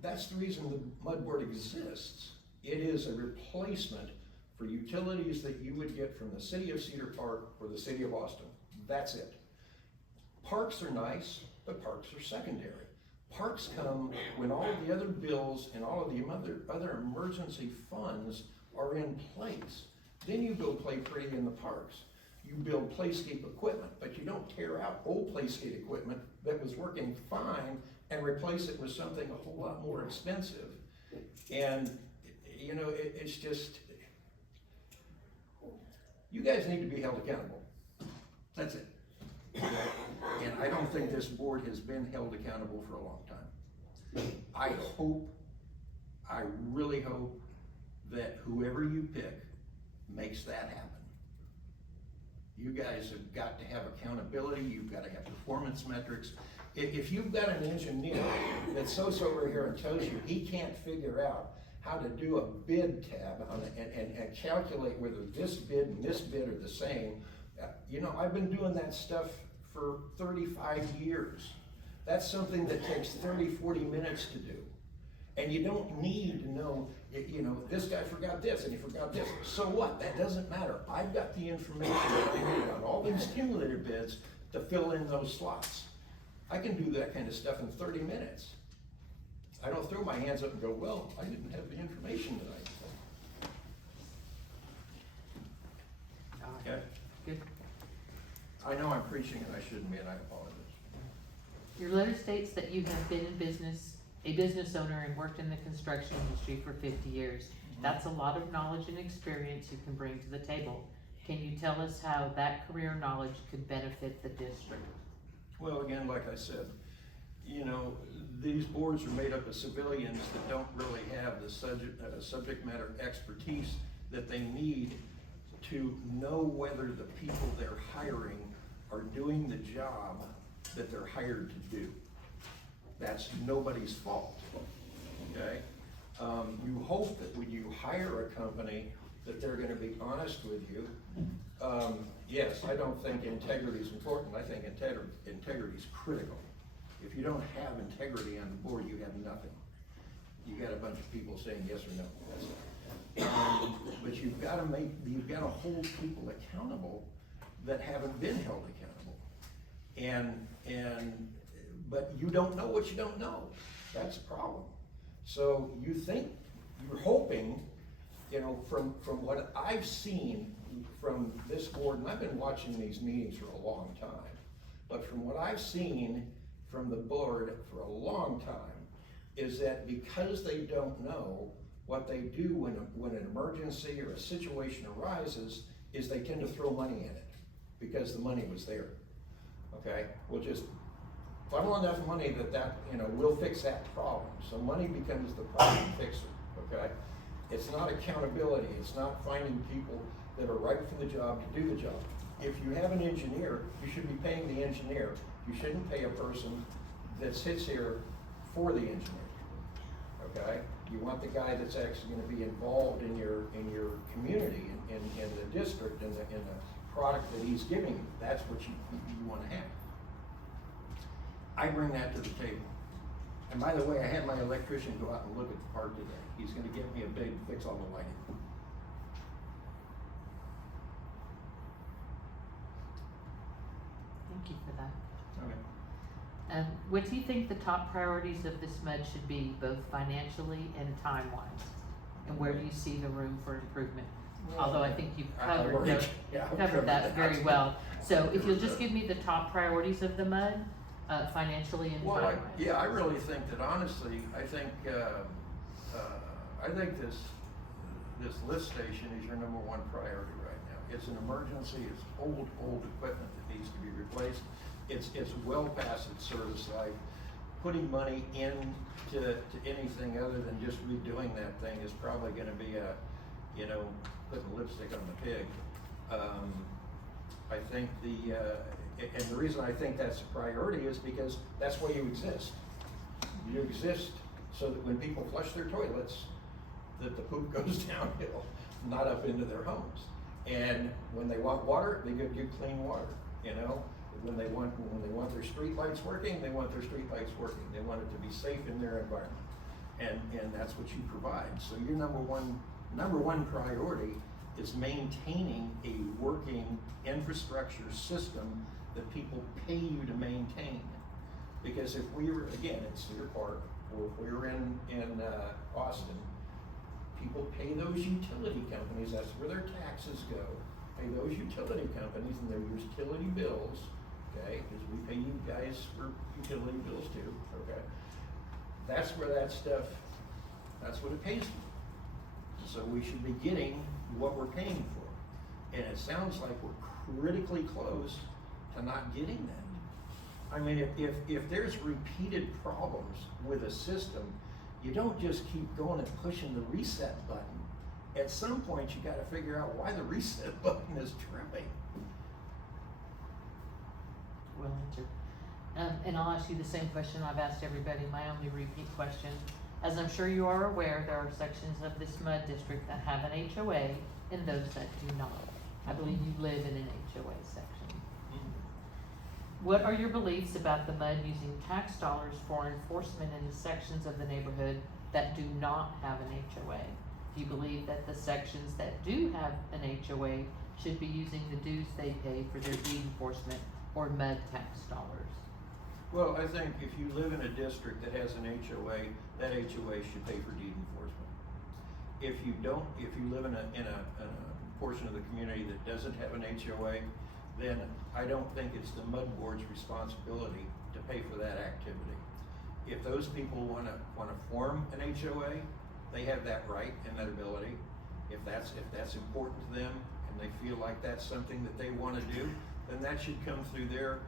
that's the reason the MUD board exists. It is a replacement for utilities that you would get from the city of Cedar Park or the city of Austin. That's it. Parks are nice, but parks are secondary. Parks come when all of the other bills and all of the other emergency funds are in place. Then you go play pretty in the parks. You build playscape equipment, but you don't tear out old playscape equipment that was working fine and replace it with something a whole lot more expensive. And, you know, it's just, you guys need to be held accountable. That's it. And I don't think this board has been held accountable for a long time. I really hope that whoever you pick makes that happen. You guys have got to have accountability, you've got to have performance metrics. If you've got an engineer that sits over here and tells you he can't figure out how to do a bid tab and calculate whether this bid and this bid are the same, you know, I've been doing that stuff for 35 years. That's something that takes 30, 40 minutes to do. And you don't need to know, you know, this guy forgot this and he forgot this. So what? That doesn't matter. I've got the information that I need on all these cumulative bids to fill in those slots. I can do that kind of stuff in 30 minutes. I don't throw my hands up and go, well, I didn't have the information tonight. Okay? Good. I know I'm preaching and I shouldn't be, and I apologize. Your letter states that you have been in business, a business owner, and worked in the construction industry for 50 years. That's a lot of knowledge and experience you can bring to the table. Can you tell us how that career knowledge could benefit the district? Well, again, like I said, you know, these boards are made up of civilians that don't really have the subject matter expertise that they need to know whether the people they're hiring are doing the job that they're hired to do. That's nobody's fault, okay? You hope that when you hire a company that they're gonna be honest with you. Yes, I don't think integrity is important. I think integrity is critical. If you don't have integrity on the board, you have nothing. You got a bunch of people saying yes or no. That's it. But you've got to hold people accountable that haven't been held accountable. But you don't know what you don't know. That's a problem. So you're hoping, you know, from what I've seen from this board, and I've been watching these meetings for a long time, but from what I've seen from the board for a long time, is that because they don't know what they do when an emergency or a situation arises, is they tend to throw money in it because the money was there. Okay, we'll just funnel enough money that you know, we'll fix that problem. So money becomes the problem fixer. Okay, it's not accountability. It's not finding people that are right for the job to do the job. If you have an engineer, you should be paying the engineer. You shouldn't pay a person that sits here for the engineer. Okay, you want the guy that's actually going to be involved in your community, in the district, in the product that he's giving you. That's what you want to have. I bring that to the table. And by the way, I had my electrician go out and look at the part today. He's going to get me a bid to fix all the lighting. Thank you for that. Okay. What do you think the top priorities of this MUD should be, both financially and time-wise? And where do you see the room for improvement? Although I think you've covered that very well. So if you'll just give me the top priorities of the MUD, financially and time-wise. Yeah, I really think that honestly, I think this lift station is your number one priority right now. It's an emergency. It's old equipment that needs to be replaced. It's well past its service life. putting money into anything other than just redoing that thing is probably gonna be a, you know, putting lipstick on the pig. I think and the reason I think that's a priority is because that's why you exist. You exist so that when people flush their toilets, that the poop goes downhill, not up into their homes. And when they want water, they get good clean water, you know? When they want their street lights working, they want their street lights working. They want it to be safe in their environment. And that's what you provide. So your number one priority is maintaining a working infrastructure system that people pay you to maintain. Because if we were, again, in Cedar Park, or if we were in Austin, people pay those utility companies, that's where their taxes go, pay those utility companies and their utility bills, okay, because we pay you guys for utility bills too, okay? That's where that stuff, that's what it pays for. So we should be getting what we're paying for. And it sounds like we're critically close to not getting that. I mean, if there's repeated problems with a system, you don't just keep going and pushing the reset button. At some point, you gotta figure out why the reset button is tripping. Well answered. And I'll ask you the same question I've asked everybody, my only repeat question. As I'm sure you are aware, there are sections of this MUD district that have an HOA and those that do not. I believe you live in an HOA section. What are your beliefs about the MUD using tax dollars for enforcement in the sections of the neighborhood that do not have an HOA? Do you believe that the sections that do have an HOA should be using the dues they pay for their deed enforcement or MUD tax dollars? Well, I think if you live in a district that has an HOA, that HOA should pay for deed enforcement. If you don't, if you live in a portion of the community that doesn't have an HOA, then I don't think it's the MUD board's responsibility to pay for that activity. If those people wanna form an HOA, they have that right and that ability. If that's important to them and they feel like that's something that they wanna do, then that should come through their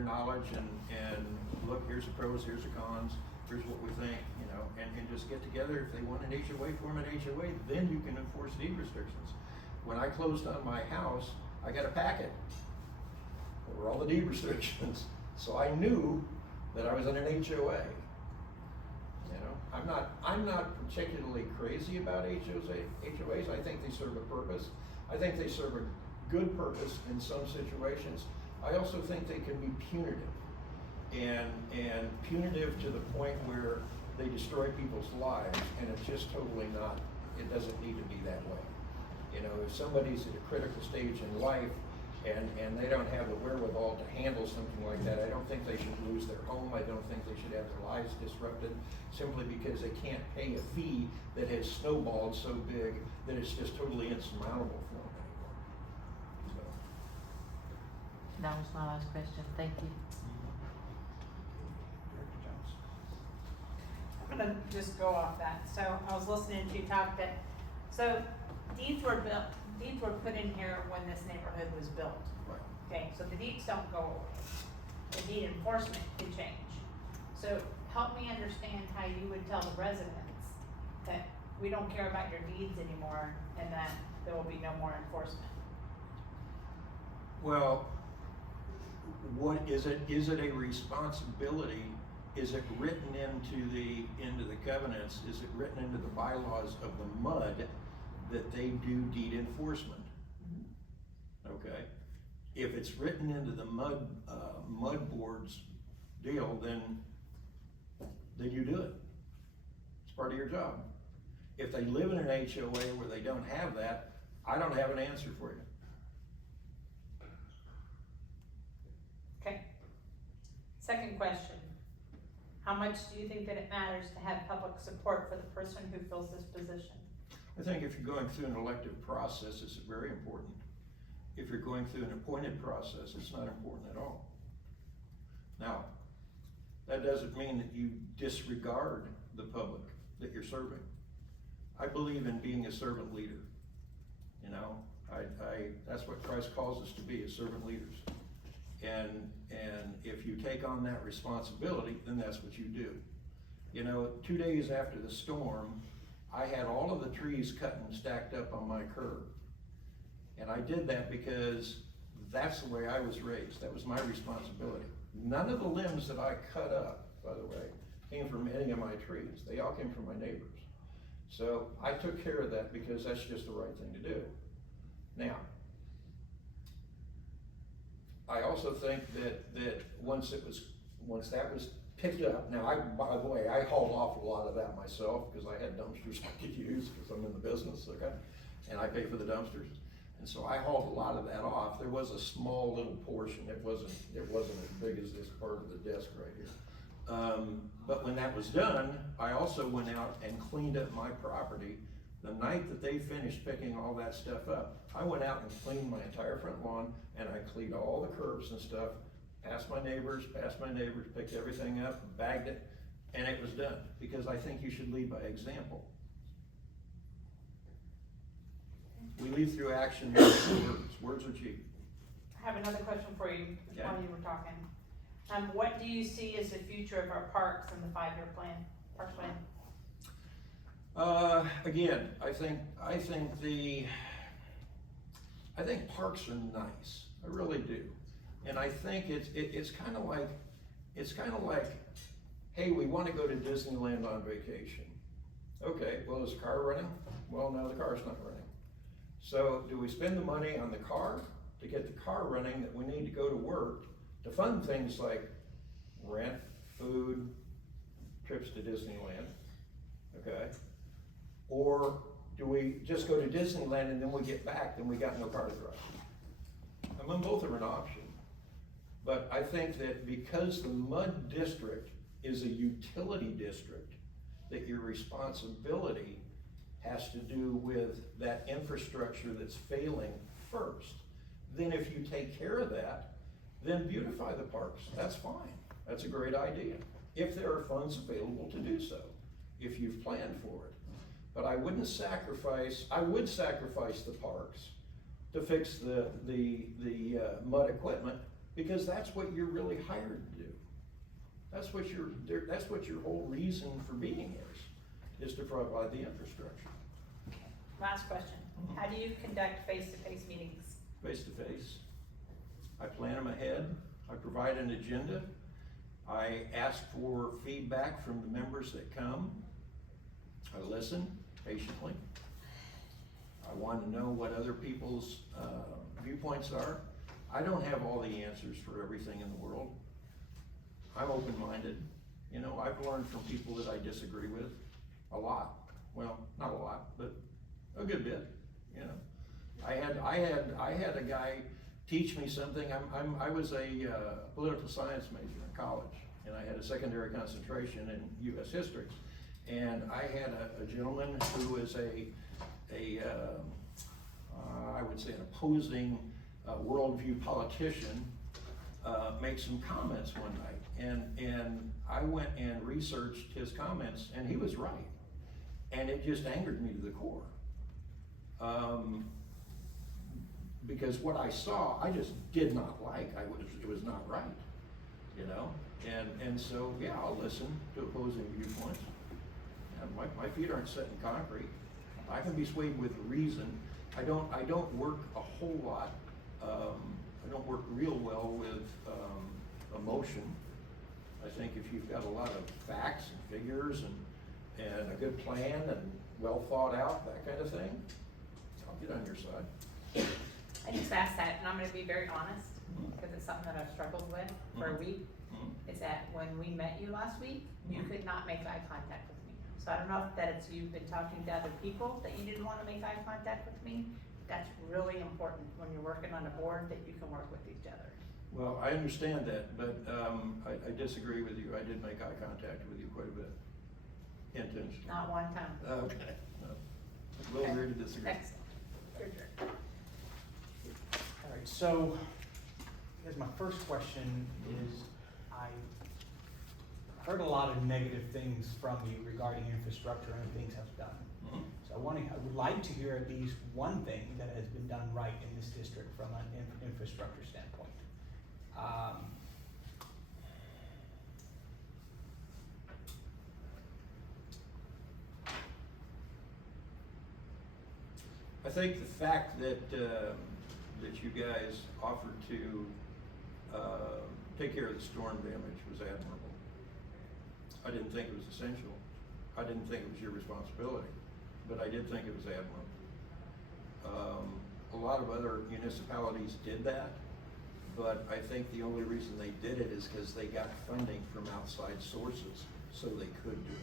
knowledge and look, here's the pros, here's the cons, here's what we think, you know, and just get together. If they want an HOA, form an HOA, then you can enforce deed restrictions. When I closed on my house, I got a packet over all the deed restrictions, so I knew that I was in an HOA. You know, I'm not particularly crazy about HOAs. I think they serve a purpose. I think they serve a good purpose in some situations. I also think they can be punitive, and punitive to the point where they destroy people's lives, and it's just totally not. It doesn't need to be that way. You know, if somebody's at a critical stage in life and they don't have the wherewithal to handle something like that, I don't think they should lose their home. I don't think they should have their lives disrupted simply because they can't pay a fee that has snowballed so big that it's just totally insurmountable for them anymore. So. That was my last question. Thank you. Director Jones. I'm gonna just go off that. So I was listening to you talk that, so deeds were put in here when this neighborhood was built. Right. Okay, so the deeds don't go away. The deed enforcement could change. So help me understand how you would tell the residents that we don't care about your deeds anymore and that there will be no more enforcement. Well, what is it? Is it a responsibility? Is it written into the covenants? Is it written into the bylaws of the MUD that they do deed enforcement? Okay. If it's written into the MUD board's deal, then you do it. It's part of your job. If they live in an HOA where they don't have that, I don't have an answer for you. Okay. Second question. How much do you think that it matters to have public support for the person who fills this position? I think if you're going through an elective process, it's very important. If you're going through an appointed process, it's not important at all. Now, that doesn't mean that you disregard the public that you're serving. I believe in being a servant leader. You know, that's what Christ calls us to be, as servant leaders. And if you take on that responsibility, then that's what you do. You know, 2 days after the storm, I had all of the trees cut and stacked up on my curb. And I did that because that's the way I was raised. That was my responsibility. None of the limbs that I cut up, by the way, came from any of my trees. They all came from my neighbors. So I took care of that because that's just the right thing to do. Now, I also think that once that was picked up, now by the way, I hauled off a lot of that myself because I had dumpsters I could use because I'm in the business, okay? And I pay for the dumpsters. And so I hauled a lot of that off. There was a small little portion. It wasn't as big as this part of the desk right here. But when that was done, I also went out and cleaned up my property. The night that they finished picking all that stuff up, I went out and cleaned my entire front lawn, and I cleaned all the curbs and stuff, past my neighbors, picked everything up, bagged it, and it was done. Because I think you should lead by example. We lead through action, not words. Words are cheap. I have another question for you Okay. while you were talking. What do you see as the future of our parks in the 5-year plan, park plan? Again, I think parks are nice. I really do. And I think it's kind of like, hey, we want to go to Disneyland on vacation. Okay, well, is the car running? Well, no, the car's not running. So do we spend the money on the car to get the car running that we need to go to work to fund things like rent, food, trips to Disneyland, okay? Or do we just go to Disneyland and then we get back, then we got no car to drive? I mean, both are an option. But I think that because the MUD district is a utility district, that your responsibility has to do with that infrastructure that's failing first. Then if you take care of that, then beautify the parks. That's fine. That's a great idea. If there are funds available to do so, if you've planned for it. But I would sacrifice the parks to fix the MUD equipment because that's what you're really hired to do. That's what your whole reason for being is to provide the infrastructure. Last question. How do you conduct face-to-face meetings? Face-to-face. I plan them ahead. I provide an agenda. I ask for feedback from the members that come. I listen patiently. I want to know what other people's viewpoints are. I don't have all the answers for everything in the world. I'm open-minded. You know, I've learned from people that I disagree with a lot. Well, not a lot, but a good bit. You know, I had a guy teach me something. I was a political science major in college, and I had a secondary concentration in U.S. history. And I had a gentleman who was I would say an opposing worldview politician make some comments one night. And I went and researched his comments, and he was right. And it just angered me to the core. Because what I saw, I just did not like. It was not right, you know? And so, yeah, I'll listen to opposing viewpoints. And my feet aren't set in concrete. I can be swayed with reason. I don't work a whole lot. I don't work real well with emotion. I think if you've got a lot of facts and figures and a good plan and well thought out, that kind of thing, I'll get on your side. I just asked that, and I'm gonna be very honest, because it's something that I've struggled with for a week, is that when we met you last week, you could not make eye contact with me. So I don't know if that it's you've been talking to other people that you didn't wanna make eye contact with me. That's really important when you're working on a board, that you can work with each other. Well, I understand that, but I disagree with you. I did make eye contact with you quite a bit. Intentionally. Not one time. Okay. No. We'll agree to disagree. Next. Your turn. All right, so I guess my first question is, I heard a lot of negative things from you regarding infrastructure and things I've done. So I would like to hear at least one thing that has been done right in this district from an infrastructure standpoint. I think the fact that, that you guys offered to, take care of the storm damage was admirable. I didn't think it was essential. I didn't think it was your responsibility, but I did think it was admirable. A lot of other municipalities did that, but I think the only reason they did it is because they got funding from outside sources, so they could do it.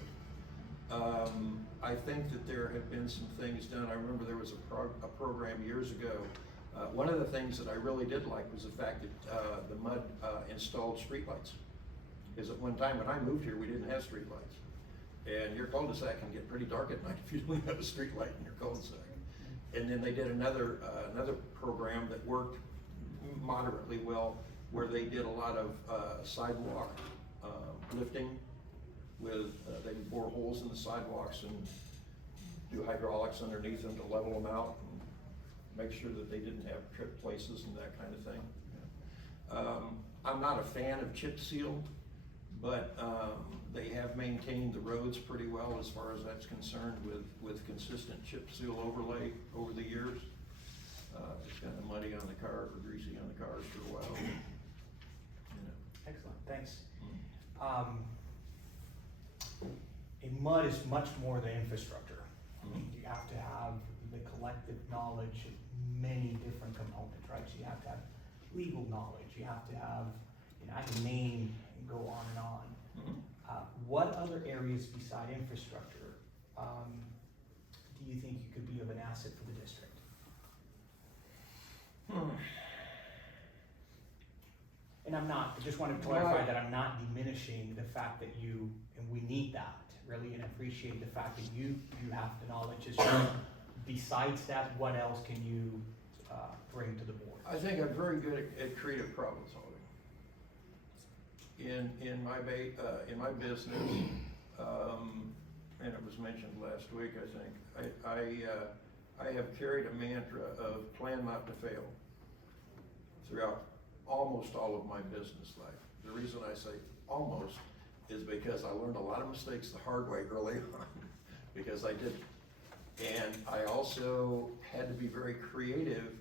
I think that there have been some things done. I remember there was a program years ago. One of the things that I really did like was the fact that the MUD installed streetlights. Because at one time when I moved here, we didn't have streetlights. And your cul-de-sac can get pretty dark at night if you don't have a streetlight in your cul-de-sac. And then they did another program that worked moderately well, where they did a lot of sidewalk lifting with, they would bore holes in the sidewalks and do hydraulics underneath them to level them out and make sure that they didn't have trip places and that kind of thing. I'm not a fan of chip seal, but they have maintained the roads pretty well as far as that's concerned with consistent chip seal overlay over the years. It's kind of muddy on the car or greasy on the cars for a while. You know. Excellent, thanks. A MUD is much more than infrastructure. I mean, you have to have the collective knowledge of many different components, right? So you have to have legal knowledge, you have to have, you know, I can name and go on and on. What other areas beside infrastructure do you think you could be of an asset for the district? And I just want to clarify that I'm not diminishing the fact that you, and we need that, really, and appreciate the fact that you have the knowledge. Is besides that, what else can you bring to the board? I think I'm very good at creative problem solving. In my business, and it was mentioned last week, I think, I have carried a mantra of plan not to fail throughout almost all of my business life. The reason I say almost is because I learned a lot of mistakes the hard way early on, because I didn't. And I also had to be very creative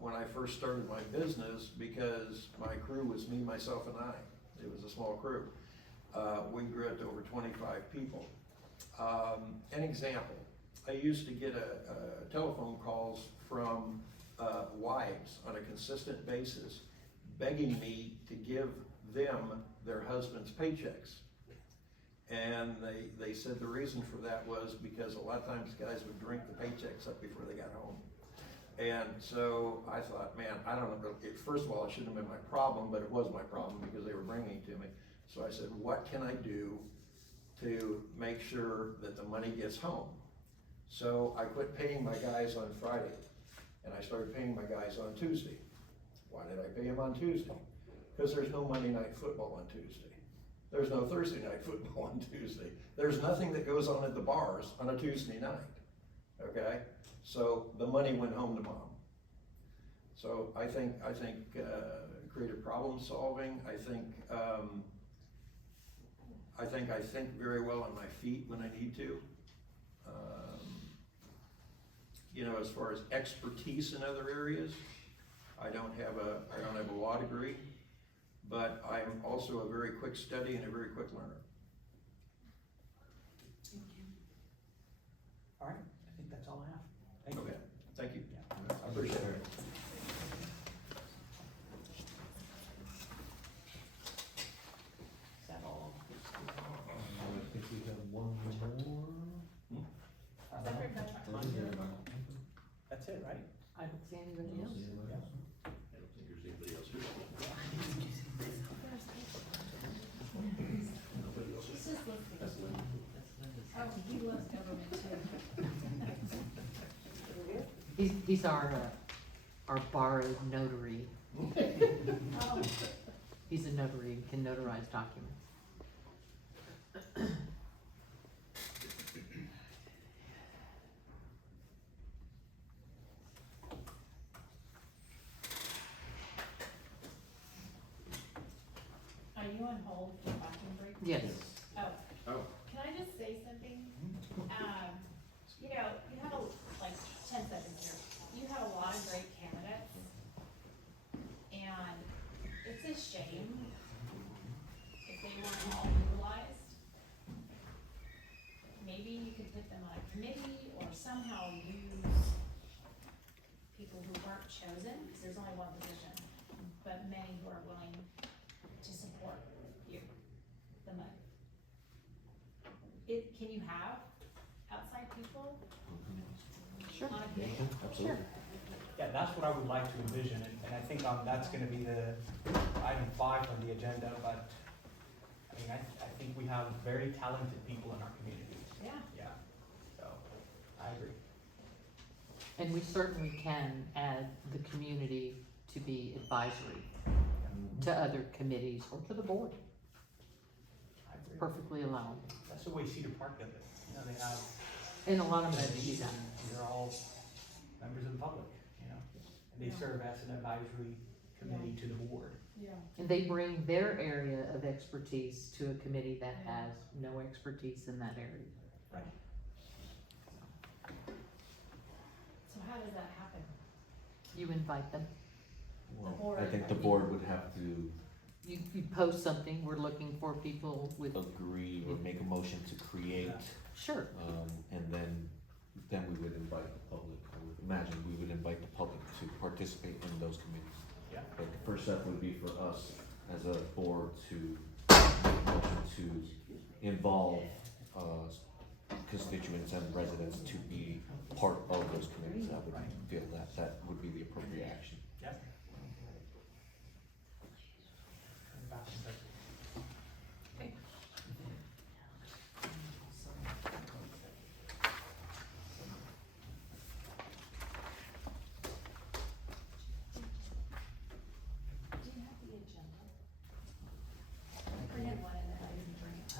when I first started my business, because my crew was me, myself, and I. It was a small crew. We grew it to over 25 people. An example, I used to get telephone calls from wives on a consistent basis begging me to give them their husband's paychecks. And they said the reason for that was because a lot of times guys would drink the paychecks up before they got home. And so I thought, man, I don't know, first of all, it shouldn't have been my problem, but it was my problem because they were bringing it to me. So I said, what can I do to make sure that the money gets home? So I quit paying my guys on Friday, and I started paying my guys on Tuesday. Why did I pay them on Tuesday? Because there's no Monday night football on Tuesday. There's no Thursday night football on Tuesday. There's nothing that goes on at the bars on a Tuesday night, okay? So the money went home to mom. So I think creative problem solving. I think very well on my feet when I need to. You know, as far as expertise in other areas, I don't have a law degree, but I'm also a very quick study and a very quick learner. All right, I think that's all I have. Thank you. Okay, thank you. Yeah. I appreciate it. Is that all? I think we have one more. That's it, right? I don't see anybody else. Yeah. I don't think there's anybody else here. Nobody else. She's just listening. That's Lynn. Oh, he loves government too. He's our borrowed notary. Oh. He's a notary and can notarize documents. Yes. Oh, Oh. can I just say something? You know, you have like 10 seconds here. You have a lot of great candidates. And it's a shame if they weren't all utilized. Maybe you could put them on a committee or somehow use people who weren't chosen, because there's only one position, but many who are willing to support you, the MUD. Can you have outside people Sure. on a committee? Absolutely. Yeah, that's what I would like to envision, and I think that's gonna be the item 5 on the agenda, but I mean, I think we have very talented people in our community. Yeah. Yeah, so, I agree. And we certainly can add the community to be advisory to other committees or to the board. I agree. Perfectly allowable. That's the way Cedar Park does it, you know, they have And a lot of committees committees, and they're all members of the public, you know? And they serve as an advisory committee to the board. Yeah. and they bring their area of expertise to a committee that has no expertise in that area. So how does that happen? You invite them. Well, I think the board would have to You post something, we're looking for people with, agree or make a motion to create, sure, and then we would invite the public. I would imagine we would invite the public to participate in those committees. Yeah. But the first step would be for us as a board to make a motion to involve, constituents and residents to be part of those committees. I would feel that would be the appropriate action. Yeah. Do you have the agenda? I had one and then I didn't bring it.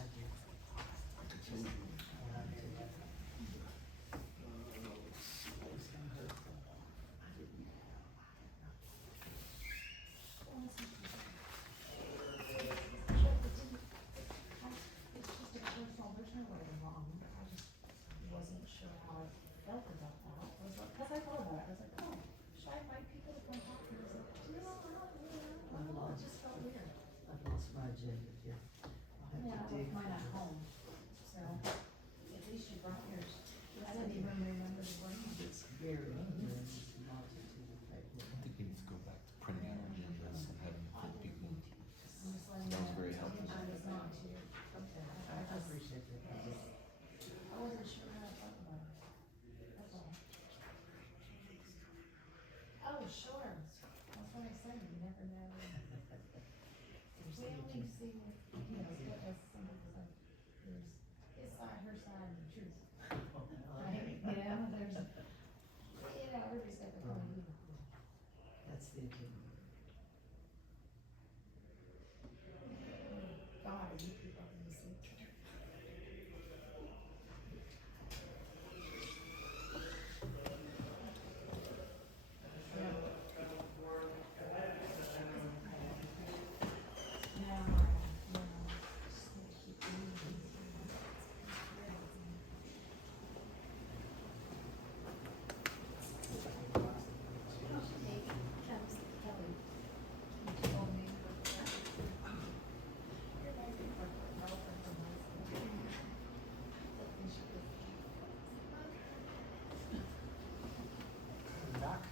It's just a personal, there's no right or wrong. I just wasn't sure how I felt about that. I was like, cause I thought about it, I was like, oh, should I invite people to come talk? And I was like, no, I don't know, it just felt weird. I've lost my agenda here. I'll Yeah, have I to dig. left mine at home, so at least you brought yours. I didn't even remember to bring it. It's very, very multitude of people. I think we need to go back to printing our agendas and having full people. I'm just letting you That was know. very helpful. I was not too. Okay, I appreciate that. I wasn't sure how I felt about it. That's all. Oh, sure. That's what I said, you never know. We only see, you know, what as somebody's like, there's his side, her side, and the truth. Right? You know, there's, you know, everybody's got their point of view. That's the agenda. God, are you people in the sleep? Back.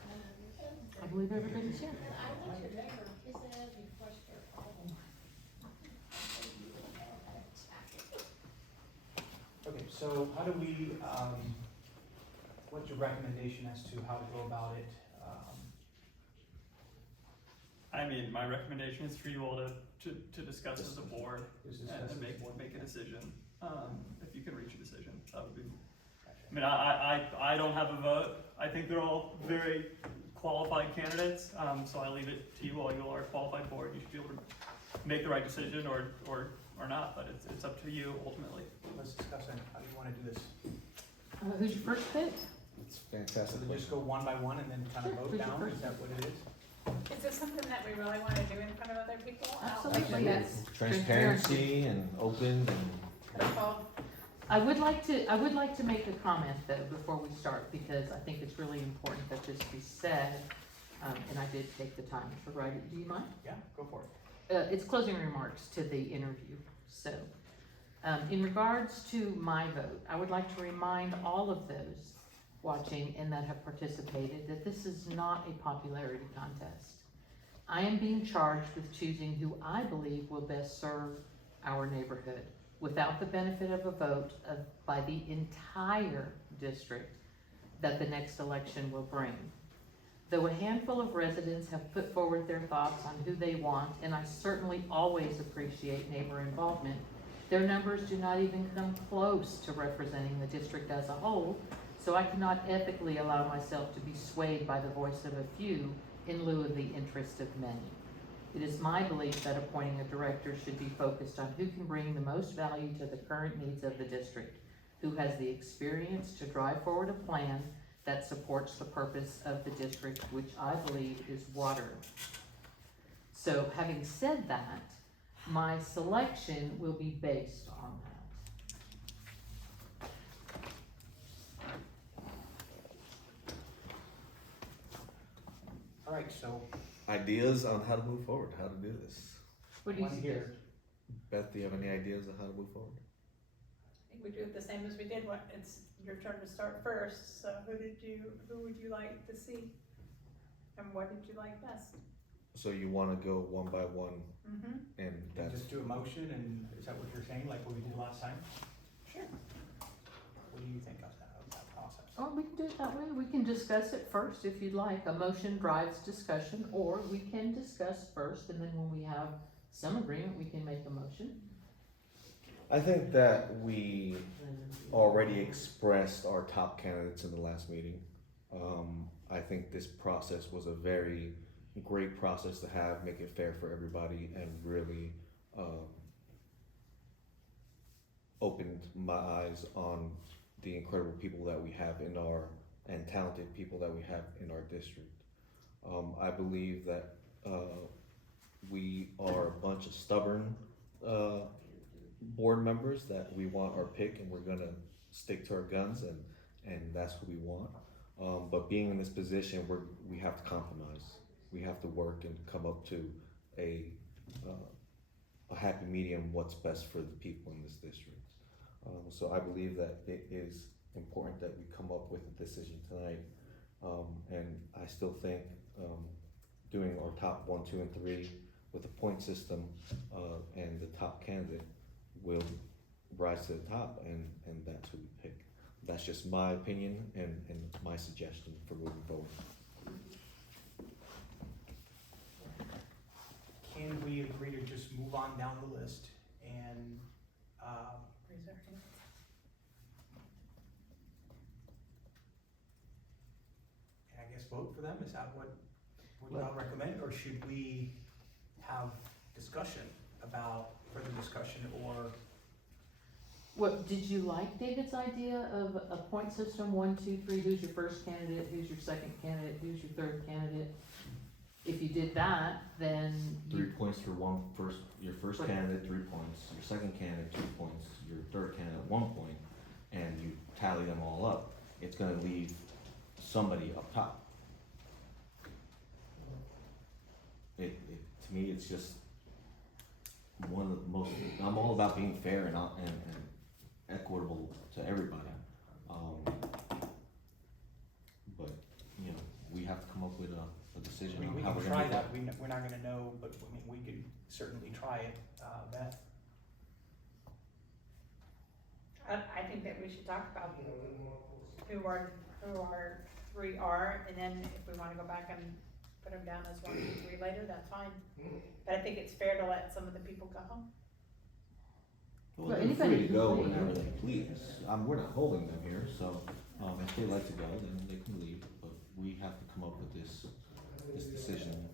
I believe everybody's here. Okay, so how do we, what's your recommendation as to how to go about it? I mean, my recommendation is for you all to discuss as a board Is this and as a make board? a decision, if you can reach a decision, that would be. I mean, I don't have a vote, I think they're all very qualified candidates, so I leave it to you all are a qualified board, you should be able to make the right decision or not, but it's up to you ultimately. Let's discuss it. How do you wanna do this? Who's your first pick? It's fantastic. So then just go one by one and then kind of Sure, vote who's your down, first? is that what it is? Is this something that we really wanna do in front of other people? Absolutely. Yes. Transparency and open and. I would like to make a comment though before we start, because I think it's really important that this be said, and I did take the time to write it. Do you mind? Yeah, go for it. It's closing remarks to the interview. So, in regards to my vote, I would like to remind all of those watching and that have participated that this is not a popularity contest. I am being charged with choosing who I believe will best serve our neighborhood without the benefit of a vote by the entire district that the next election will bring. Though a handful of residents have put forward their thoughts on who they want, and I certainly always appreciate neighbor involvement, their numbers do not even come close to representing the district as a whole, so I cannot ethically allow myself to be swayed by the voice of a few in lieu of the interest of many. It is my belief that appointing a director should be focused on who can bring the most value to the current needs of the district, who has the experience to drive forward a plan that supports the purpose of the district, which I believe is water. So having said that, my selection will be based on that. All right, so Ideas on how to move forward, how to do this. What do you one suggest? here. Beth, do you have any ideas on how to move forward? I think we do it the same as we did, it's your turn to start first, so who would you like to see? And what did you like best? So you wanna go one by one Mm-hmm, and And that's, just do a motion, and is that what you're saying, like what we did last time? sure. What do you think of that process? Or we can do it that way. We can discuss it first if you'd like. A motion drives discussion, or we can discuss first, and then when we have some agreement, we can make a motion. I think that we already expressed our top candidates in the last meeting. I think this process was a very great process to have, make it fair for everybody, and really opened my eyes on the incredible people that we have and talented people that we have in our district. I believe that we are a bunch of stubborn board members that we want our pick, and we're gonna stick to our guns, and that's who we want. But being in this position, we have to compromise. We have to work and come up to a happy medium, what's best for the people in this district. So I believe that it is important that we come up with a decision tonight. And I still think doing our top 1, 2, and 3 with a point system and the top candidate will rise to the top, and that's who we pick. That's just my opinion and my suggestion for moving forward. Can we agree to just move on down the list and, and I guess vote for them? Is that what y'all recommend, or should we have discussion about, further discussion, or? What, did you like David's idea of a point system, 1, 2, 3, who's your first candidate, who's your second candidate, who's your third candidate? If you did that, then 3 points for your first candidate, 3 points, your second candidate, 2 points, your third candidate, 1 point, and you tally them all up. It's gonna leave somebody up top. To me, it's just one of the most, I'm all about being fair and equitable to everybody. But, you know, we have to come up with a decision I mean, on we how can we're try gonna do that, we're not gonna know, but I mean, we can certainly try it, Beth. I think that we should talk about who our 3 are, and then if we wanna go back and put them down as 1, 2, 3 later, that's fine. But I think it's fair to let some of the people go home. Well, Well, they're anybody free to can go leave. whenever they please. We're not holding them here, so, if they like to go, then they can leave, but we have to come up with this decision.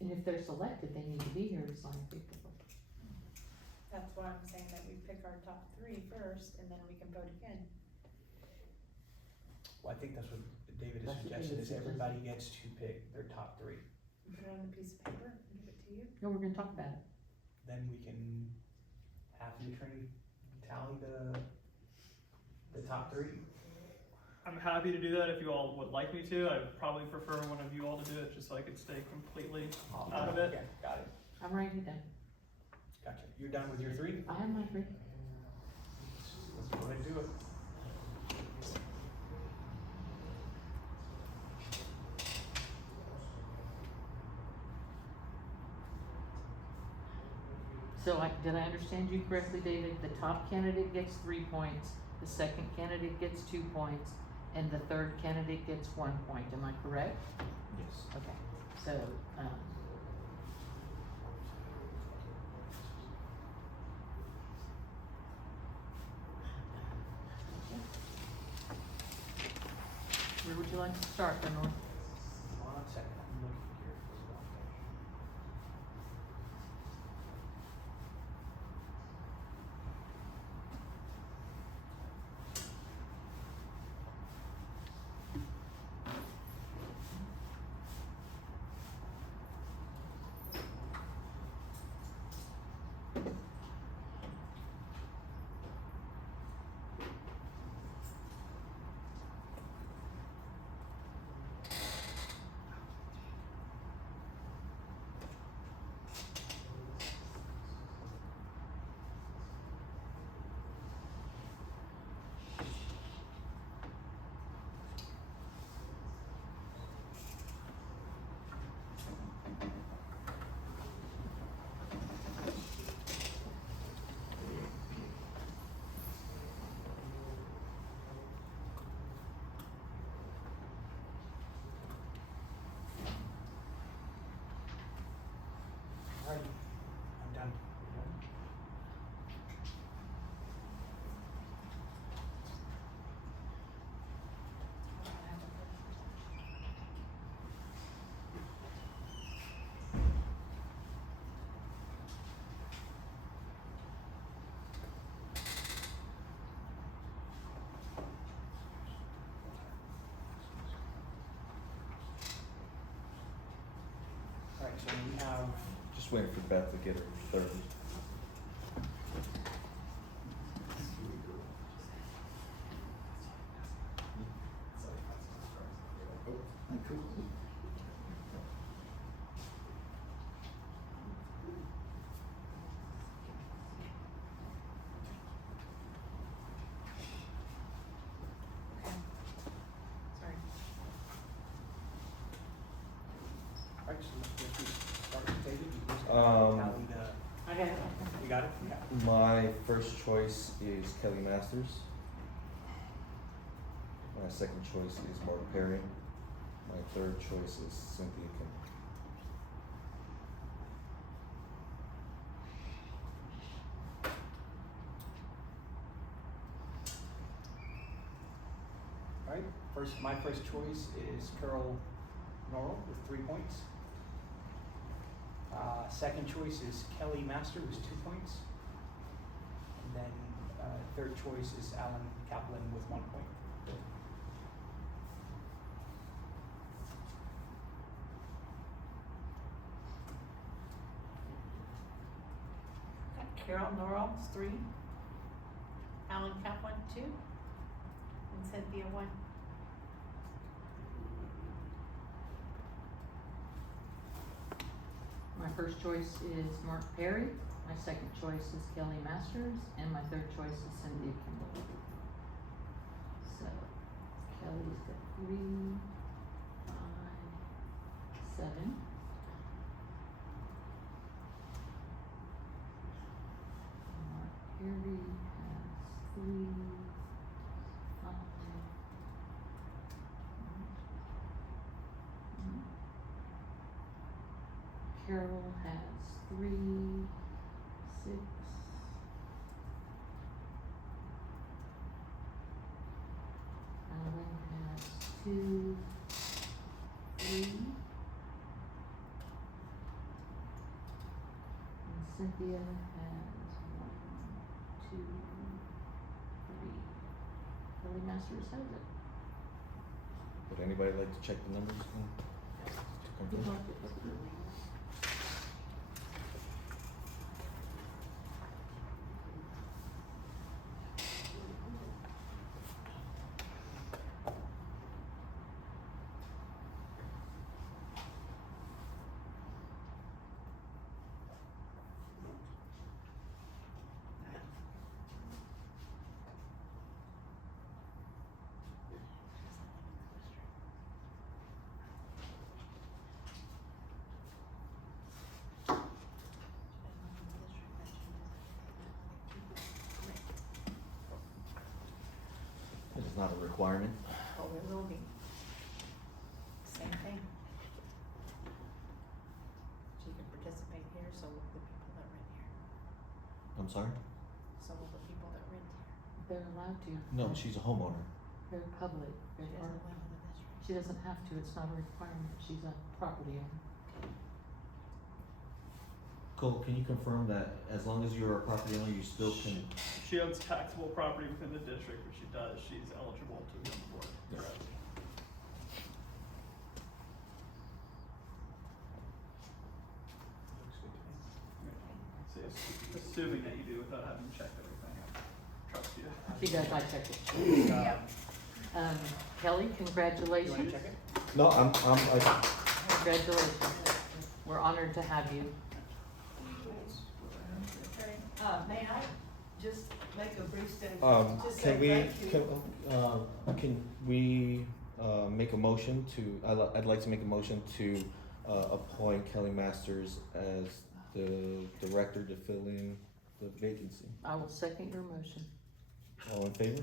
and if they're selected, they need to be here to sign paperwork. That's why I'm saying that we pick our top 3 first, and then we can vote again. Well, I think that's what David has That's what suggested David is suggested. everybody gets to pick their top three. Put it on a piece of paper and give it to you. No, we're gonna talk about it. Then we can have the attorney tally the top three. I'm happy to do that if you all would like me to. I'd probably prefer one of you all to do it, just so I could stay completely out of it. Yeah, got it. I'm writing it down. Gotcha. You're done with your three? I have my three. Let's go ahead and do it. So did I understand you correctly, David? The top candidate gets 3 points, the second candidate gets 2 points, and the third candidate gets 1 point. Am I correct? Yes. Okay, so, where would you like to start, Lenore? 1 second, I'm looking here for one thing. Alright, I'm done. Alright, so we have, Just waiting for Beth to get her third. Sorry. alright, so let's start with David. You just Um, tally the, I got it. you got it? Yeah. My first choice is Kelly Masters. My second choice is Mark Perry. My third choice is Cynthia Kim. Alright, my first choice is Carol Norrell with 3 points. Second choice is Kelly Master with 2 points. And then, third choice is Alan Kaplan with 1 point. Got Carol Norrell, 3. Alan Kaplan, 2. And Cynthia, 1. My first choice is Mark Perry, my second choice is Kelly Masters, and my third choice is Cynthia Kimball. So, Kelly's got 3, 5, 7. Mark Perry has 3, 5. Carol has 3, 6. Alan has 2, 3. And Cynthia has 1, 2, 3. Kelly Masters has it. Would anybody like to check the numbers? To confirm? It is not a requirement. Oh, it will be. Same thing. She can participate here, so will the people that rent here. I'm sorry? So will the people that rent here. They're allowed to. No, she's a homeowner. They're public. She They're doesn't part- live in the district. She doesn't have to, it's not a requirement, she's a property owner. Cole, can you confirm that as long as you're a property owner, you still can? She owns taxable property within the district, if she does, she's eligible to be on the board. Yes. Correct. So yes, assuming that you do without having checked everything, I trust you. She does, I checked it. Kelly, You wanna congratulations. check it? No, Congratulations. We're honored to have you. May I just make a brief statement? Just say can we, thank you. can we, make a motion to, I'd like to make a motion to, appoint Kelly Masters as the director to fill in the vacancy. I will second your motion. All in favor?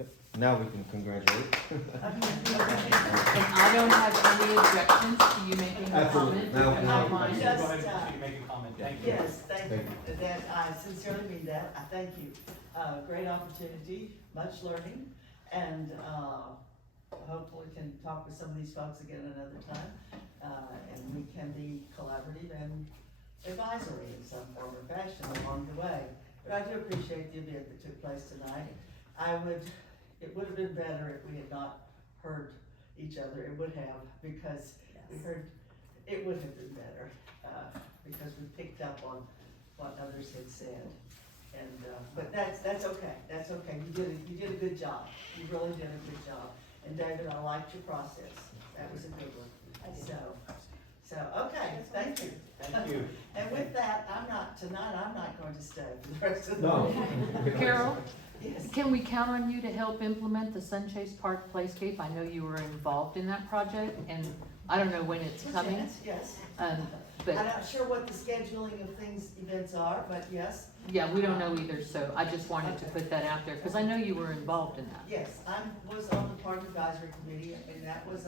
Okay, now we can congratulate. And I don't have any objections to you making a Absolutely. comment. Now- If you now- don't mind. Go ahead, you can make a comment, thank you. Yes, thank you. Thank That, I sincerely mean that. I thank you. Great opportunity, much learning, and, hopefully can talk with some of these folks again another time. And we can be collaborative and advisory in some form or fashion along the way. But I do appreciate the event that took place tonight. It would have been better if we had not heard each other. It would have, because we heard, it would have been better, because we picked up on what others had said. And, but that's okay, that's okay. You did a good job. You really did a good job. And David, I liked your process. That was a good one. So, okay, thank you. Thank you. And with that, I'm not going to stay for the rest of the No. meeting. Carol, Yes. can we count on you to help implement the Sunchase Park Playscape? I know you were involved in that project, and I don't know when it's coming. Yes. But I'm not sure what the scheduling of events are, but yes, yeah, we don't know either, so I just wanted to put that out there, because I know you were involved in that. yes, I was on the park advisory committee, and that was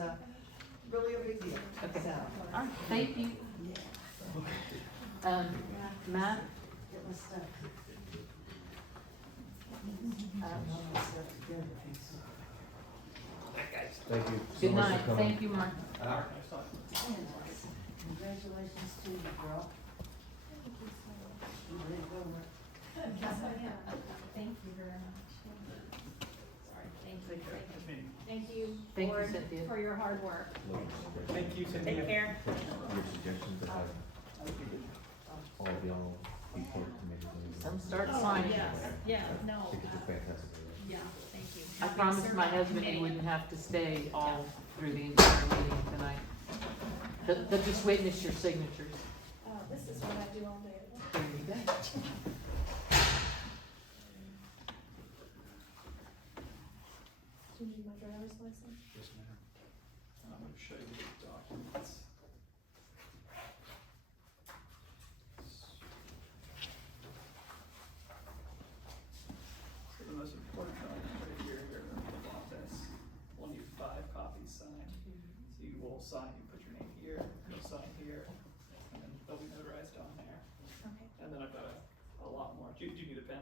really a big deal. Okay. So, All right, thank you. Matt? get my stuff. I don't know my stuff together. Thank you so Good much for night, coming. thank you, Mark. Congratulations to you, girl. You really go work. Thank you very much. Sorry, thank you Thank you, board, Cynthia. for your hard work. Thank you, Cynthia. Take care. Your suggestions of how all of y'all be part of committees. Some start signing. Yeah, no, I think it's a fantastic idea. yeah, thank you. I Happy to promised serve my on the husband he committee. wouldn't have to stay all through the entire meeting tonight. They'll just witness your signatures. This is what I do all day. There you go. Do you need my driver's license? Yes, ma'am. I'm gonna show you the documents. So the most important document right here, about this, we'll need 5 copies signed. So you will sign, you put your name here, you'll sign here, and then they'll be notarized on there. Okay. And then I've got a lot more. Do you need a pen?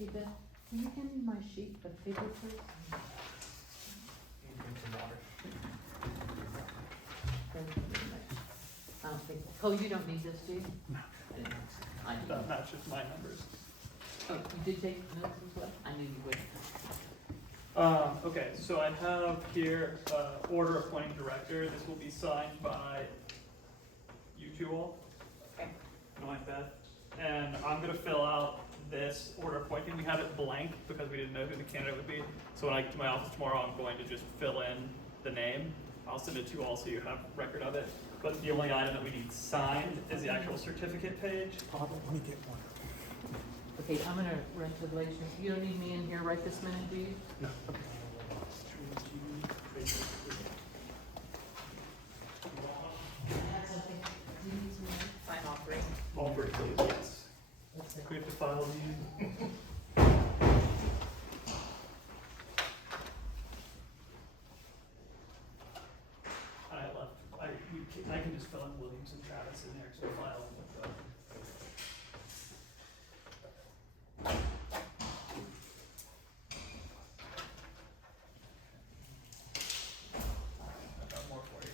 Hey Beth, will you hand me my sheet of paper, please? Drink some water. Thank you very much. I don't think, Cole, you don't need this, do you? No. I knew. That matches my numbers. Oh, you did take notes as well? I knew you would. Okay, so I have here, order appointing director. This will be signed by you two all. Okay. And like that. And I'm gonna fill out this order appointing. We have it blank because we didn't know who the candidate would be. So when I get to my office tomorrow, I'm going to just fill in the name. I'll send it to you all so you have record of it. But the only item that we need signed is the actual certificate page. Let me get one. Okay, I'm gonna run to the ladies' room. You don't need me in here right this minute, do you? No. Sign off, right? All for it, please, yes. We have to file these. I can just fill in Williams and Travis in there, so we'll file them with the. I've got more for you.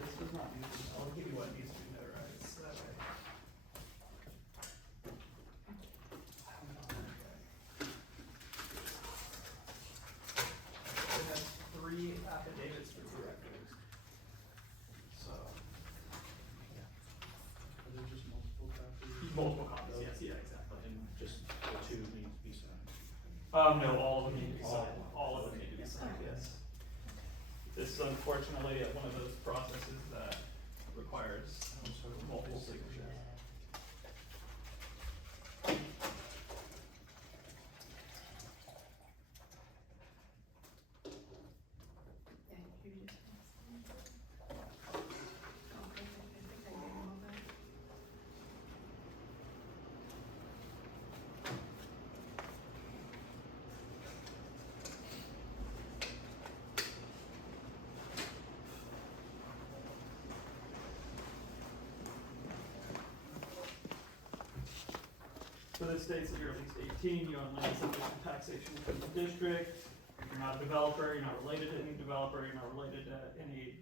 This does not need to, I'll give you what needs to be notarized, so that way. I don't know, okay. It has 3 affidavits for directors. So. Are there just multiple copies? Multiple copies, yes, yeah, exactly. And just the 2 need to be signed? No, all of them need to be signed, all of them need to be signed, yes. This is unfortunately one of those processes that requires multiple signatures. So this states that you're at least 18, you own land subject to taxation within the district, you're not a developer, you're not related to any developer, you're not related to any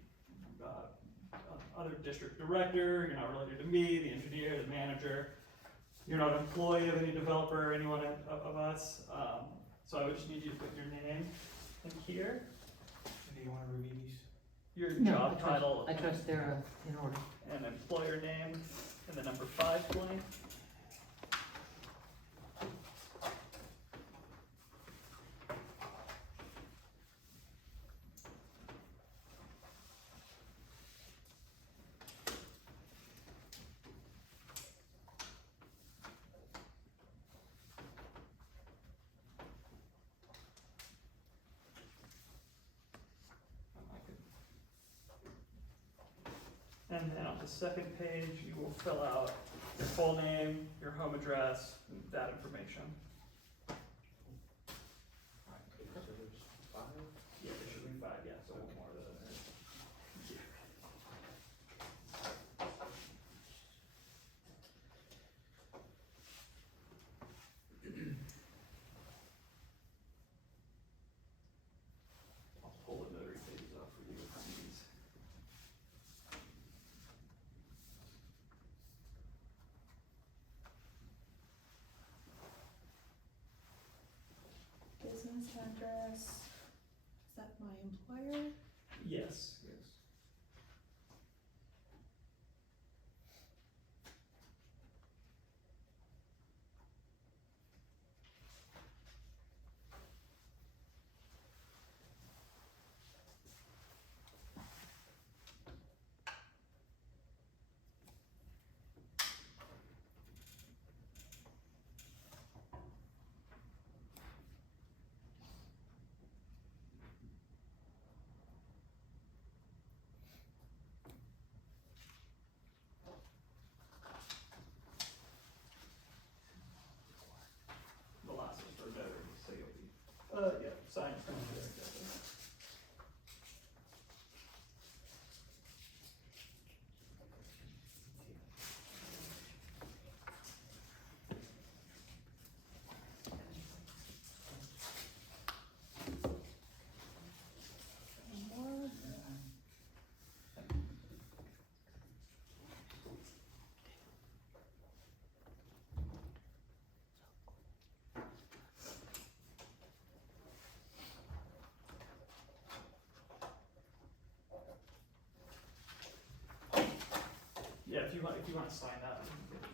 other district director, you're not related to me, the engineer, the manager, you're not an employee of any developer, anyone of us. So I would just need you to put your name in here, Do you wanna review these? your No, job title. I trust they're in order. And employer name, and the number 5 blank. And then on the second page, you will fill out your full name, your home address, and that information. Okay, so there's 5? Yeah, there should be 5, yeah, so one more than there. I'll pull the notary pages off for you if you need these. Business address, is that my employer? Yes, yes. if you wanna sign that, we can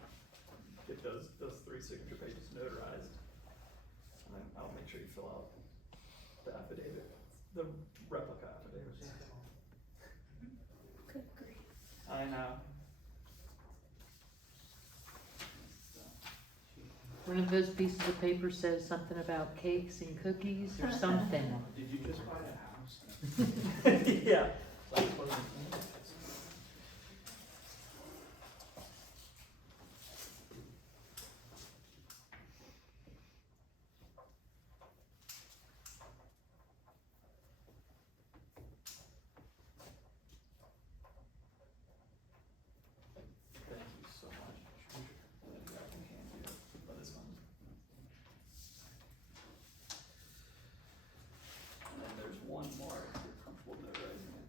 get those 3 signature pages notarized. And then I'll make sure you fill out the affidavit, the replica affidavit. Good grief. I know. One of those pieces of paper says something about cakes and cookies or something. Did you just buy a house? Yeah. Thank you so much. I think I can hand you this one. And then there's one more if you're comfortable notarizing it.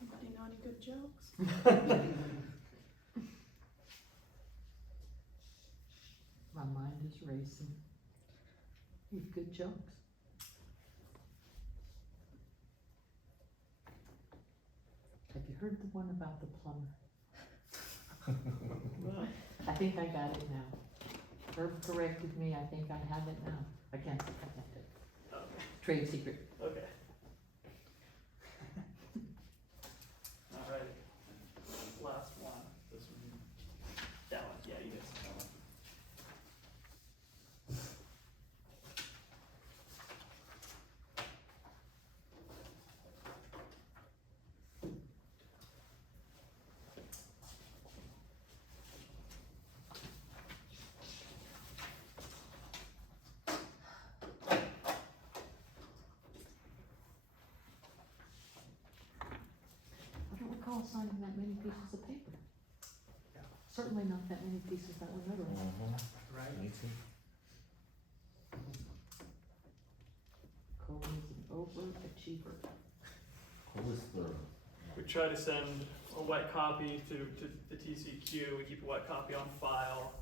Anybody know any good jokes? My mind is racing with good jokes. Have you heard the one about the plumber? I think I got it now. Herb corrected me, I think I have it now. I can't say I have it. Okay. Trade secret. Okay. Alright. Last one. This one. That one. Yeah, you guys. That one. I don't recall signing that many pieces of paper. Certainly not that many pieces that were notarized. Right. Me too. Cole is an overachiever. Cole is thorough. We try to send a wet copy to the TCQ. We keep a wet copy on file.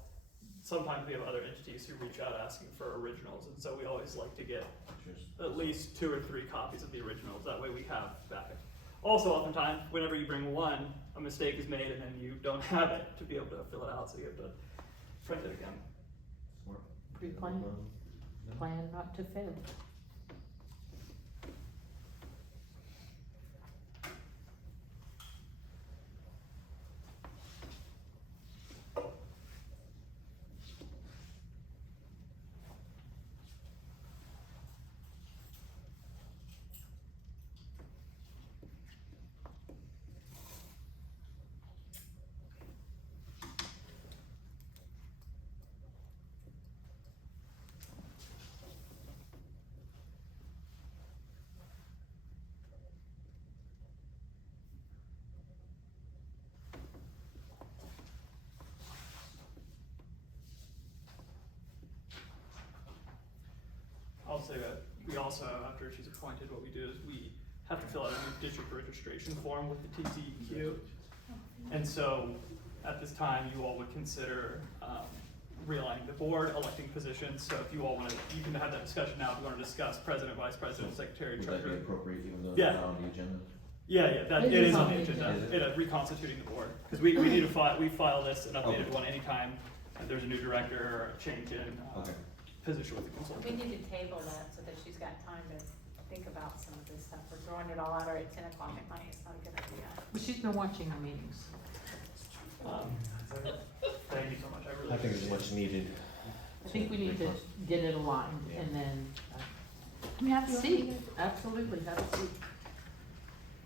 Sometimes we have other entities who reach out asking for originals, and so we always like to get Cheers. at least 2 or 3 copies of the originals. That way we have backup. Also, oftentimes, whenever you bring one, a mistake is made and then you don't have it to be able to fill it out, so you have to print it again. Smart. Pre-plan, Yeah. plan not to fail. I'll say that we also, after she's appointed, what we do is we have to fill out a new district registration form with the TCEQ. And so, at this time, you all would consider realigning the board, electing positions. So if you all want to, you can have that discussion now if you want to discuss president, vice president, secretary, Would that be treasurer. appropriate even though Yeah. it's not on the agenda? Yeah, that, It it is is on on the the agenda, agenda. it, reconstituting the board. Because we need to file, we file this, an updated Okay. one anytime there's a new director or a change in Okay. position with the We consultant. need to table that so that she's got time to think about some of this stuff. We're throwing it all out her at 10 o'clock at night. It's not a good idea. But she's been watching the meetings. Thank you so much, I really I think appreciate it's it. much needed. I think we need to get it aligned Yeah. and then, I mean, have a seat, absolutely, have a seat.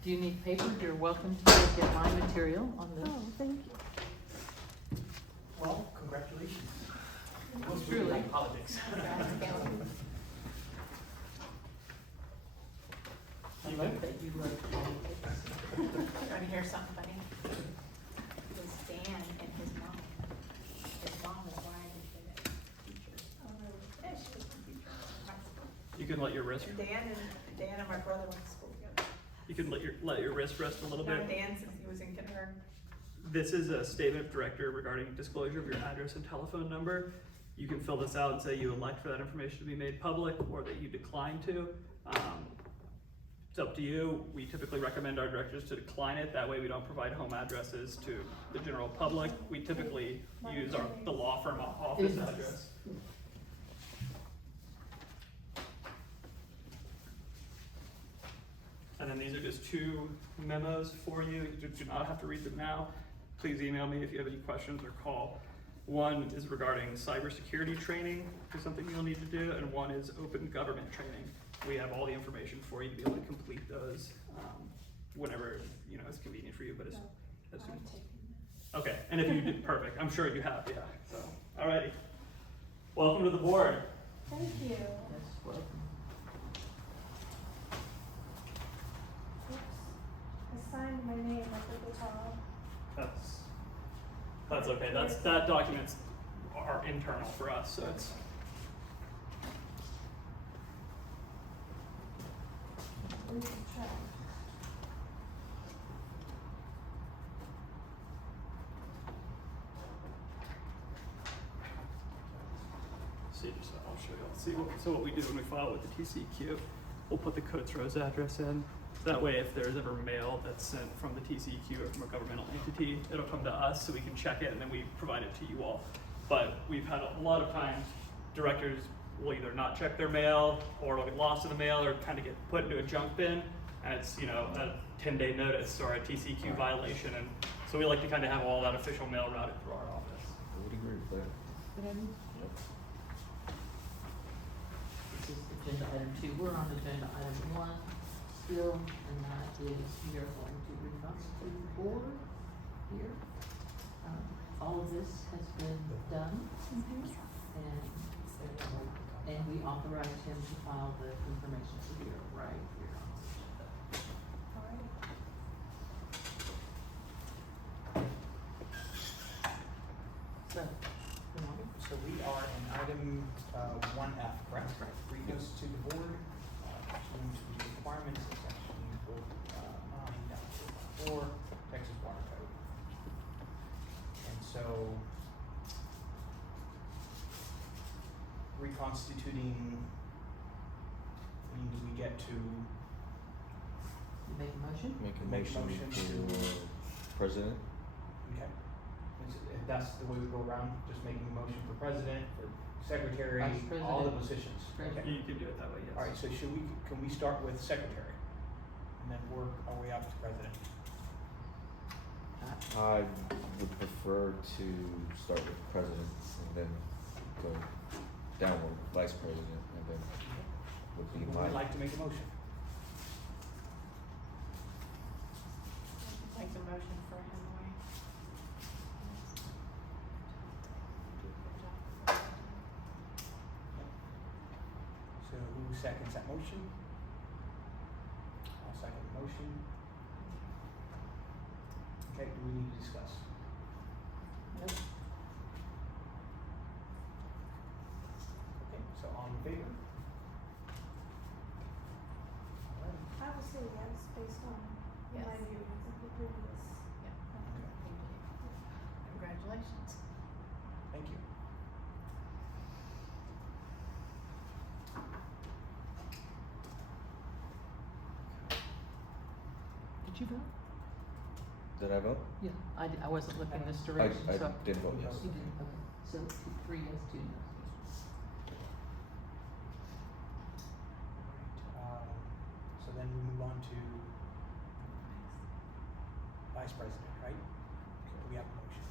Do you need paper? You're welcome to get my material on this. Oh, thank you. Well, congratulations. Congratulations. Most Truly. really like politics. I love that you love politics. Want to hear something funny? It was Dan and his mom. His mom was wired into the teachers. Yeah, she was a teacher. You can let your wrist, Dan and my brother went to school together. you can let your wrist rest a little Known bit. Dan since he was in kindergarten. This is a statement of director regarding disclosure of your address and telephone number. You can fill this out and say you elect for that information to be made public or that you decline to. It's up to you. We typically recommend our directors to decline it. That way we don't provide home addresses to the general public. We typically use the law firm office address. And then these are just two memos for you. You do not have to read them now. Please email me if you have any questions or call. One is regarding cybersecurity training, is something you'll need to do, and one is open government training. We have all the information for you to be able to complete those whenever it's convenient for you, but as soon as. Okay, and if you did, perfect. I'm sure you have, yeah. So, alrighty. Welcome to the board. Thank you. Yes, welcome. Oops. I signed my name at the top. That's okay. That documents are internal for us, so it's. We can check. See, so I'll show you. So what we do when we file with the TCEQ, we'll put the Coates Rose address in. That way, if there's ever mail that's sent from the TCEQ or from a governmental entity, it'll come to us so we can check it and then we provide it to you all. But we've had a lot of times directors will either not check their mail or it'll get lost in the mail or kind of get put into a junk bin, and it's a 10-day notice or a TCEQ violation, and so we like to kind of have all that official mail routed through our office. I would agree with that. This is agenda item 2. We're on agenda item 1 still, and that is we are going to reconstitute the board here. All of this has been done, and we authorized him to file the information here, right here on this agenda. All right. So we are in item 1F, correct? Reconstitute the board, pursuant to the requirements of section 9.4 Texas Water Code. And so reconstituting, do we get to You make a motion? Make a Make a motion motion to president. okay. If that's the way we go around, just making a motion for president, for secretary, Vice all the president. positions. President. Okay. You can do it that way, yes. All right, so can we start with secretary? And then work our way up to president? I would prefer to start with president and then go downward, vice president, and then would be Who my. would like to make a motion? Make the motion for Henry. So who seconds that motion? I'll second the motion. Okay, do we need to discuss? Nope. Okay, so all in favor? All right. I will say yes, based on my Yes. view of the previous. Congratulations. Thank you. Did you vote? Did I vote? Yeah, I wasn't looking this I direction, so. did vote yes. You did, okay. So 3 yes, 2 no. Alright, so then we move on to vice president, right? Do we have a motion?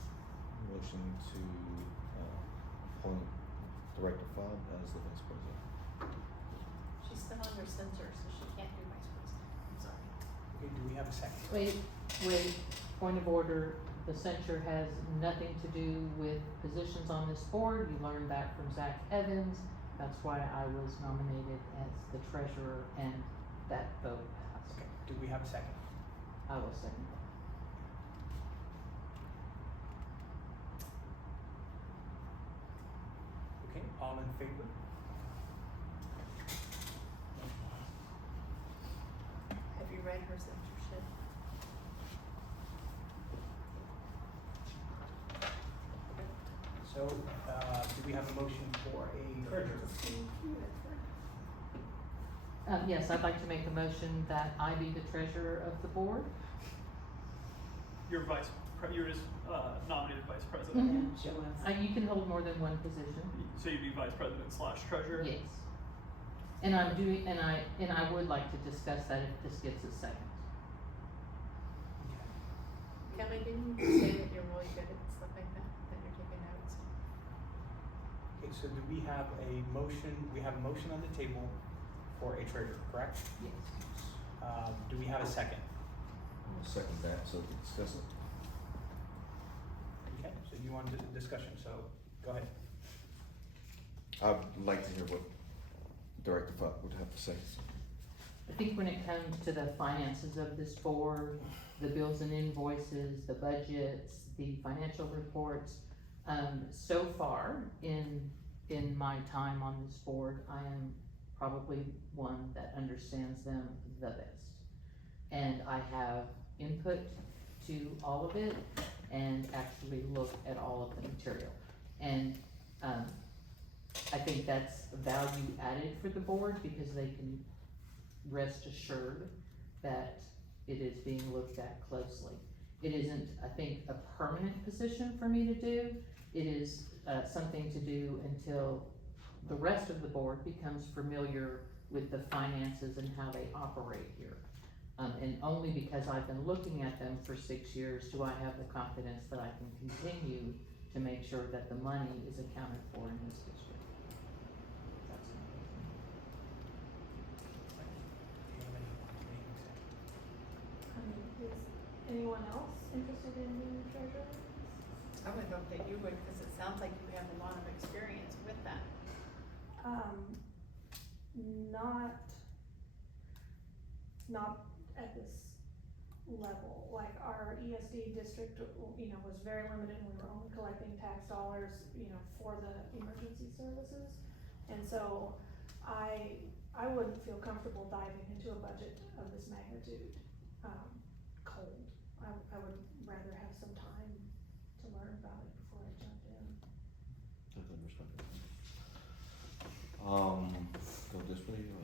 Motion to appoint Director Fobb as the vice president. She's still under censor, so she can't do vice president. I'm sorry. Okay, do we have a second? Wait, point of order. The censure has nothing to do with positions on this board. You learned that from Zach Evans. That's why I was nominated as the treasurer and that vote passed. Okay, do we have a second? I will second that. Okay, all in favor? Have you read her censorship? So, do we have a motion for a treasurer? Yes, I'd like to make a motion that I be the treasurer of the board. You're just nominated vice president. She was. You can hold more than one position. So you'd be vice president / treasurer? Yes. And I'm doing, and I would like to discuss that if this gets a second. Kelly, didn't you say that you're really good at stuff like that you're taking notes? Okay, so do we have a motion, we have a motion on the table for a treasurer, correct? Yes. Do we have a second? I'll second that, so we can discuss it. Okay, so you want a discussion, so go ahead. I'd like to hear what Director Fuck would have to say. I think when it comes to the finances of this board, the bills and invoices, the budgets, the financial reports, so far in my time on this board, I am probably one that understands them the best. And I have input to all of it and actually look at all of the material. And I think that's value added for the board because they can rest assured that it is being looked at closely. It isn't, I think, a permanent position for me to do. It is something to do until the rest of the board becomes familiar with the finances and how they operate here. And only because I've been looking at them for 6 years do I have the confidence that I can continue to make sure that the money is accounted for in this district. That's my opinion. Do you have anything to say? Is anyone else interested in being treasurer? I would hope that you would, because it sounds like you have a lot of experience with that. Not at this level. Like our ESD district, was very limited. We were only collecting tax dollars, for the emergency services. And so I wouldn't feel comfortable diving into a budget of this magnitude, cold. I would rather have some time to learn about it before I jumped in. That's understandable. Go this way or?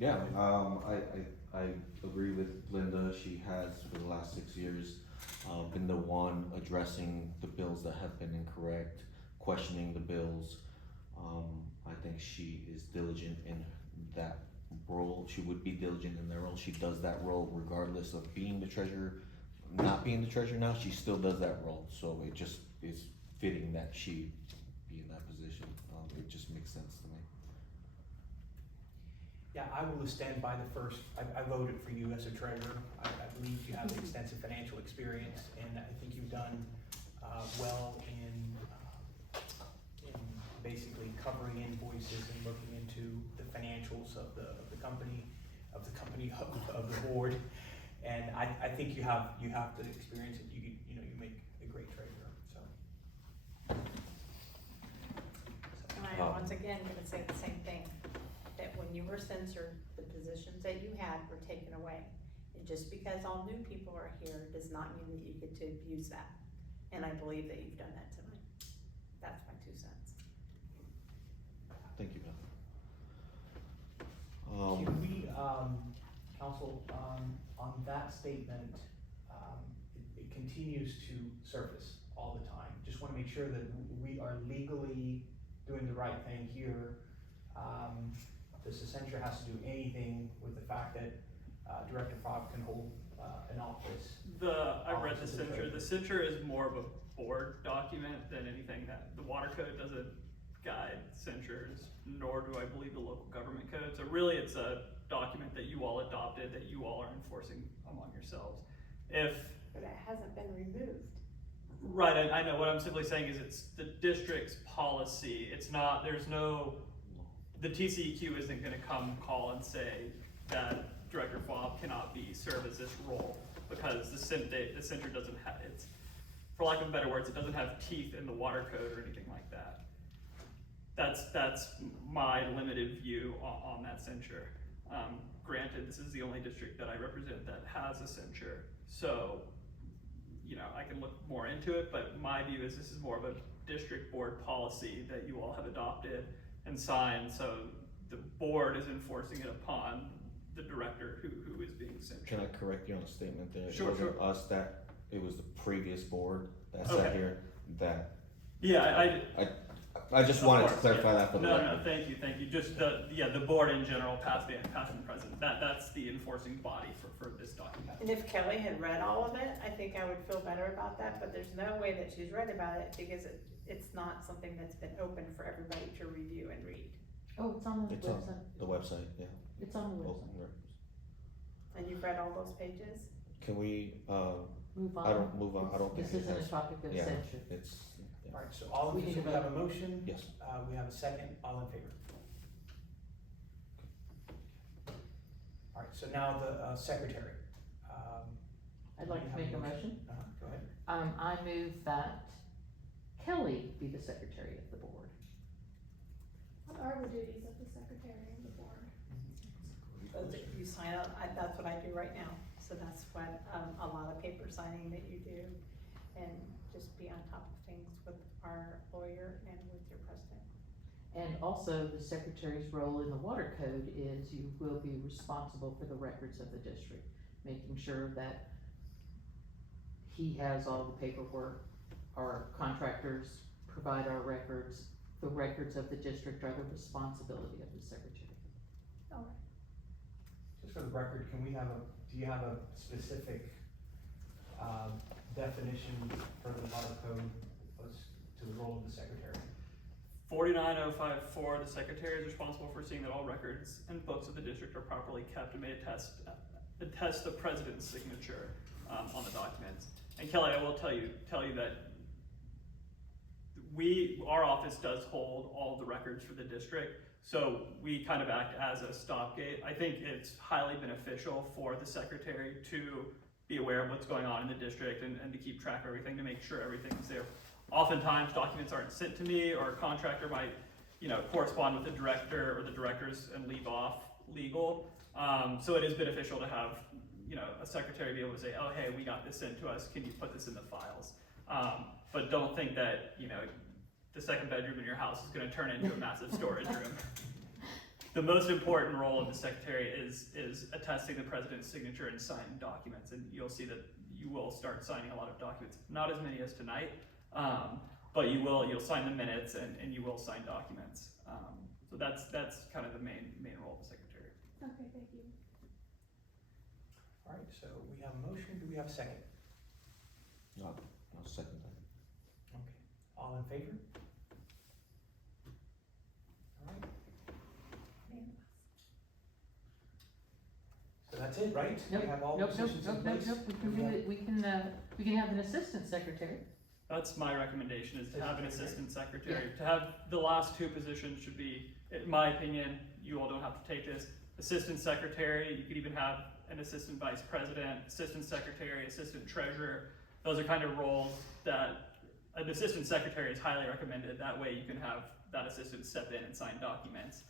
Yeah, I agree with Linda. She has, for the last 6 years, been the one addressing the bills that have been incorrect, questioning the bills. I think she is diligent in that role. She would be diligent in that role. She does that role regardless of being the treasurer, not being the treasurer now. She still does that role. So it just is fitting that she be in that position. It just makes sense to me. Yeah, I will stand by the first, I voted for you as a treasurer. I believe you have extensive financial experience, and I think you've done well in basically covering invoices and looking into the financials of the company, of the board. And I think you have the experience that you make a great treasurer, so. And I am once again gonna say the same thing, that when you were censored, the positions that you had were taken away. And just because all new people are here does not mean that you get to abuse that. And I believe that you've done that tonight. That's my 2 cents. Thank you, Beth. Can we, council, on that statement, it continues to surface all the time. Just wanna make sure that we are legally doing the right thing here. Does the censure has to do anything with the fact that Director Fogg can hold an office? I read the censure. The censure is more of a board document than anything that the water code doesn't guide censures, nor do I believe the local government code. So really it's a document that you all adopted that you all are enforcing among yourselves. If but it hasn't been removed. Right, I know, what I'm simply saying is it's the district's policy, it's not, there's no, the TCEQ isn't gonna come call and say that Director Fobb cannot serve as this role, because the center doesn't have, it's, for lack of better words, it doesn't have teeth in the water code or anything like that. That's my limited view on that censure. Granted, this is the only district that I represent that has a censure, so, you know, I can look more into it, but my view is this is more of a district board policy that you all have adopted and signed, so the board is enforcing it upon the director who is being censured. Can I correct you on a statement there? Sure, It wasn't sure. us that, it was the previous board that Okay. sat here that. Yeah, I just Of wanted to course, clarify yeah. that for the No, record. no, thank you, just the board in general passed the president, that's the enforcing body for this document. And if Kelly had read all of it, I think I would feel better about that, but there's no way that she's read about it because it's not something that's been open for everybody to review and read. Oh, it's on the It's on website. the website, yeah. It's on the Open website. records. And you've read all those pages? Can we, Move on. I don't move on, I don't think This it isn't a has, topic of yeah, censure. it's, yeah. Alright, so all We in, need so to we have a vote. motion? Yes. We have a second, all in favor? Alright, so now the, secretary. I'd like we to have make a motion. Go ahead. I move that Kelly be the secretary of the board. What are the duties of the secretary of the board? You sign up, that's what I do right now, so that's what, a lot of paper signing that you do, and just be on top of things with our lawyer and with your president. And also, the secretary's role in the water code is you will be responsible for the records of the district, making sure that he has all the paperwork, our contractors provide our records, the records of the district are the responsibility of the secretary. All right. Just for the record, do you have a specific, definition for the water code as to the role of the secretary? 49054, the secretary is responsible for seeing that all records and books of the district are properly kept and may attest the president's signature on the documents. And Kelly, I will tell you that our office does hold all of the records for the district, so we kind of act as a stopgate. I think it's highly beneficial for the secretary to be aware of what's going on in the district and to keep track of everything, to make sure everything's there. Oftentimes, documents aren't sent to me, or a contractor might, correspond with the director or the directors and leave off legal. So it is beneficial to have, a secretary be able to say, oh, hey, we got this sent to us, can you put this in the files? But don't think that, the second bedroom in your house is gonna turn into a massive storage room. The most important role of the secretary is attesting the president's signature and signing documents, and you'll see that you will start signing a lot of documents, not as many as tonight, but you'll sign the minutes and you will sign documents. So that's kind of the main role of the secretary. Okay, thank you. Alright, so we have a motion, do we have a second? No, second time. Okay, all in favor? Alright, so that's it, right? Nope, We have all nope, positions in place? we can do it, we can have an assistant secretary. That's my recommendation, is to have an assistant secretary. Yeah. To have the last two positions should be, in my opinion, you all don't have to take this, assistant secretary, you could even have an assistant vice president, assistant secretary, assistant treasurer. Those are kind of roles that an assistant secretary is highly recommended. That way you can have that assistant step in and sign documents.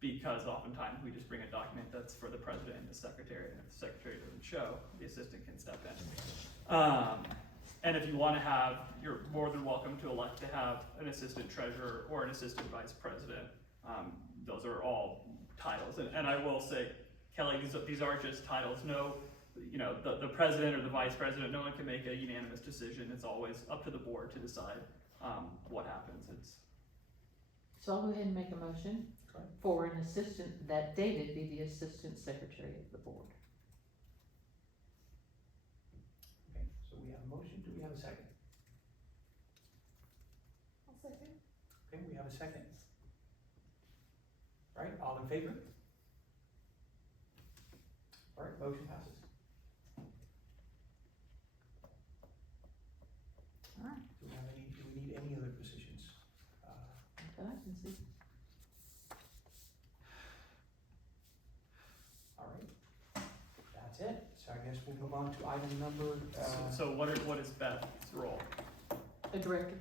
Because oftentimes we just bring a document that's for the president and the secretary, and if the secretary doesn't show, the assistant can step in. And if you want to have, you're more than welcome to elect to have an assistant treasurer or an assistant vice president. Those are all titles, and I will say, Kelly, these are just titles. No, the president or the vice president, no one can make a unanimous decision. It's always up to the board to decide what happens. So I'll go ahead and make a motion Okay. for an assistant, that David be the assistant secretary of the board. Okay, so we have a motion, do we have a second? I'll second. Okay, we have a second. Alright, all in favor? Alright, motion passes. that's it. So I guess we'll move on to item number, So what is Beth's role? A director?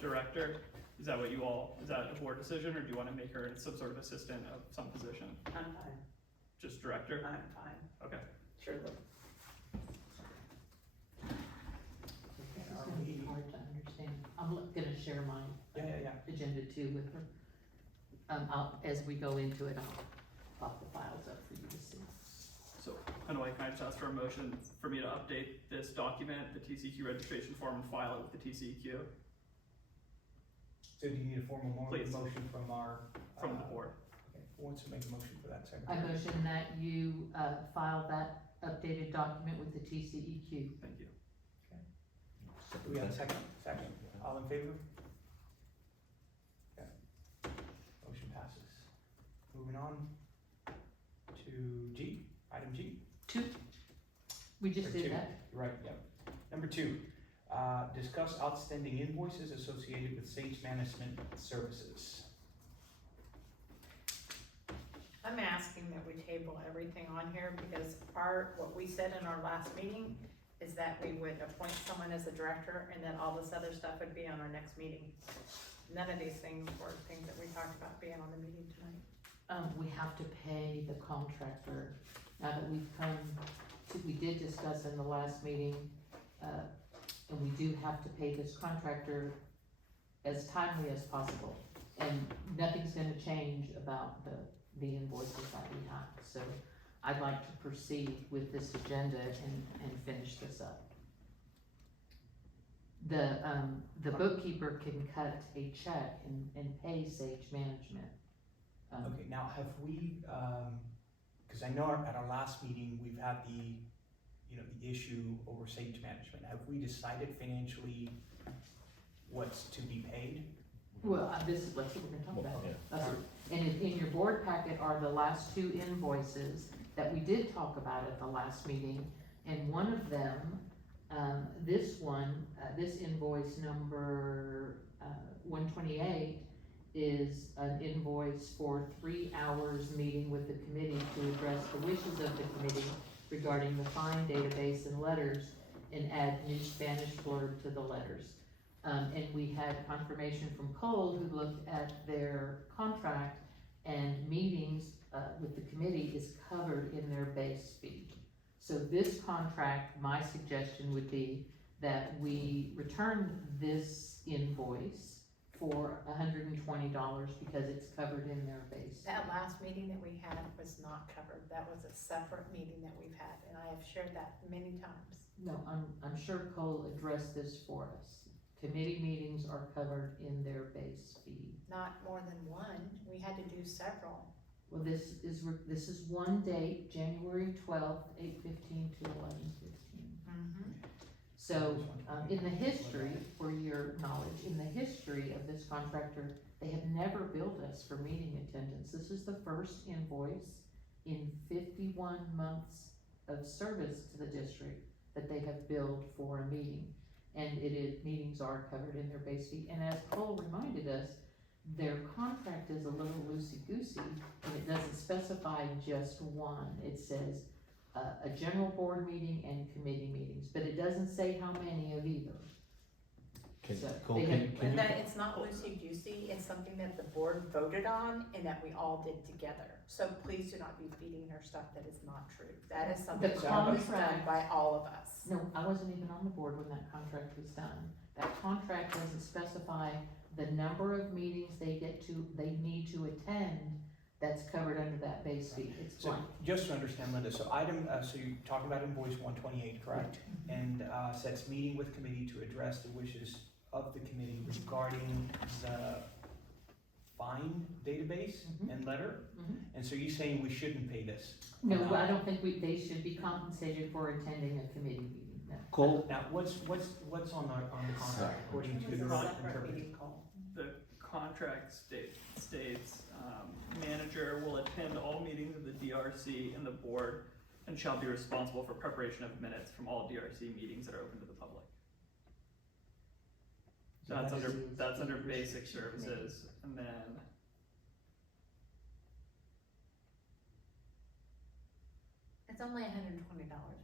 Director? Is that a board decision, or do you wanna make her some sort of assistant of some position? I'm fine, Just director? I'm fine, Okay. surely. This is are gonna be we- hard to understand. I'm gonna share my yeah. agenda too with her. As we go into it, I'll pop the files up for you to see. So, anyway, can I just ask for a motion for me to update this document, the TCQ registration form, and file it with the TCQ So do you need a formal Please. motion from our? from the board? Okay, who wants to make a motion for that, I Secretary? motion that you, file that updated document with the TCEQ. Thank you. Do we have a second? Second. All in favor? Okay. Motion passes. Moving on to G, item G. We just Or did two. that. Right, yep. Number 2, discuss outstanding invoices associated with Sage Management Services. I'm asking that we table everything on here because what we said in our last meeting is that we would appoint someone as the director and then all this other stuff would be on our next meeting. None of these things were things that we talked about being on the meeting tonight. We have to pay the contractor. Now that we did discuss in the last meeting, and we do have to pay this contractor as timely as possible. And nothing's gonna change about the invoices that we have, so I'd like to proceed with this agenda and finish this up. The bookkeeper can cut a check and pay Sage Management. Okay, now have we, cause I know at our last meeting, we've had the issue over Sage Management. Have we decided financially what's to be paid? Well, that's what we're gonna talk about. And in your board packet are the last 2 invoices that we did talk about at the last meeting. And one of them, this invoice number 128 is an invoice for 3 hours meeting with the committee to address the wishes of the committee regarding the fine database and letters and add new Spanish blurb to the letters. And we had confirmation from Cole, who looked at their contract, and meetings with the committee is covered in their base fee. So this contract, my suggestion would be that we return this invoice for $120 because it's covered in their base. That last meeting that we had was not covered. That was a separate meeting that we've had, and I have shared that many times. No, I'm sure Cole addressed this for us. Committee meetings are covered in their base fee. Not more than one. We had to do several. Well, this is one date, January 12th, 8:15 to 11:15. So, in the history, for your knowledge, in the history of this contractor, they have never billed us for meeting attendance. This is the first invoice in 51 months of service to the district that they have billed for a meeting. And meetings are covered in their base fee. And as Cole reminded us, their contract is a little loosey-goosey, and it doesn't specify just one. It says a general board meeting and committee meetings, but it doesn't say how many of either. So Cole, they can have- you? That it's not loosey-goosey, it's something that the board voted on and that we all did together. So please do not be feeding her stuff that is not true. That is something The that was done contract- by all of us. No, I wasn't even on the board when that contract was done. That contract doesn't specify the number of meetings they need to attend that's covered under that base fee. It's So blank. just to understand, Linda, so so you're talking about invoice 128, correct? And sets meeting with committee to address the wishes of the committee regarding the fine database and letter? And so you're saying we shouldn't pay this? No, I don't think they should be compensated for attending a committee meeting, no. Cole, now what's on the contract according to It was your a separate interpretation? meeting call. The contract states, manager will attend all meetings of the DRC and the board and shall be responsible for preparation of minutes from all DRC meetings that are open to the public. So That's under basic services, and then It's only $120,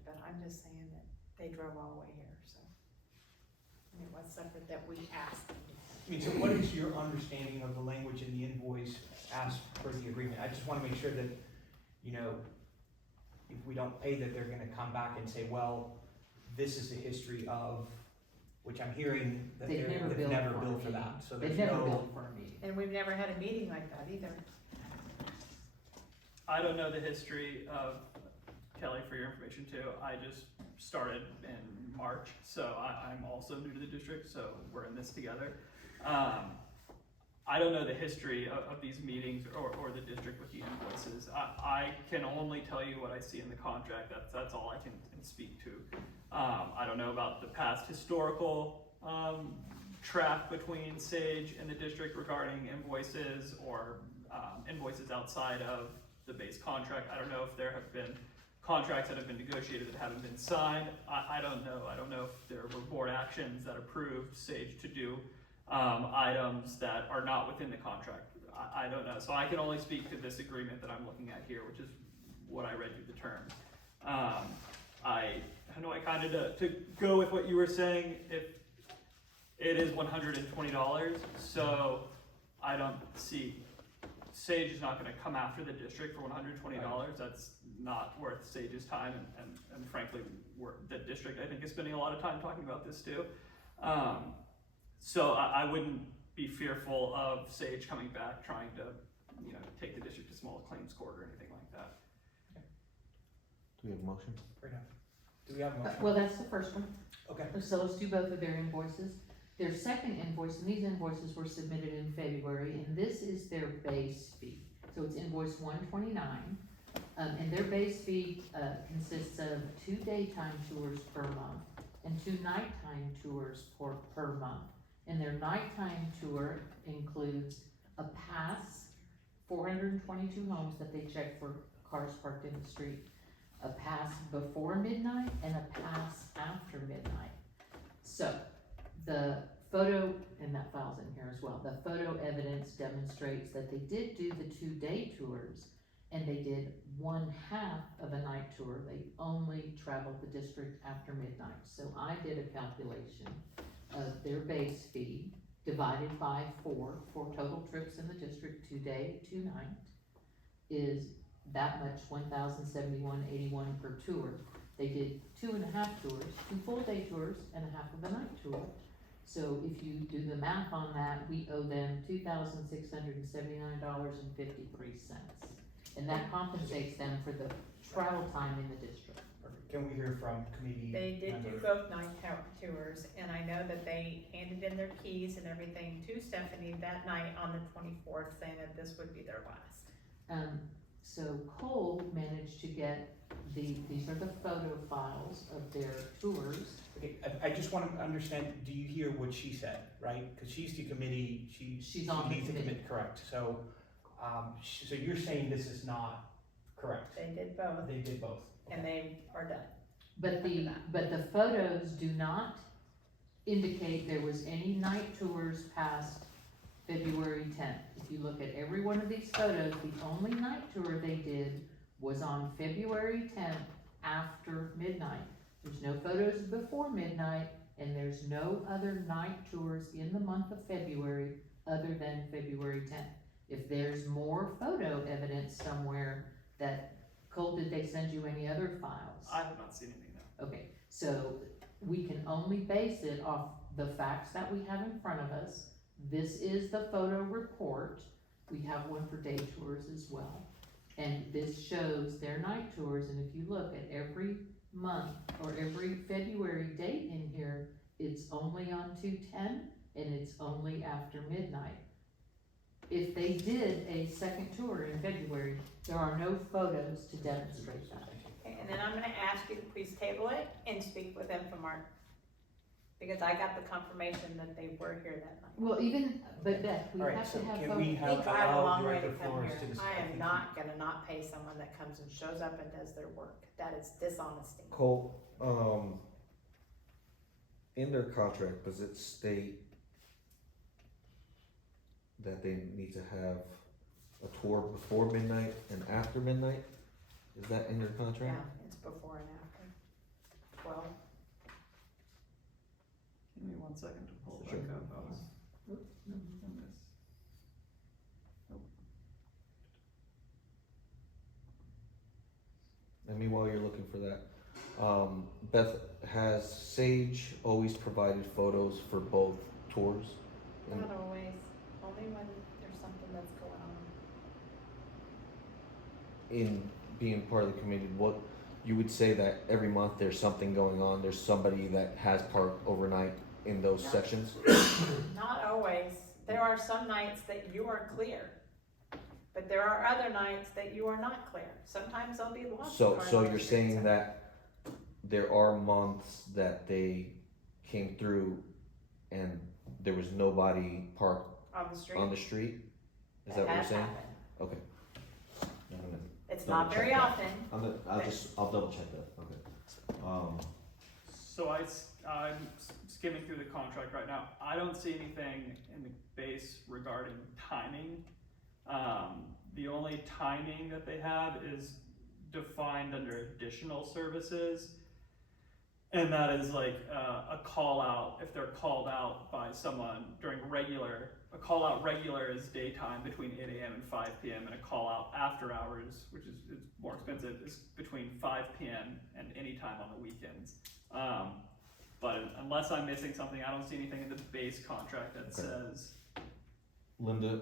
but I'm just saying that they drove all the way here, so. And it was something that we asked them to do. I mean, so what is your understanding of the language in the invoice as per the agreement? I just wanna make sure that, you know, if we don't pay that, they're gonna come back and say, well, this is the history of, which I'm hearing that They've they've never never billed billed for for a that, so They've there's never no. billed for a meeting. And we've never had a meeting like that either. I don't know the history of Kelly, for your information too. I just started in March, so I'm also new to the district, so we're in this together. I don't know the history of these meetings or the district with the invoices. I can only tell you what I see in the contract. That's all I can speak to. I don't know about the past historical track between Sage and the district regarding invoices or invoices outside of the base contract. I don't know if there have been contracts that have been negotiated that haven't been signed. I don't know. I don't know if there were board actions that approved Sage to do items that are not within the contract. I don't know. So I can only speak to this agreement that I'm looking at here, which is what I read you the terms. I know I kind of to go with what you were saying, if it is $120, so I don't see, Sage is not gonna come after the district for $120. That's not worth Sage's time, and frankly, the district, I think, is spending a lot of time talking about this too. So I wouldn't be fearful of Sage coming back trying to, you know, take the district to small claims court or anything like that. Do we have a motion? Fair enough. Do we have a motion? Well, that's the first one. Okay. So let's do both of their invoices. Their second invoice, and these invoices were submitted in February, and this is their base fee. So it's invoice 129, and their base fee consists of 2 daytime tours per month and 2 nighttime tours per month. And their nighttime tour includes a pass, 422 homes that they check for cars parked in the street, a pass before midnight, and a pass after midnight. So, the photo, and that file's in here as well, the photo evidence demonstrates that they did do the 2-day tours, and they did 1/2 of a night tour. They only traveled the district after midnight. So I did a calculation of their base fee divided by 4 for total trips in the district, 2 day, 2 night, is that much, $1,071.81 per tour. They did 2.5 tours, 2 full day tours and 1/2 of a night tour. So if you do the math on that, we owe them $2,679.53. And that compensates them for the travel time in the district. Perfect. Can we hear from committee? They did do members? both night tours, and I know that they handed in their keys and everything to Stephanie that night on the 24th, saying that this would be their last. So Cole managed to get these are the photo files of their tours. Okay, I just want to understand, do you hear what she said, right? Because she's the committee, She's on the needs to committee. commit, correct. So, so you're saying this is not correct? They did both, They did both. and they are done. But the photos do not indicate there was any night tours past February 10th. If you look at every one of these photos, the only night tour they did was on February 10th after midnight. There's no photos before midnight, and there's no other night tours in the month of February other than February 10th. If there's more photo evidence somewhere that, Cole, did they send you any other files? I have not seen anything though. Okay, so we can only base it off the facts that we have in front of us. This is the photo report. We have one for day tours as well. And this shows their night tours, and if you look at every month or every February date in here, it's only on 2/10 and it's only after midnight. If they did a second tour in February, there are no photos to demonstrate that. Okay, and then I'm gonna ask you to please table it and speak with them tomorrow. Because I got the confirmation that they were here that night. Well, but Beth, we All right, have so to have can photos. we They have drive a allow long way to Director come Flores here. to discuss? I am not gonna not pay someone that comes and shows up and does their work. That is dishonesty. Cole, in their contract, does it state that they need to have a tour before midnight and after midnight? Is that in their Yeah, contract? it before and after? 12? Give me 1 second to pull it Sure. back up. I was, Oop, no, on this. And meanwhile you're looking for that, Beth, has Sage always provided photos for both tours? And Not always, only when there's something that's going on. in being part of the committee, what, you would say that every month there's something going on, there's somebody that has parked overnight in those No. sections? Not always. There are some nights that you are clear, but there are other nights that you are not clear. Sometimes there'll be lots of So, cars so on the you're streets saying and- that there are months that they came through and there was nobody parked on the street. on the street? Is that what you're has saying? happened. Okay. I'm gonna It's double not very check that. often. I'll double check that, okay. So I'm skimming through the contract right now. I don't see anything in the base regarding timing. The only timing that they have is defined under additional services. And that is like a call out, if they're called out by someone during regular, a call out regular is daytime between 8 AM and 5 PM, and a call out after hours, which is more expensive, is between 5 PM and any time on the weekends. But unless I'm missing something, I don't see anything in the base contract that says. Linda,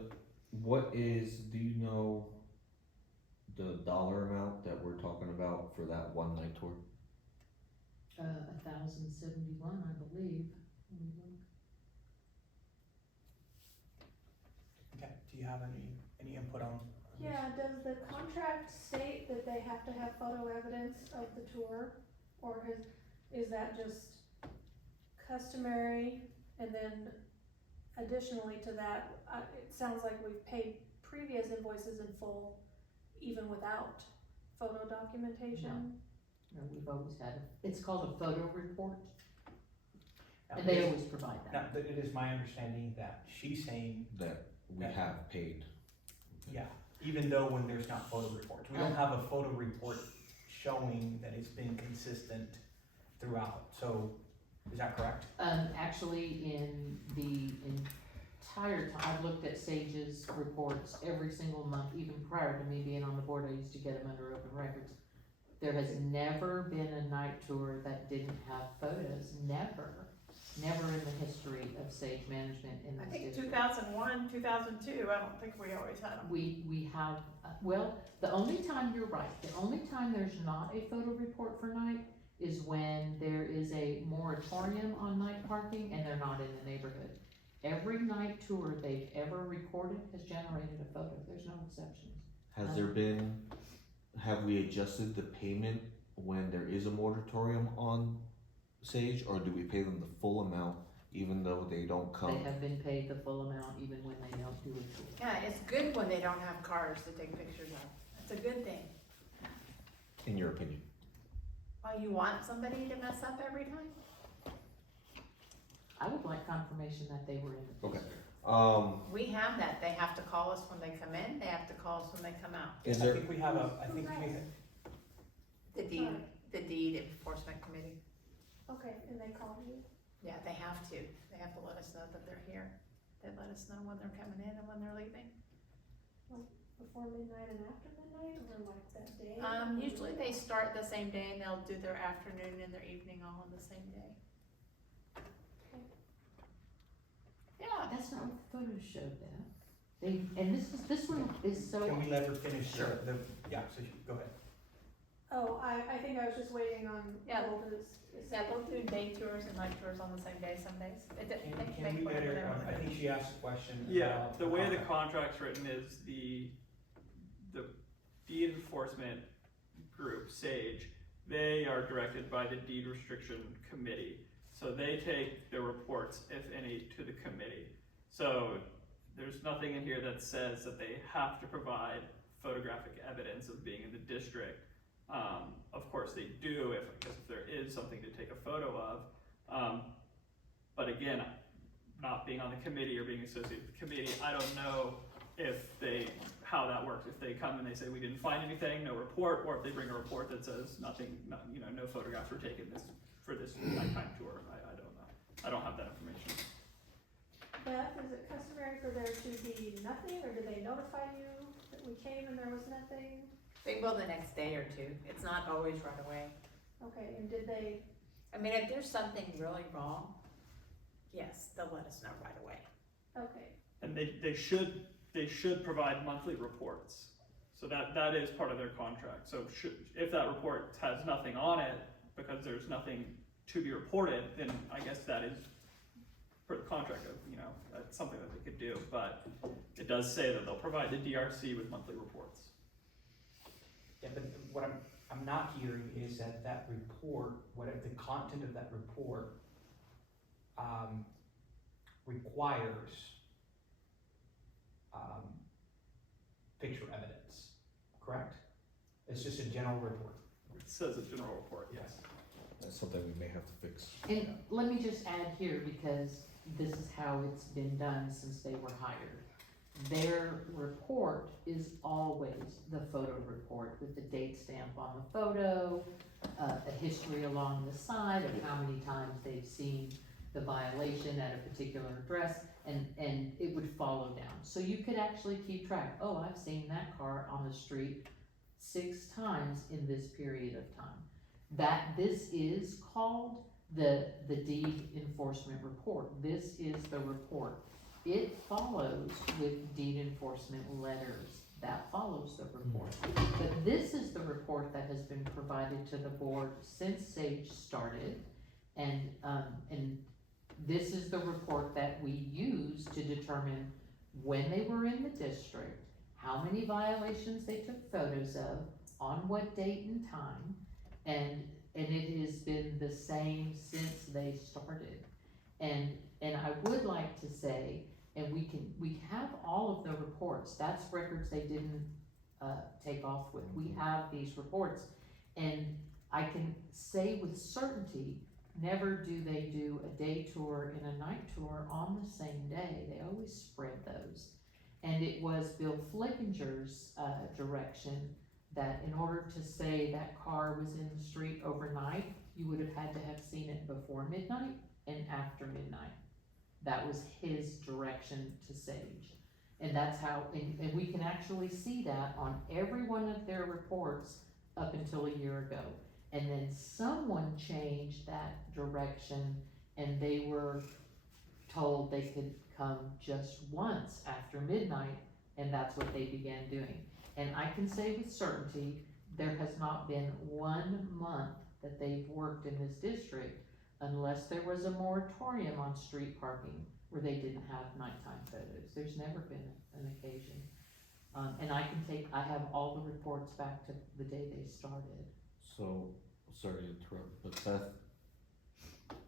do you know the dollar amount that we're talking about for that one night tour? 1,071, I believe. Let me look. Okay, do you have any input on? this? Yeah, does the contract state that they have to have photo evidence of the tour? Or is that just customary? And then additionally to that, it sounds like we've paid previous invoices in full, even without photo documentation. No, we've always had it's called a photo report, Now, and they it is- always provide Now, that. it is my understanding that she's saying, That we have paid? yeah, even though when there's not photo reports, we don't have a photo report showing that it's been consistent throughout, so, is that correct? Actually, in the entire time, I've looked at Sage's reports every single month, even prior to me being on the board, I used to get them under open records. There has never been a night tour that didn't have photos, never in the history of Sage management in I this think district. 2001, 2002, I don't think we always had them. We have, well, the only time, you're right, the only time there's not a photo report for night is when there is a moratorium on night parking and they're not in the neighborhood. Every night tour they've ever recorded has generated a photo, there's no exceptions. Have we adjusted the payment when there is a moratorium on Sage, or do we pay them the full amount even though they don't come? They have been paid the full amount even when they don't do a tour. Yeah, it's good when they don't have cars to take pictures of. It's a good thing. In your opinion? Oh, you want somebody to mess up every time? I would like confirmation that they were in the Okay. district. We have that. They have to call us when they come in, they have to call us when they come out. Is I there, think we have The deed enforcement committee. Okay, and they call you? Yeah, they have to. They have to let us know that they're here. They let us know when they're coming in and when they're leaving. Before midnight and after midnight, or like that day? Usually they start the same day and they'll do their afternoon and their evening all on the same day. Okay. Yeah. That's not what the photos showed that. And this one is so. Can we let her finish Sure. yeah, so go ahead. Oh, I think I was just waiting on Yeah. Linda's. Yeah, they'll do day tours and night tours on the same day some days. They Can make we let whatever they her, want I to do. think she asked a question. Yeah, about the way the contract. contract's written is the deed enforcement group, Sage, they are directed by the deed restriction committee. So they take their reports, if any, to the committee. So there's nothing in here that says that they have to provide photographic evidence of being in the district. Of course they do if there is something to take a photo of. But again, not being on the committee or being associated with the committee, I don't know how that works. If they come and they say we didn't find anything, no report, or if they bring a report that says nothing, no photographs were taken for this nighttime tour. I don't know. I don't have that information. Beth, is it customary for there to be nothing, or did they notify you that we came and there was nothing? They will the next day or two. It's not always right away. Okay, and did they, I mean, if there's something really wrong, yes, they'll let us know right away. okay, And they should provide monthly reports. So that is part of their contract. So if that report has nothing on it because there's nothing to be reported, then I guess that is for the contract of, that's something that they could do. But it does say that they'll provide the DRC with monthly reports. Yeah, but what I'm not hearing is that report, whatever the content of that report, requires, picture evidence, correct? It's just a general report. It says a general report, yes. That's something we may have to fix. And let me just add here, because this is how it's been done since they were hired. Their report is always the photo report with the date stamp on the photo, a history along the side of how many times they've seen the violation at a particular address, and it would follow down. So you could actually keep track. Oh, I've seen that car on the street 6 times in this period of time. This is called the deed enforcement report. This is the report. It follows with deed enforcement letters. That follows the report. But this is the report that has been provided to the board since Sage started, and this is the report that we use to determine when they were in the district, how many violations they took photos of, on what date and time, and it has been the same since they started. And I would like to say, and we have all of the reports. That's records they didn't take off with. We have these reports, and I can say with certainty, never do they do a day tour and a night tour on the same day. They always spread those. And it was Bill Flickinger's direction that in order to say that car was in the street overnight, you would have had to have seen it before midnight and after midnight. That was his direction to Sage. And that's how, and we can actually see that on every one of their reports up until a year ago. And then someone changed that direction, and they were told they could come just once after midnight, and that's what they began doing. And I can say with certainty, there has not been 1 month that they've worked in this district unless there was a moratorium on street parking where they didn't have nighttime photos. There's never been an occasion. And I have all the reports back to the day they started. So, sorry to interrupt, but Beth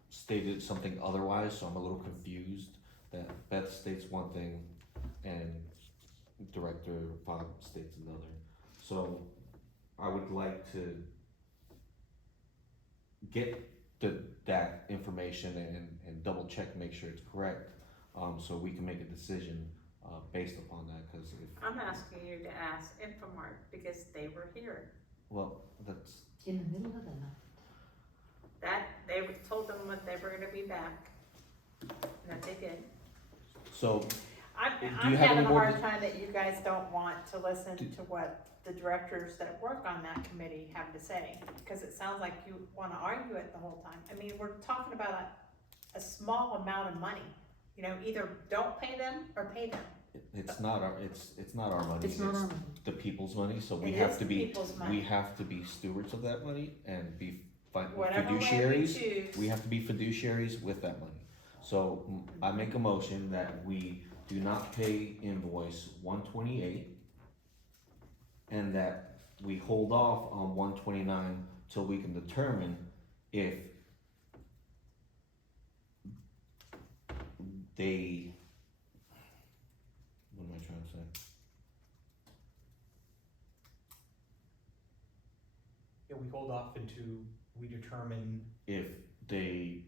stated something otherwise, so I'm a little confused. That Beth states one thing and Director Fogg states another. So, I would like to get that information and double check, make sure it's correct, so we can make a decision based upon that, because if... I'm asking you to ask Infomart because they were here. Well, that's... In the middle of the night. That, they told them what they were gonna be back, and that they did. So, I'm you have having any a more hard time that you guys don't want to listen to what the directors that work on that committee have to say, because it sounds like you wanna argue it the whole time. I mean, we're talking about a small amount of money, either don't pay them or pay them. it's not our money. It's not our money. The people's money, so we It have is to the be, people's money. we have to be stewards of that money and be Whatever way we fiduciaries. choose. We have to be fiduciaries with that money. So I make a motion that we do not pay invoice 128 and that we hold off on 129 till we can determine if they, what am I trying to say? Yeah, we hold off until we determine. If they,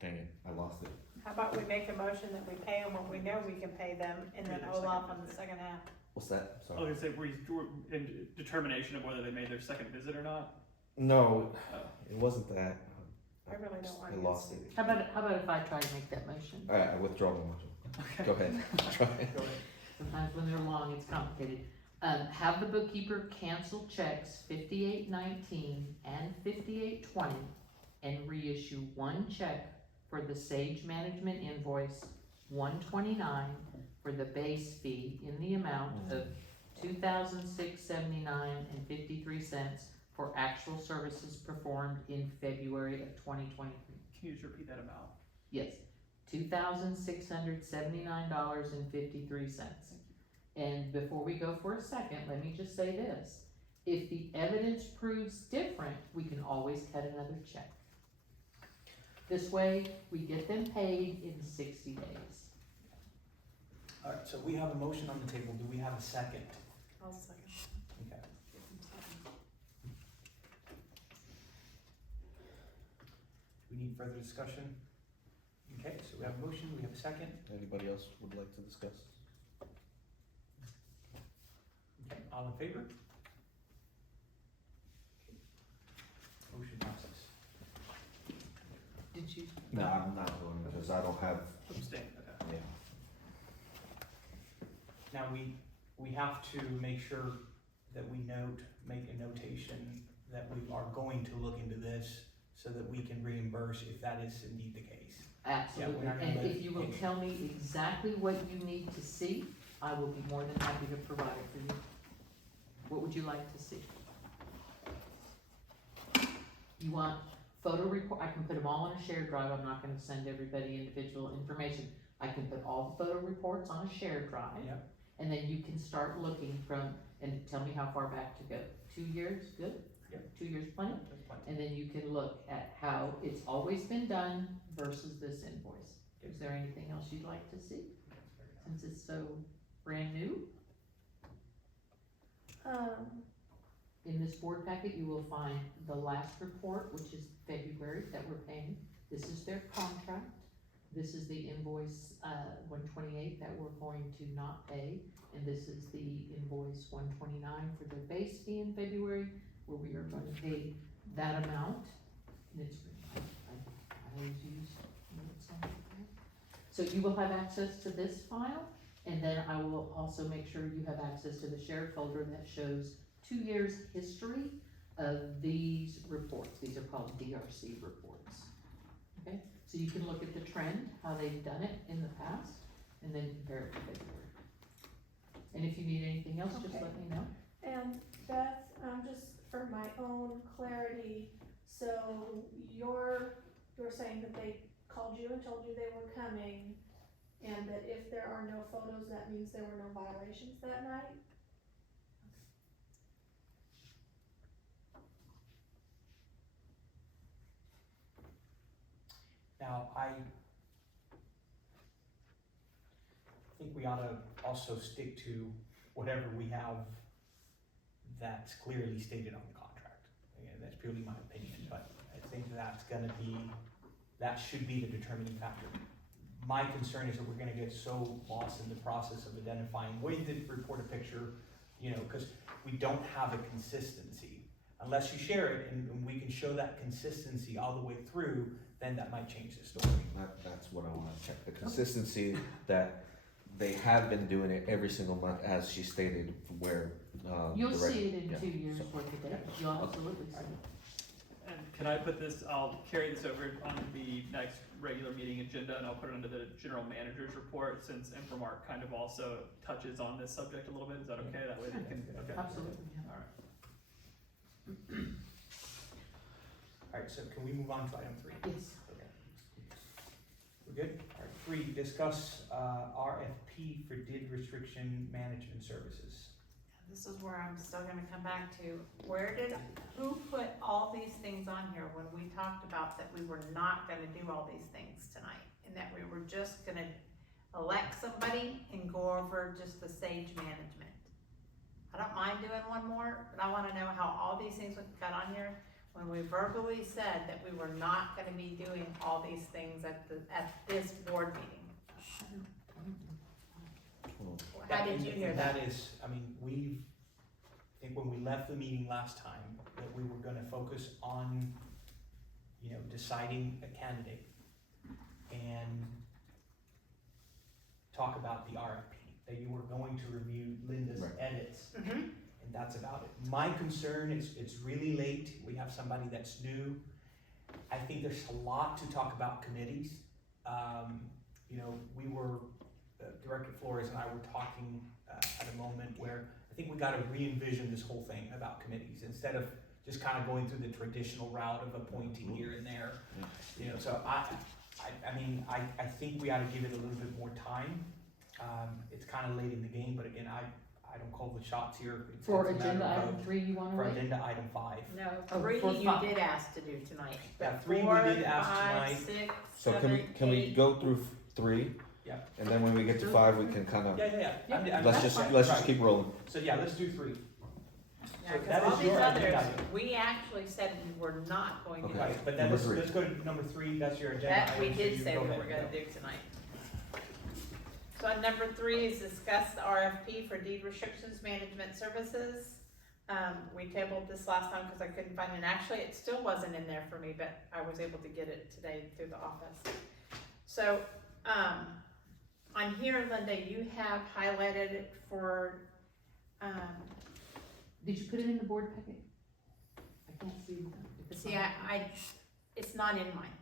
dang it, I lost it. How about we make a motion that we pay them when we know we can pay them, and then Maybe hold second off on the visit. second half? What's that? I Sorry. was gonna say, were you in determination of whether they made their second visit or not? No, Oh. it wasn't that. I really don't want I to. lost it. How about if I try to make that motion? Alright, I withdraw my motion. Okay. Go ahead. Try it. Go ahead. Sometimes when they're long, it's complicated. Have the bookkeeper cancel checks 5819 and 5820 and reissue one check for the Sage Management invoice 129 for the base fee in the amount of $2,679.53 for actual services performed in February of 2023. Can you just repeat that amount? Yes, $2,679.53. And before we go for a second, let me just say this. If the evidence proves different, we can always cut another check. This way, we get them paid in 60 days. Alright, so we have a motion on the table. Do we have a second? I'll second. Okay. Do we need further discussion? Okay, so we have a motion, we have a second. Anybody else would like to discuss? Okay, all in favor? Motion passes. Did you? No, I'm not going because I don't have, Abstain, okay. yeah. Now, we have to make sure that we make a notation that we are going to look into this so that we can reimburse if that is indeed the case. Absolutely, we're not gonna and let if you will it- tell me exactly what you need to see, I will be more than happy to provide it for you. What would you like to see? You want photo report, I can put them all on a shared drive, I'm not gonna send everybody individual information. I can put all the photo reports on a shared drive. Yep. And then you can start looking from, and tell me how far back to go. 2 years, good? Yep. 2 years, plenty? That's fine. And then you can look at how it's always been done versus this invoice. Is there anything else you'd like to see, since it's so brand new? In this board packet, you will find the last report, which is February, that we're paying. This is their contract. This is the invoice, 128 that we're going to not pay. And this is the invoice 129 for the base fee in February, where we are going to pay that amount. And it's, I always use notes on it. So you will have access to this file, and then I will also make sure you have access to the shared folder that shows 2 years history of these reports. These are called DRC reports. Okay, so you can look at the trend, how they've done it in the past, and then compare it to February. And if you need anything else, just Okay. let me know. And Beth, just for my own clarity, so you're saying that they called you and told you they were coming, and that if there are no photos, that means there were no violations that night? Now, I think we ought to also stick to whatever we have that's clearly stated on the contract. Again, that's purely my opinion, but I think that should be the determining factor. My concern is that we're gonna get so lost in the process of identifying when did report a picture, because we don't have a consistency. Unless you share it and we can show that consistency all the way through, then that might change the story. That's what I wanna check, the consistency that they have been doing it every single month, as she stated, where, You'll the reg- see it in yeah, 2 years so- worth of data. You'll absolutely see it. And can I put this, I'll carry this over on the next regular meeting agenda, and I'll put it under the general manager's report, since Infomark kind of also touches on this subject a little bit. Is that okay? That way they can, okay. Absolutely, yeah. Alright. Alright, so can we move on to item 3? Yes. Okay. We're good? Alright, 3, discuss RFP for did restriction management services. This is where I'm still gonna come back to, who put all these things on here when we talked about that we were not gonna do all these things tonight? And that we were just gonna elect somebody and go over just the Sage management? I don't mind doing one more, but I wanna know how all these things got on here when we verbally said that we were not gonna be doing all these things at this board meeting. How did you hear And that? that is, I mean, I think when we left the meeting last time, that we were gonna focus on, deciding a candidate and talk about the RFP, that you were going to review Linda's Right. edits, Mm-hmm. and that's about it. My concern is, it's really late, we have somebody that's new. I think there's a lot to talk about committees. We were, Director Flores and I were talking at a moment where I think we gotta re-envision this whole thing about committees, instead of just kind of going through the traditional route of appointing here and there. So I think we ought to give it a little bit more time. It's kind of late in the game, but again, I don't call the shots here. For It's a matter agenda of item vote. 3, you wanna For wait? agenda item 5. No, Oh, 3 for you 5. did ask to do tonight. Yeah, but 3 we 4, did ask 5, tonight. 6, So 7, can we 8. go through 3? Yeah. And then when we get to 5, we can kind of, Yeah. let's just keep rolling. So yeah, let's do 3. Yeah, So cause that all is these your agenda others, item. we actually said we were not going to do. Okay. Right, but then Number let's, 3. let's go to number 3, that's your agenda That item. we so did you say go we ahead. were gonna do tonight. So on number 3 is discuss the RFP for deed restrictions management services. We tabled this last time because I couldn't find it, and actually it still wasn't in there for me, but I was able to get it today through the office. So, on here, Linda, you have highlighted it for, Did you put it in the board packet? I can't see if it's see, on. it's not in mine.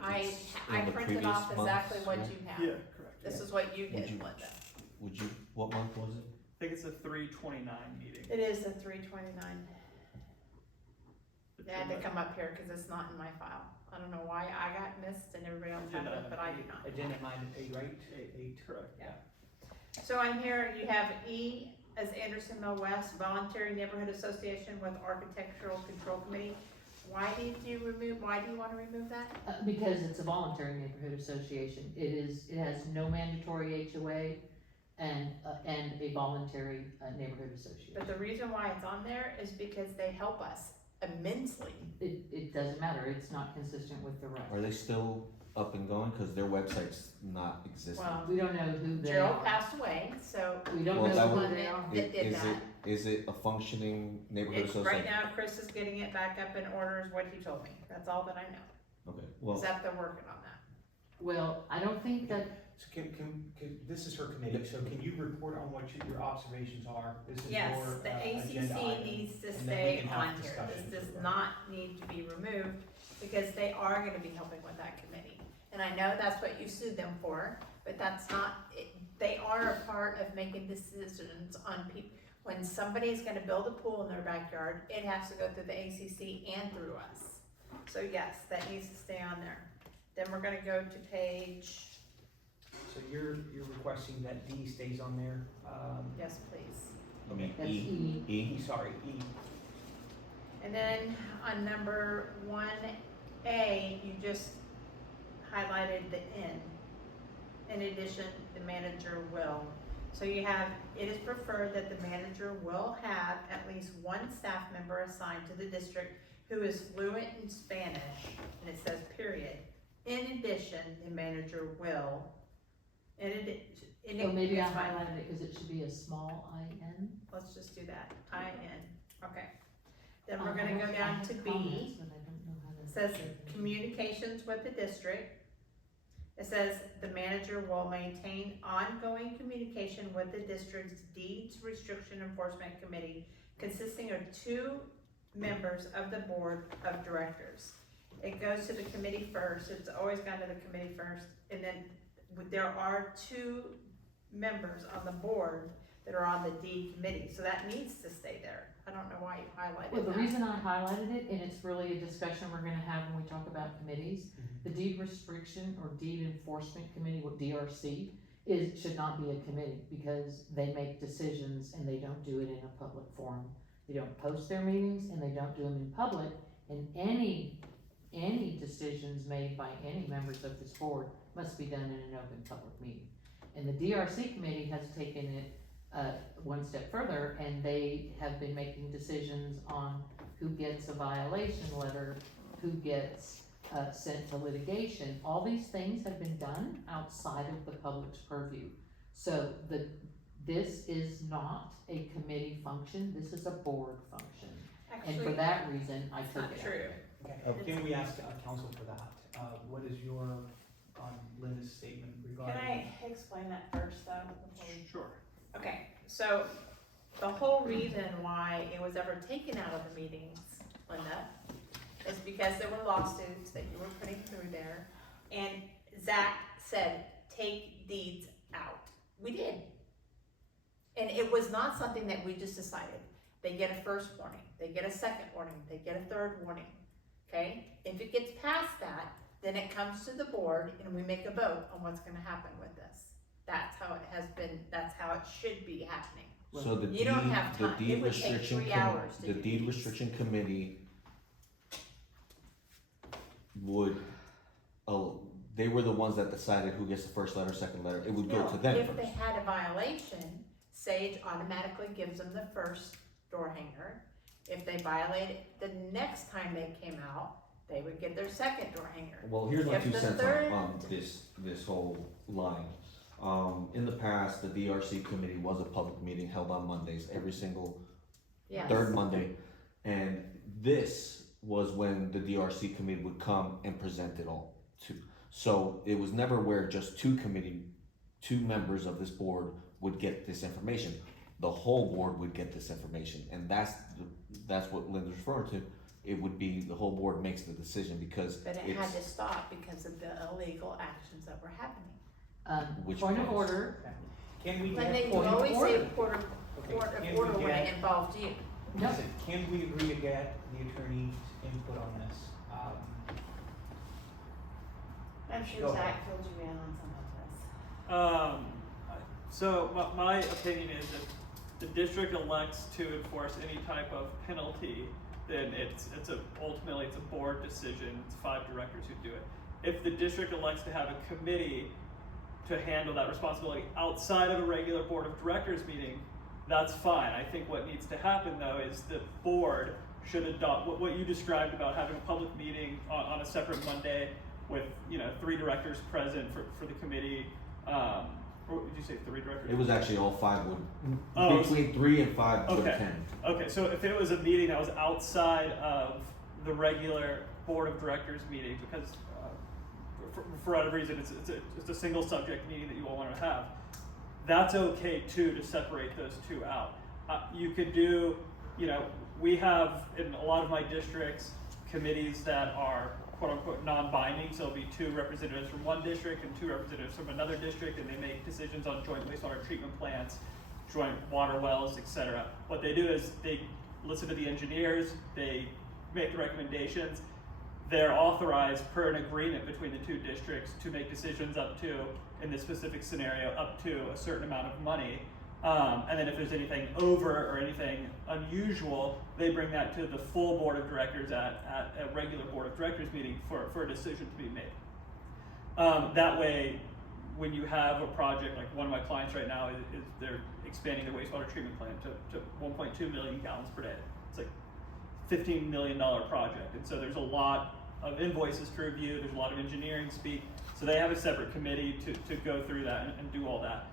I in the printed previous off exactly months, what yeah? you have. Yeah, correct. This is what you Would did, you- Linda. What month was it? I think it's a 3/29 meeting. It is the 3/29. It had to come up here because it's not in my file. I don't know why I got missed and everybody else had it, but I do not. Agenda item 8, right? 8. Correct. Yeah. So on here, you have E as Anderson Mill West Voluntary Neighborhood Association with Architectural Control Committee. Why do you wanna remove that? Because it's a voluntary neighborhood association. It has no mandatory HOA and a voluntary neighborhood association. But the reason why it's on there is because they help us immensely. It doesn't matter, it's not consistent with the Are rest. they still up and going? Because their website's not existing. Well, We don't know who they Gerald are. passed away, so We don't Well, know that who would- they are. that did Is that. is it a functioning neighborhood It's, right association? now, Chris is getting it back up in order is what he told me. That's all that I know, Okay, is well, that they're working on that. Well, I don't think that, So this is her committee, so can you report on what your observations are? This is Yes, your, the agenda ACC item, needs to and then we stay can have on here. discussions This does about it. not need to be removed because they are gonna be helping with that committee. And I know that's what you sued them for, but that's not, they are a part of making decisions on when somebody's gonna build a pool in their backyard, it has to go through the ACC and through us. So yes, that needs to stay on there. Then we're gonna go to page, So you're requesting that D stays on there, yes, please. I mean, that's E. E, sorry, E. And then on number 1A, you just highlighted the N. In addition, the manager will. So you have, it is preferred that the manager will have at least one staff member assigned to the district who is fluent in Spanish, and it says period. In addition, the manager will, so maybe I highlighted it because it should be a small I-N. Let's just do that, IN, okay. Then we're gonna go down to B. It says communications with the district. It says the manager will maintain ongoing communication with the district's deeds restriction enforcement committee consisting of 2 members of the board of directors. It goes to the committee first, it's always gone to the committee first, and then there are 2 members on the board that are on the deed committee, so that needs to stay there. I don't know why you highlighted Well, the that. reason I highlighted it, and it's really a discussion we're gonna have when we talk about committees, the deed restriction or deed enforcement committee, what DRC, should not be a committee because they make decisions and they don't do it in a public forum. They don't post their meetings and they don't do them in public, and any decisions made by any members of this board must be done in an open public meeting. And the DRC committee has taken it one step further, and they have been making decisions on who gets a violation letter, who gets sent to litigation. All these things have been done outside of the public's purview. So this is not a committee function, this is a board function. And for Actually, that reason, I it's took not it out. true. Okay, can we ask counsel for that? What is your, Linda's statement regarding? Can I explain that first though? before we- Sure. Okay, so the whole reason why it was ever taken out of the meetings, Linda, is because there were lawsuits that you were putting through there, and Zach said, take these out. We did. And it was not something that we just decided. They get a first warning, they get a second warning, they get a third warning, okay? If it gets past that, then it comes to the board and we make a vote on what's gonna happen with this. That's how it has been, that's how it should be happening. So the You don't have the time. deed It would take restriction 3 hours to the do deed these. restriction committee would, they were the ones that decided who gets the first letter, second letter, it would go No, to them if first. they had a violation, Sage automatically gives them the first door hanger. If they violate it, the next time they came out, they would get their second door hanger. Well, here's my If 2 the cents third- on this whole line. In the past, the DRC committee was a public meeting held on Mondays, every single Yes. third Monday. And this was when the DRC committee would come and present it all to. So it was never where just two members of this board would get this information. The whole board would get this information, and that's what Linda's referring to. It would be the whole board makes the decision because But it it's, had to stop because of the illegal actions that were happening. Which Point of ones? order, Can we Linda, get, you Point of always say order. quarter okay, of can order we when it get, involved you. Yep. listen, can we agree to get the attorney's input on this? I'm Go sure ahead. Zach filled you in on some of this. So my opinion is if the district elects to enforce any type of penalty, then ultimately it's a board decision. It's 5 directors who do it. If the district elects to have a committee to handle that responsibility outside of a regular board of directors meeting, that's fine. I think what needs to happen though is the board should adopt what you described about having a public meeting on a separate Monday with 3 directors present for the committee. Or did you say 3 directors? It was actually all 5 would, Oh, between 3 and 5 would okay. attend. Okay, so if it was a meeting that was outside of the regular board of directors meeting, because for whatever reason it's a single subject meeting that you all want to have, that's okay too, to separate those 2 out. You could do, we have in a lot of my districts committees that are quote unquote non-binding, so it'll be 2 representatives from one district and 2 representatives from another district, and they make decisions on joint wastewater treatment plants, joint water wells, etc. What they do is they listen to the engineers, they make the recommendations, they're authorized per an agreement between the 2 districts to make decisions up to, in this specific scenario, up to a certain amount of money. And then if there's anything over or anything unusual, they bring that to the full board of directors at a regular board of directors meeting for a decision to be made. That way, when you have a project, like one of my clients right now is they're expanding their wastewater treatment plant to 1.2 million gallons per day. It's like $15 million project. And so there's a lot of invoices to review, there's a lot of engineering speak. So they have a separate committee to go through that and do all that.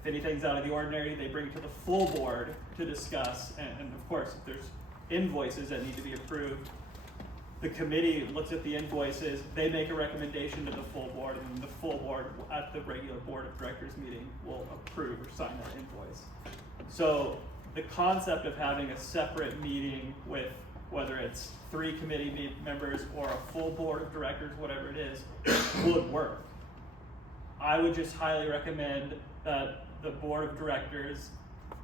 If anything's out of the ordinary, they bring it to the full board to discuss, and of course, if there's invoices that need to be approved, the committee looks at the invoices, they make a recommendation to the full board, and then the full board at the regular board of directors meeting will approve or sign that invoice. So the concept of having a separate meeting with whether it's 3 committee members or a full board of directors, whatever it is, would work. I would just highly recommend that the board of directors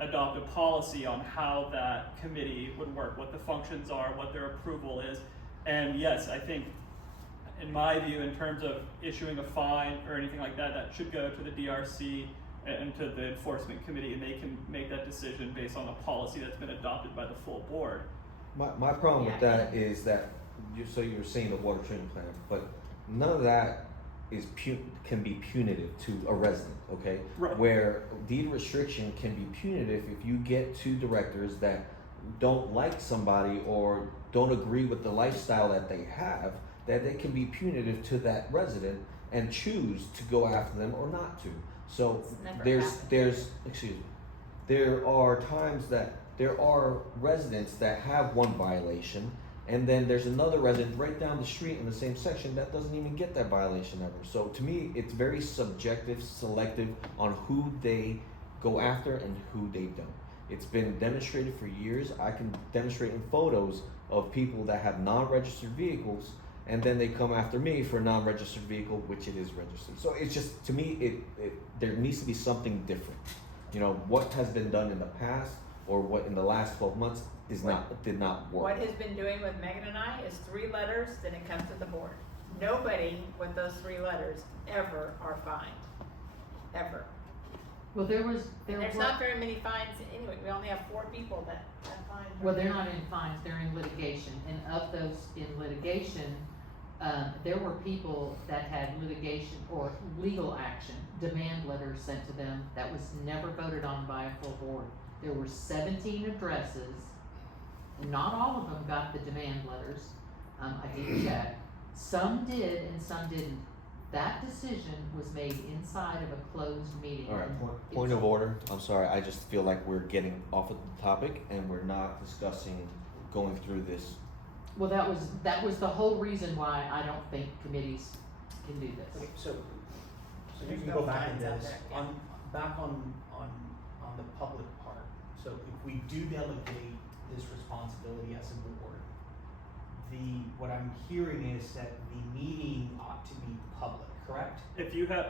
adopt a policy on how that committee would work, what the functions are, what their approval is. And yes, I think, in my view, in terms of issuing a fine or anything like that, that should go to the DRC and to the enforcement committee, and they can make that decision based on a policy that's been adopted by the full board. My problem with that is that, so you were saying the water treatment plant, but none of that can be punitive to a resident, okay? Right. Where deed restriction can be punitive if you get 2 directors that don't like somebody or don't agree with the lifestyle that they have, that they can be punitive to that resident and choose to go after them or not to. So It's never there's there are times that there are residents that have one violation, and then there's another resident right down the street in the same section that doesn't even get that violation ever. So to me, it's very subjective, selective on who they go after and who they don't. It's been demonstrated for years. I can demonstrate in photos of people that have non-registered vehicles, and then they come after me for a non-registered vehicle, which it is registered. So it's just, to me, there needs to be something different. You know, what has been done in the past or what in the last 12 months did not work. What has been doing with Megan and I is 3 letters, then it comes to the board. Nobody with those 3 letters ever are fined, ever. Well, there And there's not very many fines anyway, we only have 4 people that have fines. Well, they're not in fines, they're in litigation, and of those in litigation, there were people that had litigation or legal action, demand letters sent to them that was never voted on by a full board. There were 17 addresses, and not all of them got the demand letters, I did check. Some did and some didn't. That decision was made inside of a closed meeting. All right, point of order. I'm sorry, I just feel like we're getting off of the topic and we're not discussing going through this. Well, that was the whole reason why I don't think committees can do this. Okay, so you There's can no go back fines to out this, there, yeah. back on the public part. So if we do delegate this responsibility as a board, what I'm hearing is that the meeting ought to be public, correct? If you have,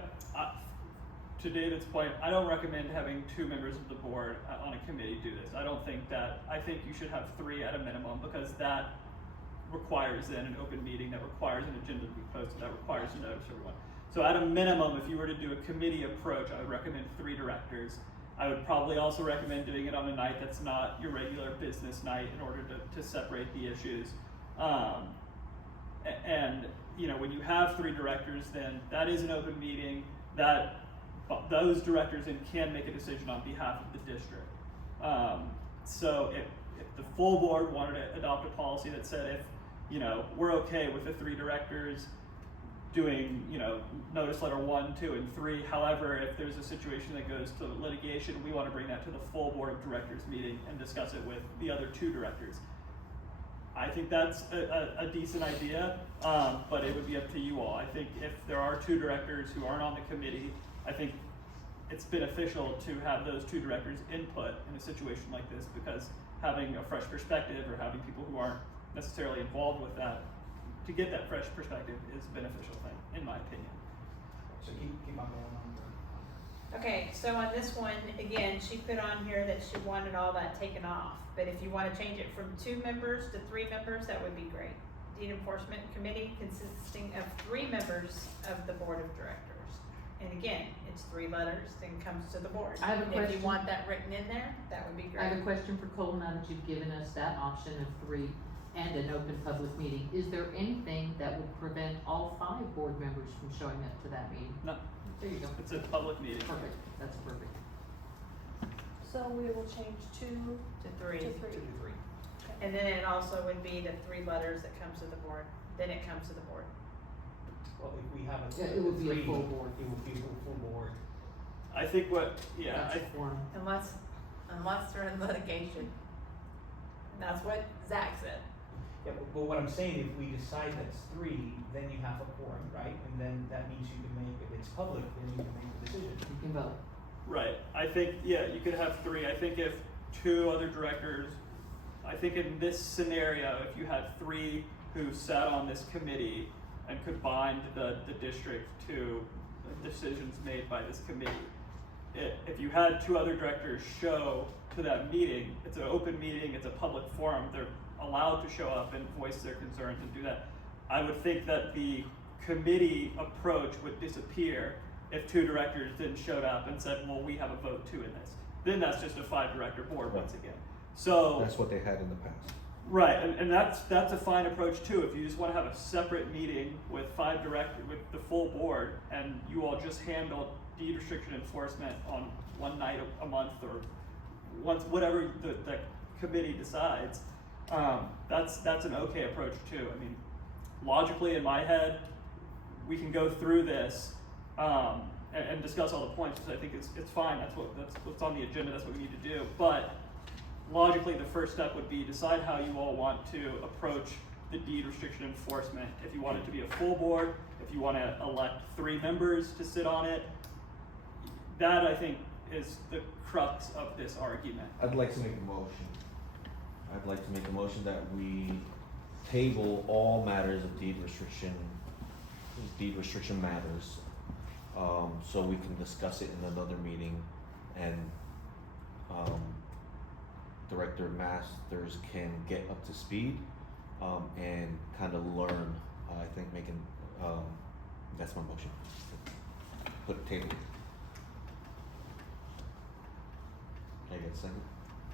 to David's point, I don't recommend having 2 members of the board on a committee do this. I think you should have 3 at a minimum, because that requires then an open meeting, that requires an agenda to be posted, that requires a notice to everyone. So at a minimum, if you were to do a committee approach, I would recommend 3 directors. I would probably also recommend doing it on a night that's not your regular business night in order to separate the issues. And you know, when you have 3 directors, then that is an open meeting, that those directors then can make a decision on behalf of the district. So if the full board wanted to adopt a policy that said, if, you know, we're okay with the 3 directors doing, you know, notice letter 1, 2, and 3. However, if there's a situation that goes to litigation, we want to bring that to the full board of directors meeting and discuss it with the other 2 directors. I think that's a decent idea, but it would be up to you all. I think if there are 2 directors who aren't on the committee, I think it's beneficial to have those 2 directors' input in a situation like this, because having a fresh perspective or having people who aren't necessarily involved with that, to get that fresh perspective is a beneficial thing, in my opinion. So keep on going on. Okay, so on this one, again, she put on here that she wanted all that taken off, but if you wanna change it from 2 members to 3 members, that would be great. Deed Enforcement Committee consisting of 3 members of the Board of Directors. And again, it's 3 letters, then comes to the board. I have a And if question. you want that written in there, that would be I have great. a question for Cole, now that you've given us that option of 3 and an open public meeting. Is there anything that would prevent all 5 board members from showing up to that meeting? No, There you go. it's a public meeting. Perfect, that's perfect. So we will change 2 To 3. to 3. And then it also would be the 3 letters that comes to the board, then it comes to the board. Well, if we have Yeah, it would be a 3, full board. It would be a full board. I think yeah, That's a forum. Unless they're in litigation. And that's what Zach said. Yeah, but what I'm saying, if we decide that's 3, then you have a quorum, right? And then that means you can make, if it's public, then you can make the decision. You can vote. Right, I think, yeah, you could have 3. I think if 2 other directors, I think in this scenario, if you had 3 who sat on this committee and could bind the district to decisions made by this committee, if you had 2 other directors show to that meeting, it's an open meeting, it's a public forum, they're allowed to show up and voice their concerns and do that. I would think that the committee approach would disappear if 2 directors didn't show up and said, well, we have a vote too in this. Then that's just a 5-director board once again. So That's what they had in the past. right, and that's a fine approach too. If you just want to have a separate meeting with 5 directors, with the full board, and you all just handle deed restriction enforcement on one night a month or once, whatever the committee decides, that's an okay approach too. I mean, logically in my head, we can go through this, and discuss all the points, because I think it's fine, that's what's on the agenda, that's what we need to do. But logically, the first step would be decide how you all want to approach the deed restriction enforcement. If you want it to be a full board, if you want to elect 3 members to sit on it, that I think is the crux of this argument. I'd like to make a motion. I'd like to make a motion that we table all matters of deed restriction matters, so we can discuss it in another meeting, and, Director Masters can get up to speed, and kind of learn, I think making, that's my motion. Put table. Can I get a second?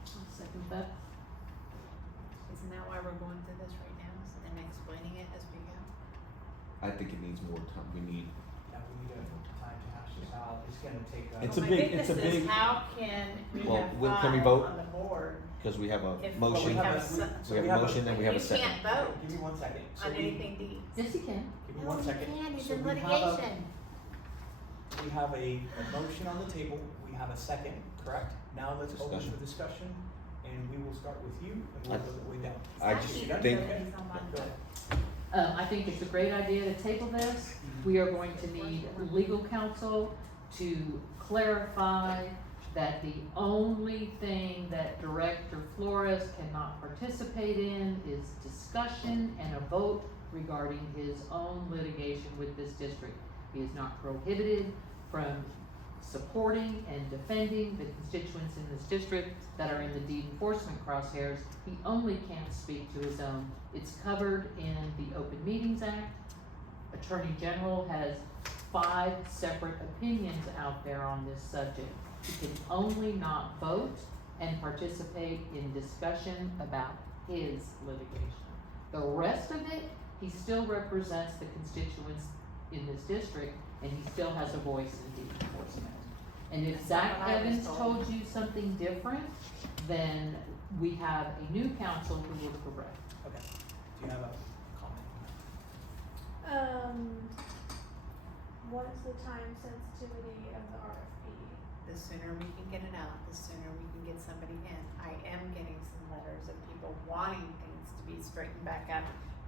I'll second that. Isn't that why we're going through this right now, so then explaining it as we go? I think it needs more time, we need, Yeah, we need a time to hash this out, it's gonna take. It's Well, a my big- it's a biggest is big- how can we Well, have can we 5 vote? on the board? cause we have a If motion, we have we have a motion and we have a second. You can't vote Give me 1 second. So on we- anything deeds. Yes, you can. Give me 1 second. he's So in we have a- litigation. We have a motion on the table, we have a second, correct? Now let's open Discussion. for discussion, and we will start with you, and we'll I- go the way down. I just Actually, think- that's he's on my Go ahead. I think it's a great idea to table this. We are going to need legal counsel to clarify that the only thing that Director Flores cannot participate in is discussion and a vote regarding his own litigation with this district. He is not prohibited from supporting and defending the constituents in this district that are in the deed enforcement crosshairs. He only can't speak to his own. It's covered in the Open Meetings Act. Attorney General has 5 separate opinions out there on this subject. He can only not vote and participate in discussion about his litigation. The rest of it, he still represents the constituents in this district, and he still has a voice in deed enforcement. And if That's Zach not what I was Evans told. told you something different, then we have a new counsel who will correct. Okay, do you have a comment? What is the time sensitivity of the RFP? The sooner we can get it out, the sooner we can get somebody in. I am getting some letters of people wanting things to be straightened back up,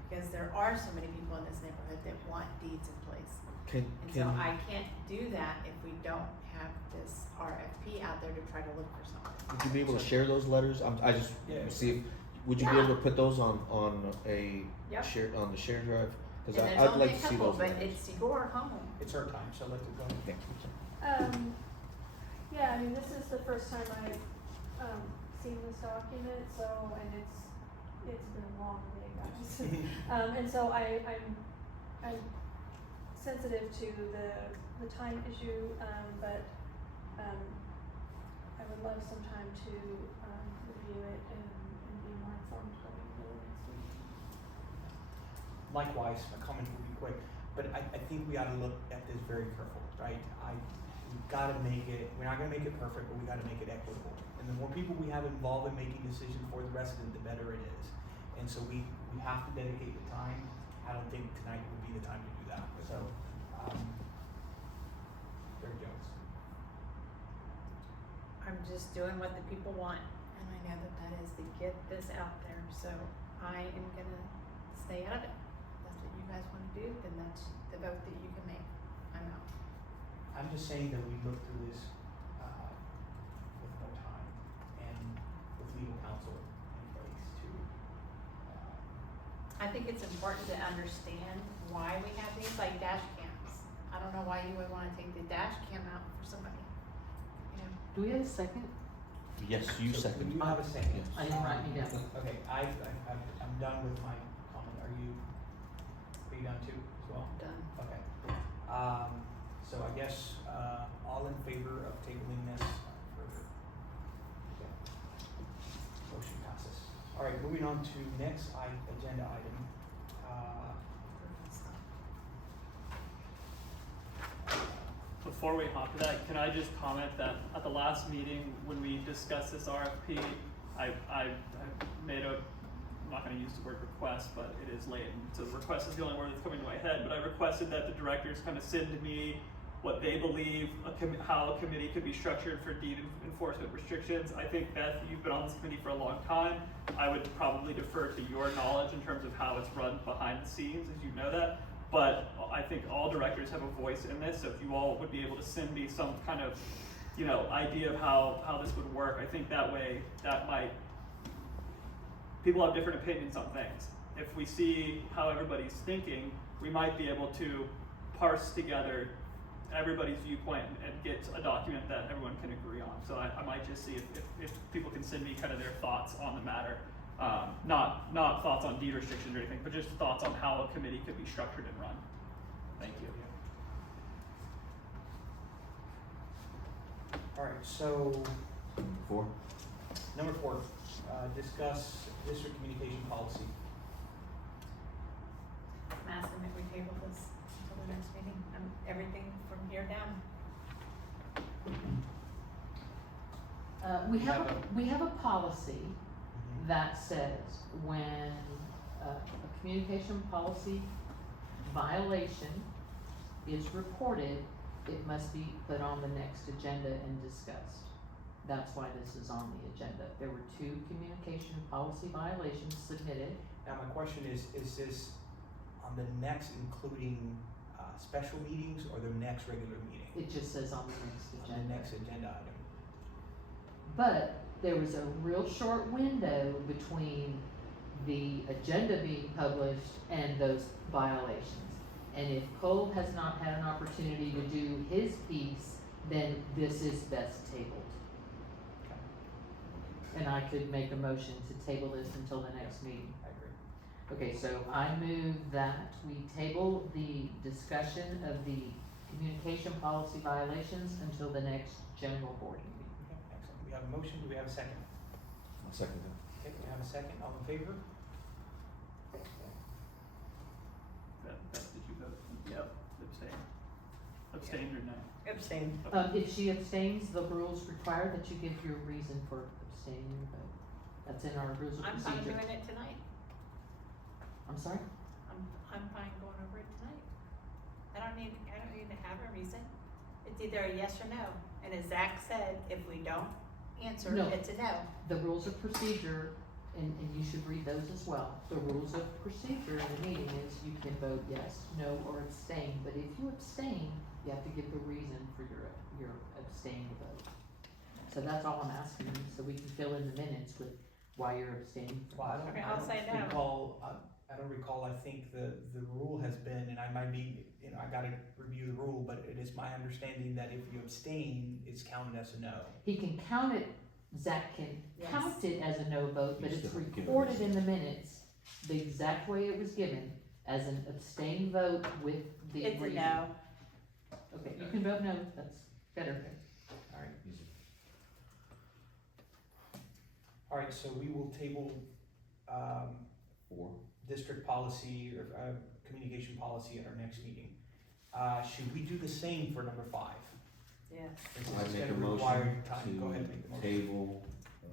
because there are so many people in this neighborhood that want deeds in place. Can, And so can, I can't do that if we don't have this RFP out there to try to look for someone. would you be able to share those letters? I just, Yeah. see if, would you be able to put those on a Yep. share, on the share drive? Cause And there's I'd only like a to see couple, those but letters. it's your home. It's her time, so let it go. Thank you. Yeah, I mean, this is the first time I've, seen this document, so, and it's been a long day, guys. And so I'm sensitive to the time issue, but, I would love some time to, review it and be more informed going into the next week. Likewise, my comment will be quick, but I think we ought to look at this very careful, right? We've gotta make it, we're not gonna make it perfect, but we gotta make it equitable. And the more people we have involved in making decisions for the resident, the better it is. And so we have to dedicate the time. I don't think tonight would be the time to do that, so, Barry Jones. I'm just doing what the people want, and I know that is to get this out there, so I am gonna stay out of it. If that's what you guys wanna do, then that's the vote that you can make. I'm out. I'm just saying that we look through this, with more time and with legal counsel in place to, I think it's important to understand why we have these, like dash cams. I don't know why you would wanna take the dash cam out for somebody, you know? Do we have a second? Yes, you So second. you have a second. Yes. I didn't write me down. Okay, I'm done with my comment. Are you done too as well? Done. Okay. So I guess, all in favor of tabling this further? Okay. Motion passes. All right, moving on to next agenda item. Before we hop to that, can I just comment that at the last meeting, when we discussed this RFP, I made a I'm not gonna use the word request, but it is late, and so request is the only word that's coming to my head, but I requested that the directors kind of send to me what they believe how a committee could be structured for deed enforcement restrictions. I think, Beth, you've been on this committee for a long time. I would probably defer to your knowledge in terms of how it's run behind the scenes, as you know that. But I think all directors have a voice in this, so if you all would be able to send me some kind of, you know, idea of how this would work, I think that way, that might, people have different opinions on things. If we see how everybody's thinking, we might be able to parse together everybody's viewpoint and get a document that everyone can agree on. So I might just see if people can send me kind of their thoughts on the matter. Not thoughts on deed restrictions or anything, but just thoughts on how a committee could be structured and run. Thank you. All right, so Four. number 4, discuss district communication policy. I'm asking that we table this until the next meeting, everything from here down. We have a policy that says when a communication policy violation is reported, it must be put on the next agenda and discussed. That's why this is on the agenda. There were 2 communication policy violations submitted. Now my question is this on the next, including special meetings or the next regular meeting? It just says on the next On agenda. the next agenda item. But there was a real short window between the agenda being published and those violations. And if Cole has not had an opportunity to do his piece, then this is best tabled. And I could make a motion to table this until the next meeting. I agree. Okay, so I move that we table the discussion of the communication policy violations until the next general board meeting. Okay, excellent. We have a motion, do we have a second? I'll second that. Okay, we have a second, all in favor? Beth, did you vote? Yep. Abstain. Abstained or no? Abstain. If she abstains, the rules require that you give your reason for abstaining your vote. That's in our rules of I'm fine procedure. doing it tonight. I'm sorry? I'm fine going over it tonight. I don't need to have a reason. It's either a yes or no. And as Zach said, if we don't answer, No. it's a no. The rules of procedure, and you should read those as well. The rules of procedure in the meeting is you can vote yes, no, or abstain. But if you abstain, you have to give the reason for your abstaining vote. So that's all I'm asking you, so we can fill in the minutes with why you're abstaining. Well, I don't, Okay, I I'll don't say no. recall, I don't recall, I think the rule has been, and I might be, you know, I gotta review the rule, but it is my understanding that if you abstain, it's counted as a no. He can count it, Zach can Yes. count it as a no vote, but You it's still have to give a recorded reason. in the minutes, the exact way it was given, as an abstain vote with the It's a reason. no. Okay, you can vote no, that's better. All right. Easy. All right, so we will table, 4. district policy or, communication policy at our next meeting. Should we do the same for number 5? Yes. Since I it's make a gonna require motion time. Go ahead and make the to motion. table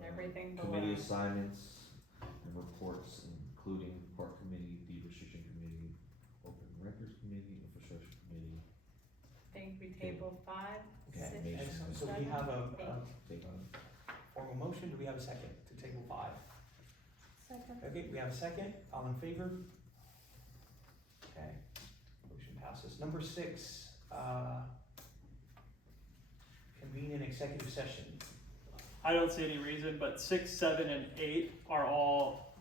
Everything committee below. assignments and reports, including park committee, deed restriction committee, open records committee, infrastructure committee. I think we table 5, Okay, 6, amazing. Excellent. So we 7, have a 8. Take on it. formal motion. Do we have a second to table 5? Second. Okay, we have a second. All in favor? Okay, motion passes. Number 6, convene an executive session. I don't see any reason, but 6, 7, and 8 are all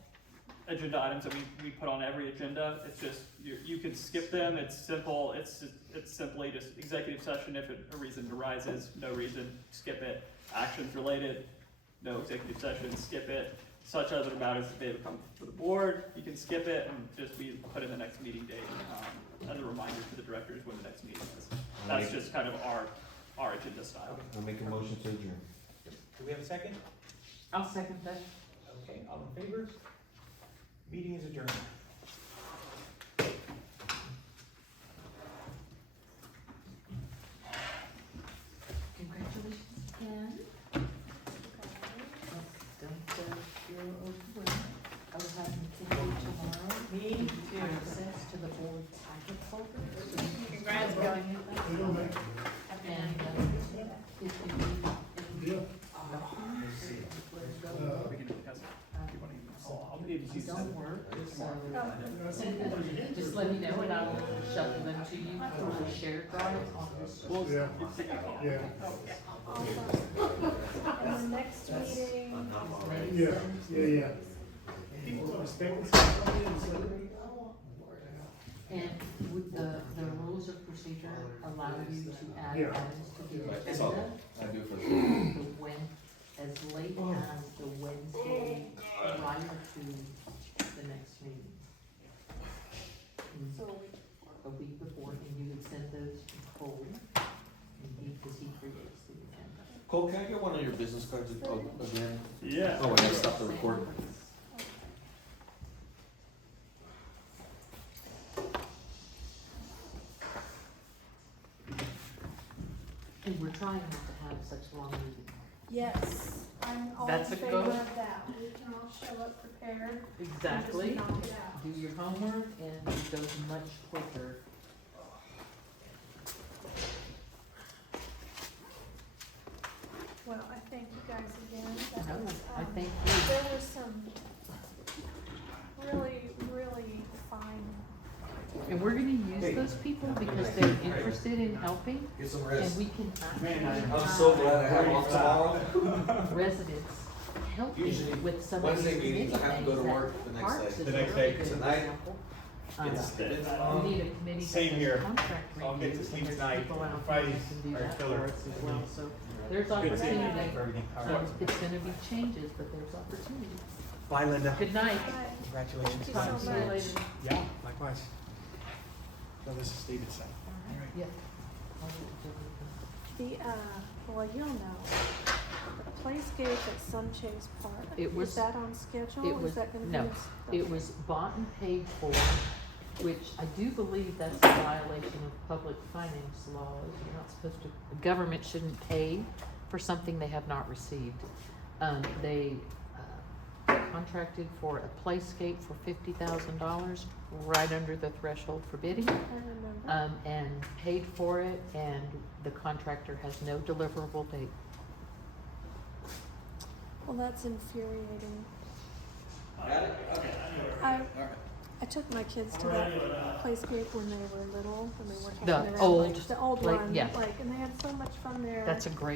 agenda items that we put on every agenda. It's just, you can skip them, it's simple, it's simply just executive session if a reason arises, no reason, skip it. Actions related, no executive session, skip it. Such other matters that they become for the board, you can skip it and just be put in the next meeting date, as a reminder to the directors when the next meeting is. That's just kind of our agenda style. I'll make a motion to adjourn. Do we have a second? I'll second that. Okay, all in favor? Meeting is adjourned. Congratulations again. Don't, you're over. I was having need access to the board packet folder. Congrats, Billy. And, if you need any documents, where to go. We can discuss it. If you wanna even- I'll be able to They use this. don't work, so just let me know and I will shuffle them to you for a shared drive on this. And the next meeting, And would the rules of procedure allow you to add Yeah. items to the It's all agenda? good. I do it for As late as the Wednesday prior to the next meeting. A week before, and you would send those to Cole, and because he creates the agenda. Cole, can I get one of your business cards again? Yeah. Oh, I gotta stop the recording. And we're trying not to have such long meetings. yes, I'm all in That's a favor go. of that. We can all show up prepared. and just Exactly. knock it out. Do your homework and it goes much quicker. Well, I thank you guys again. That No, was, I thank you. there were some really, really fine, And we're gonna use those people because they're interested in helping, Get some and rest. we can actually I'm so glad I have off tomorrow. residents helping Usually with some of these Wednesday meetings, I committee have to go to things work that the next Parks day. is The a next really day. good Tonight, example. It's- We need a committee that Same here. does contract I'll get to reviews, sleep and there's tonight. people out there Fridays that can do are that killer. for us as well, so there's Good seeing you. opportunity. For everything. It's gonna be changes, but there's opportunity. Bye, Linda. Good night. Congratulations. Thank you so Talk to you much. later. Yeah, likewise. So this is Steven's son. Yeah. the, well, you'll know, the playscape at Sunchase Park, It was- is that on schedule? it was- Is that gonna be? no, in- It okay. was bought and paid for, which I do believe that's a violation of public finance laws. You're not supposed to, the government shouldn't pay for something they have not received. They contracted for a playscape for $50,000, right under the threshold for bidding, I remember. and paid for it, and the contractor has no deliverable date. Well, that's infuriating. Got it? Okay. I took my kids to that playscape when they were little, when we were talking The about old like, the old play- one, yeah. like, and they had so much fun there. That's a great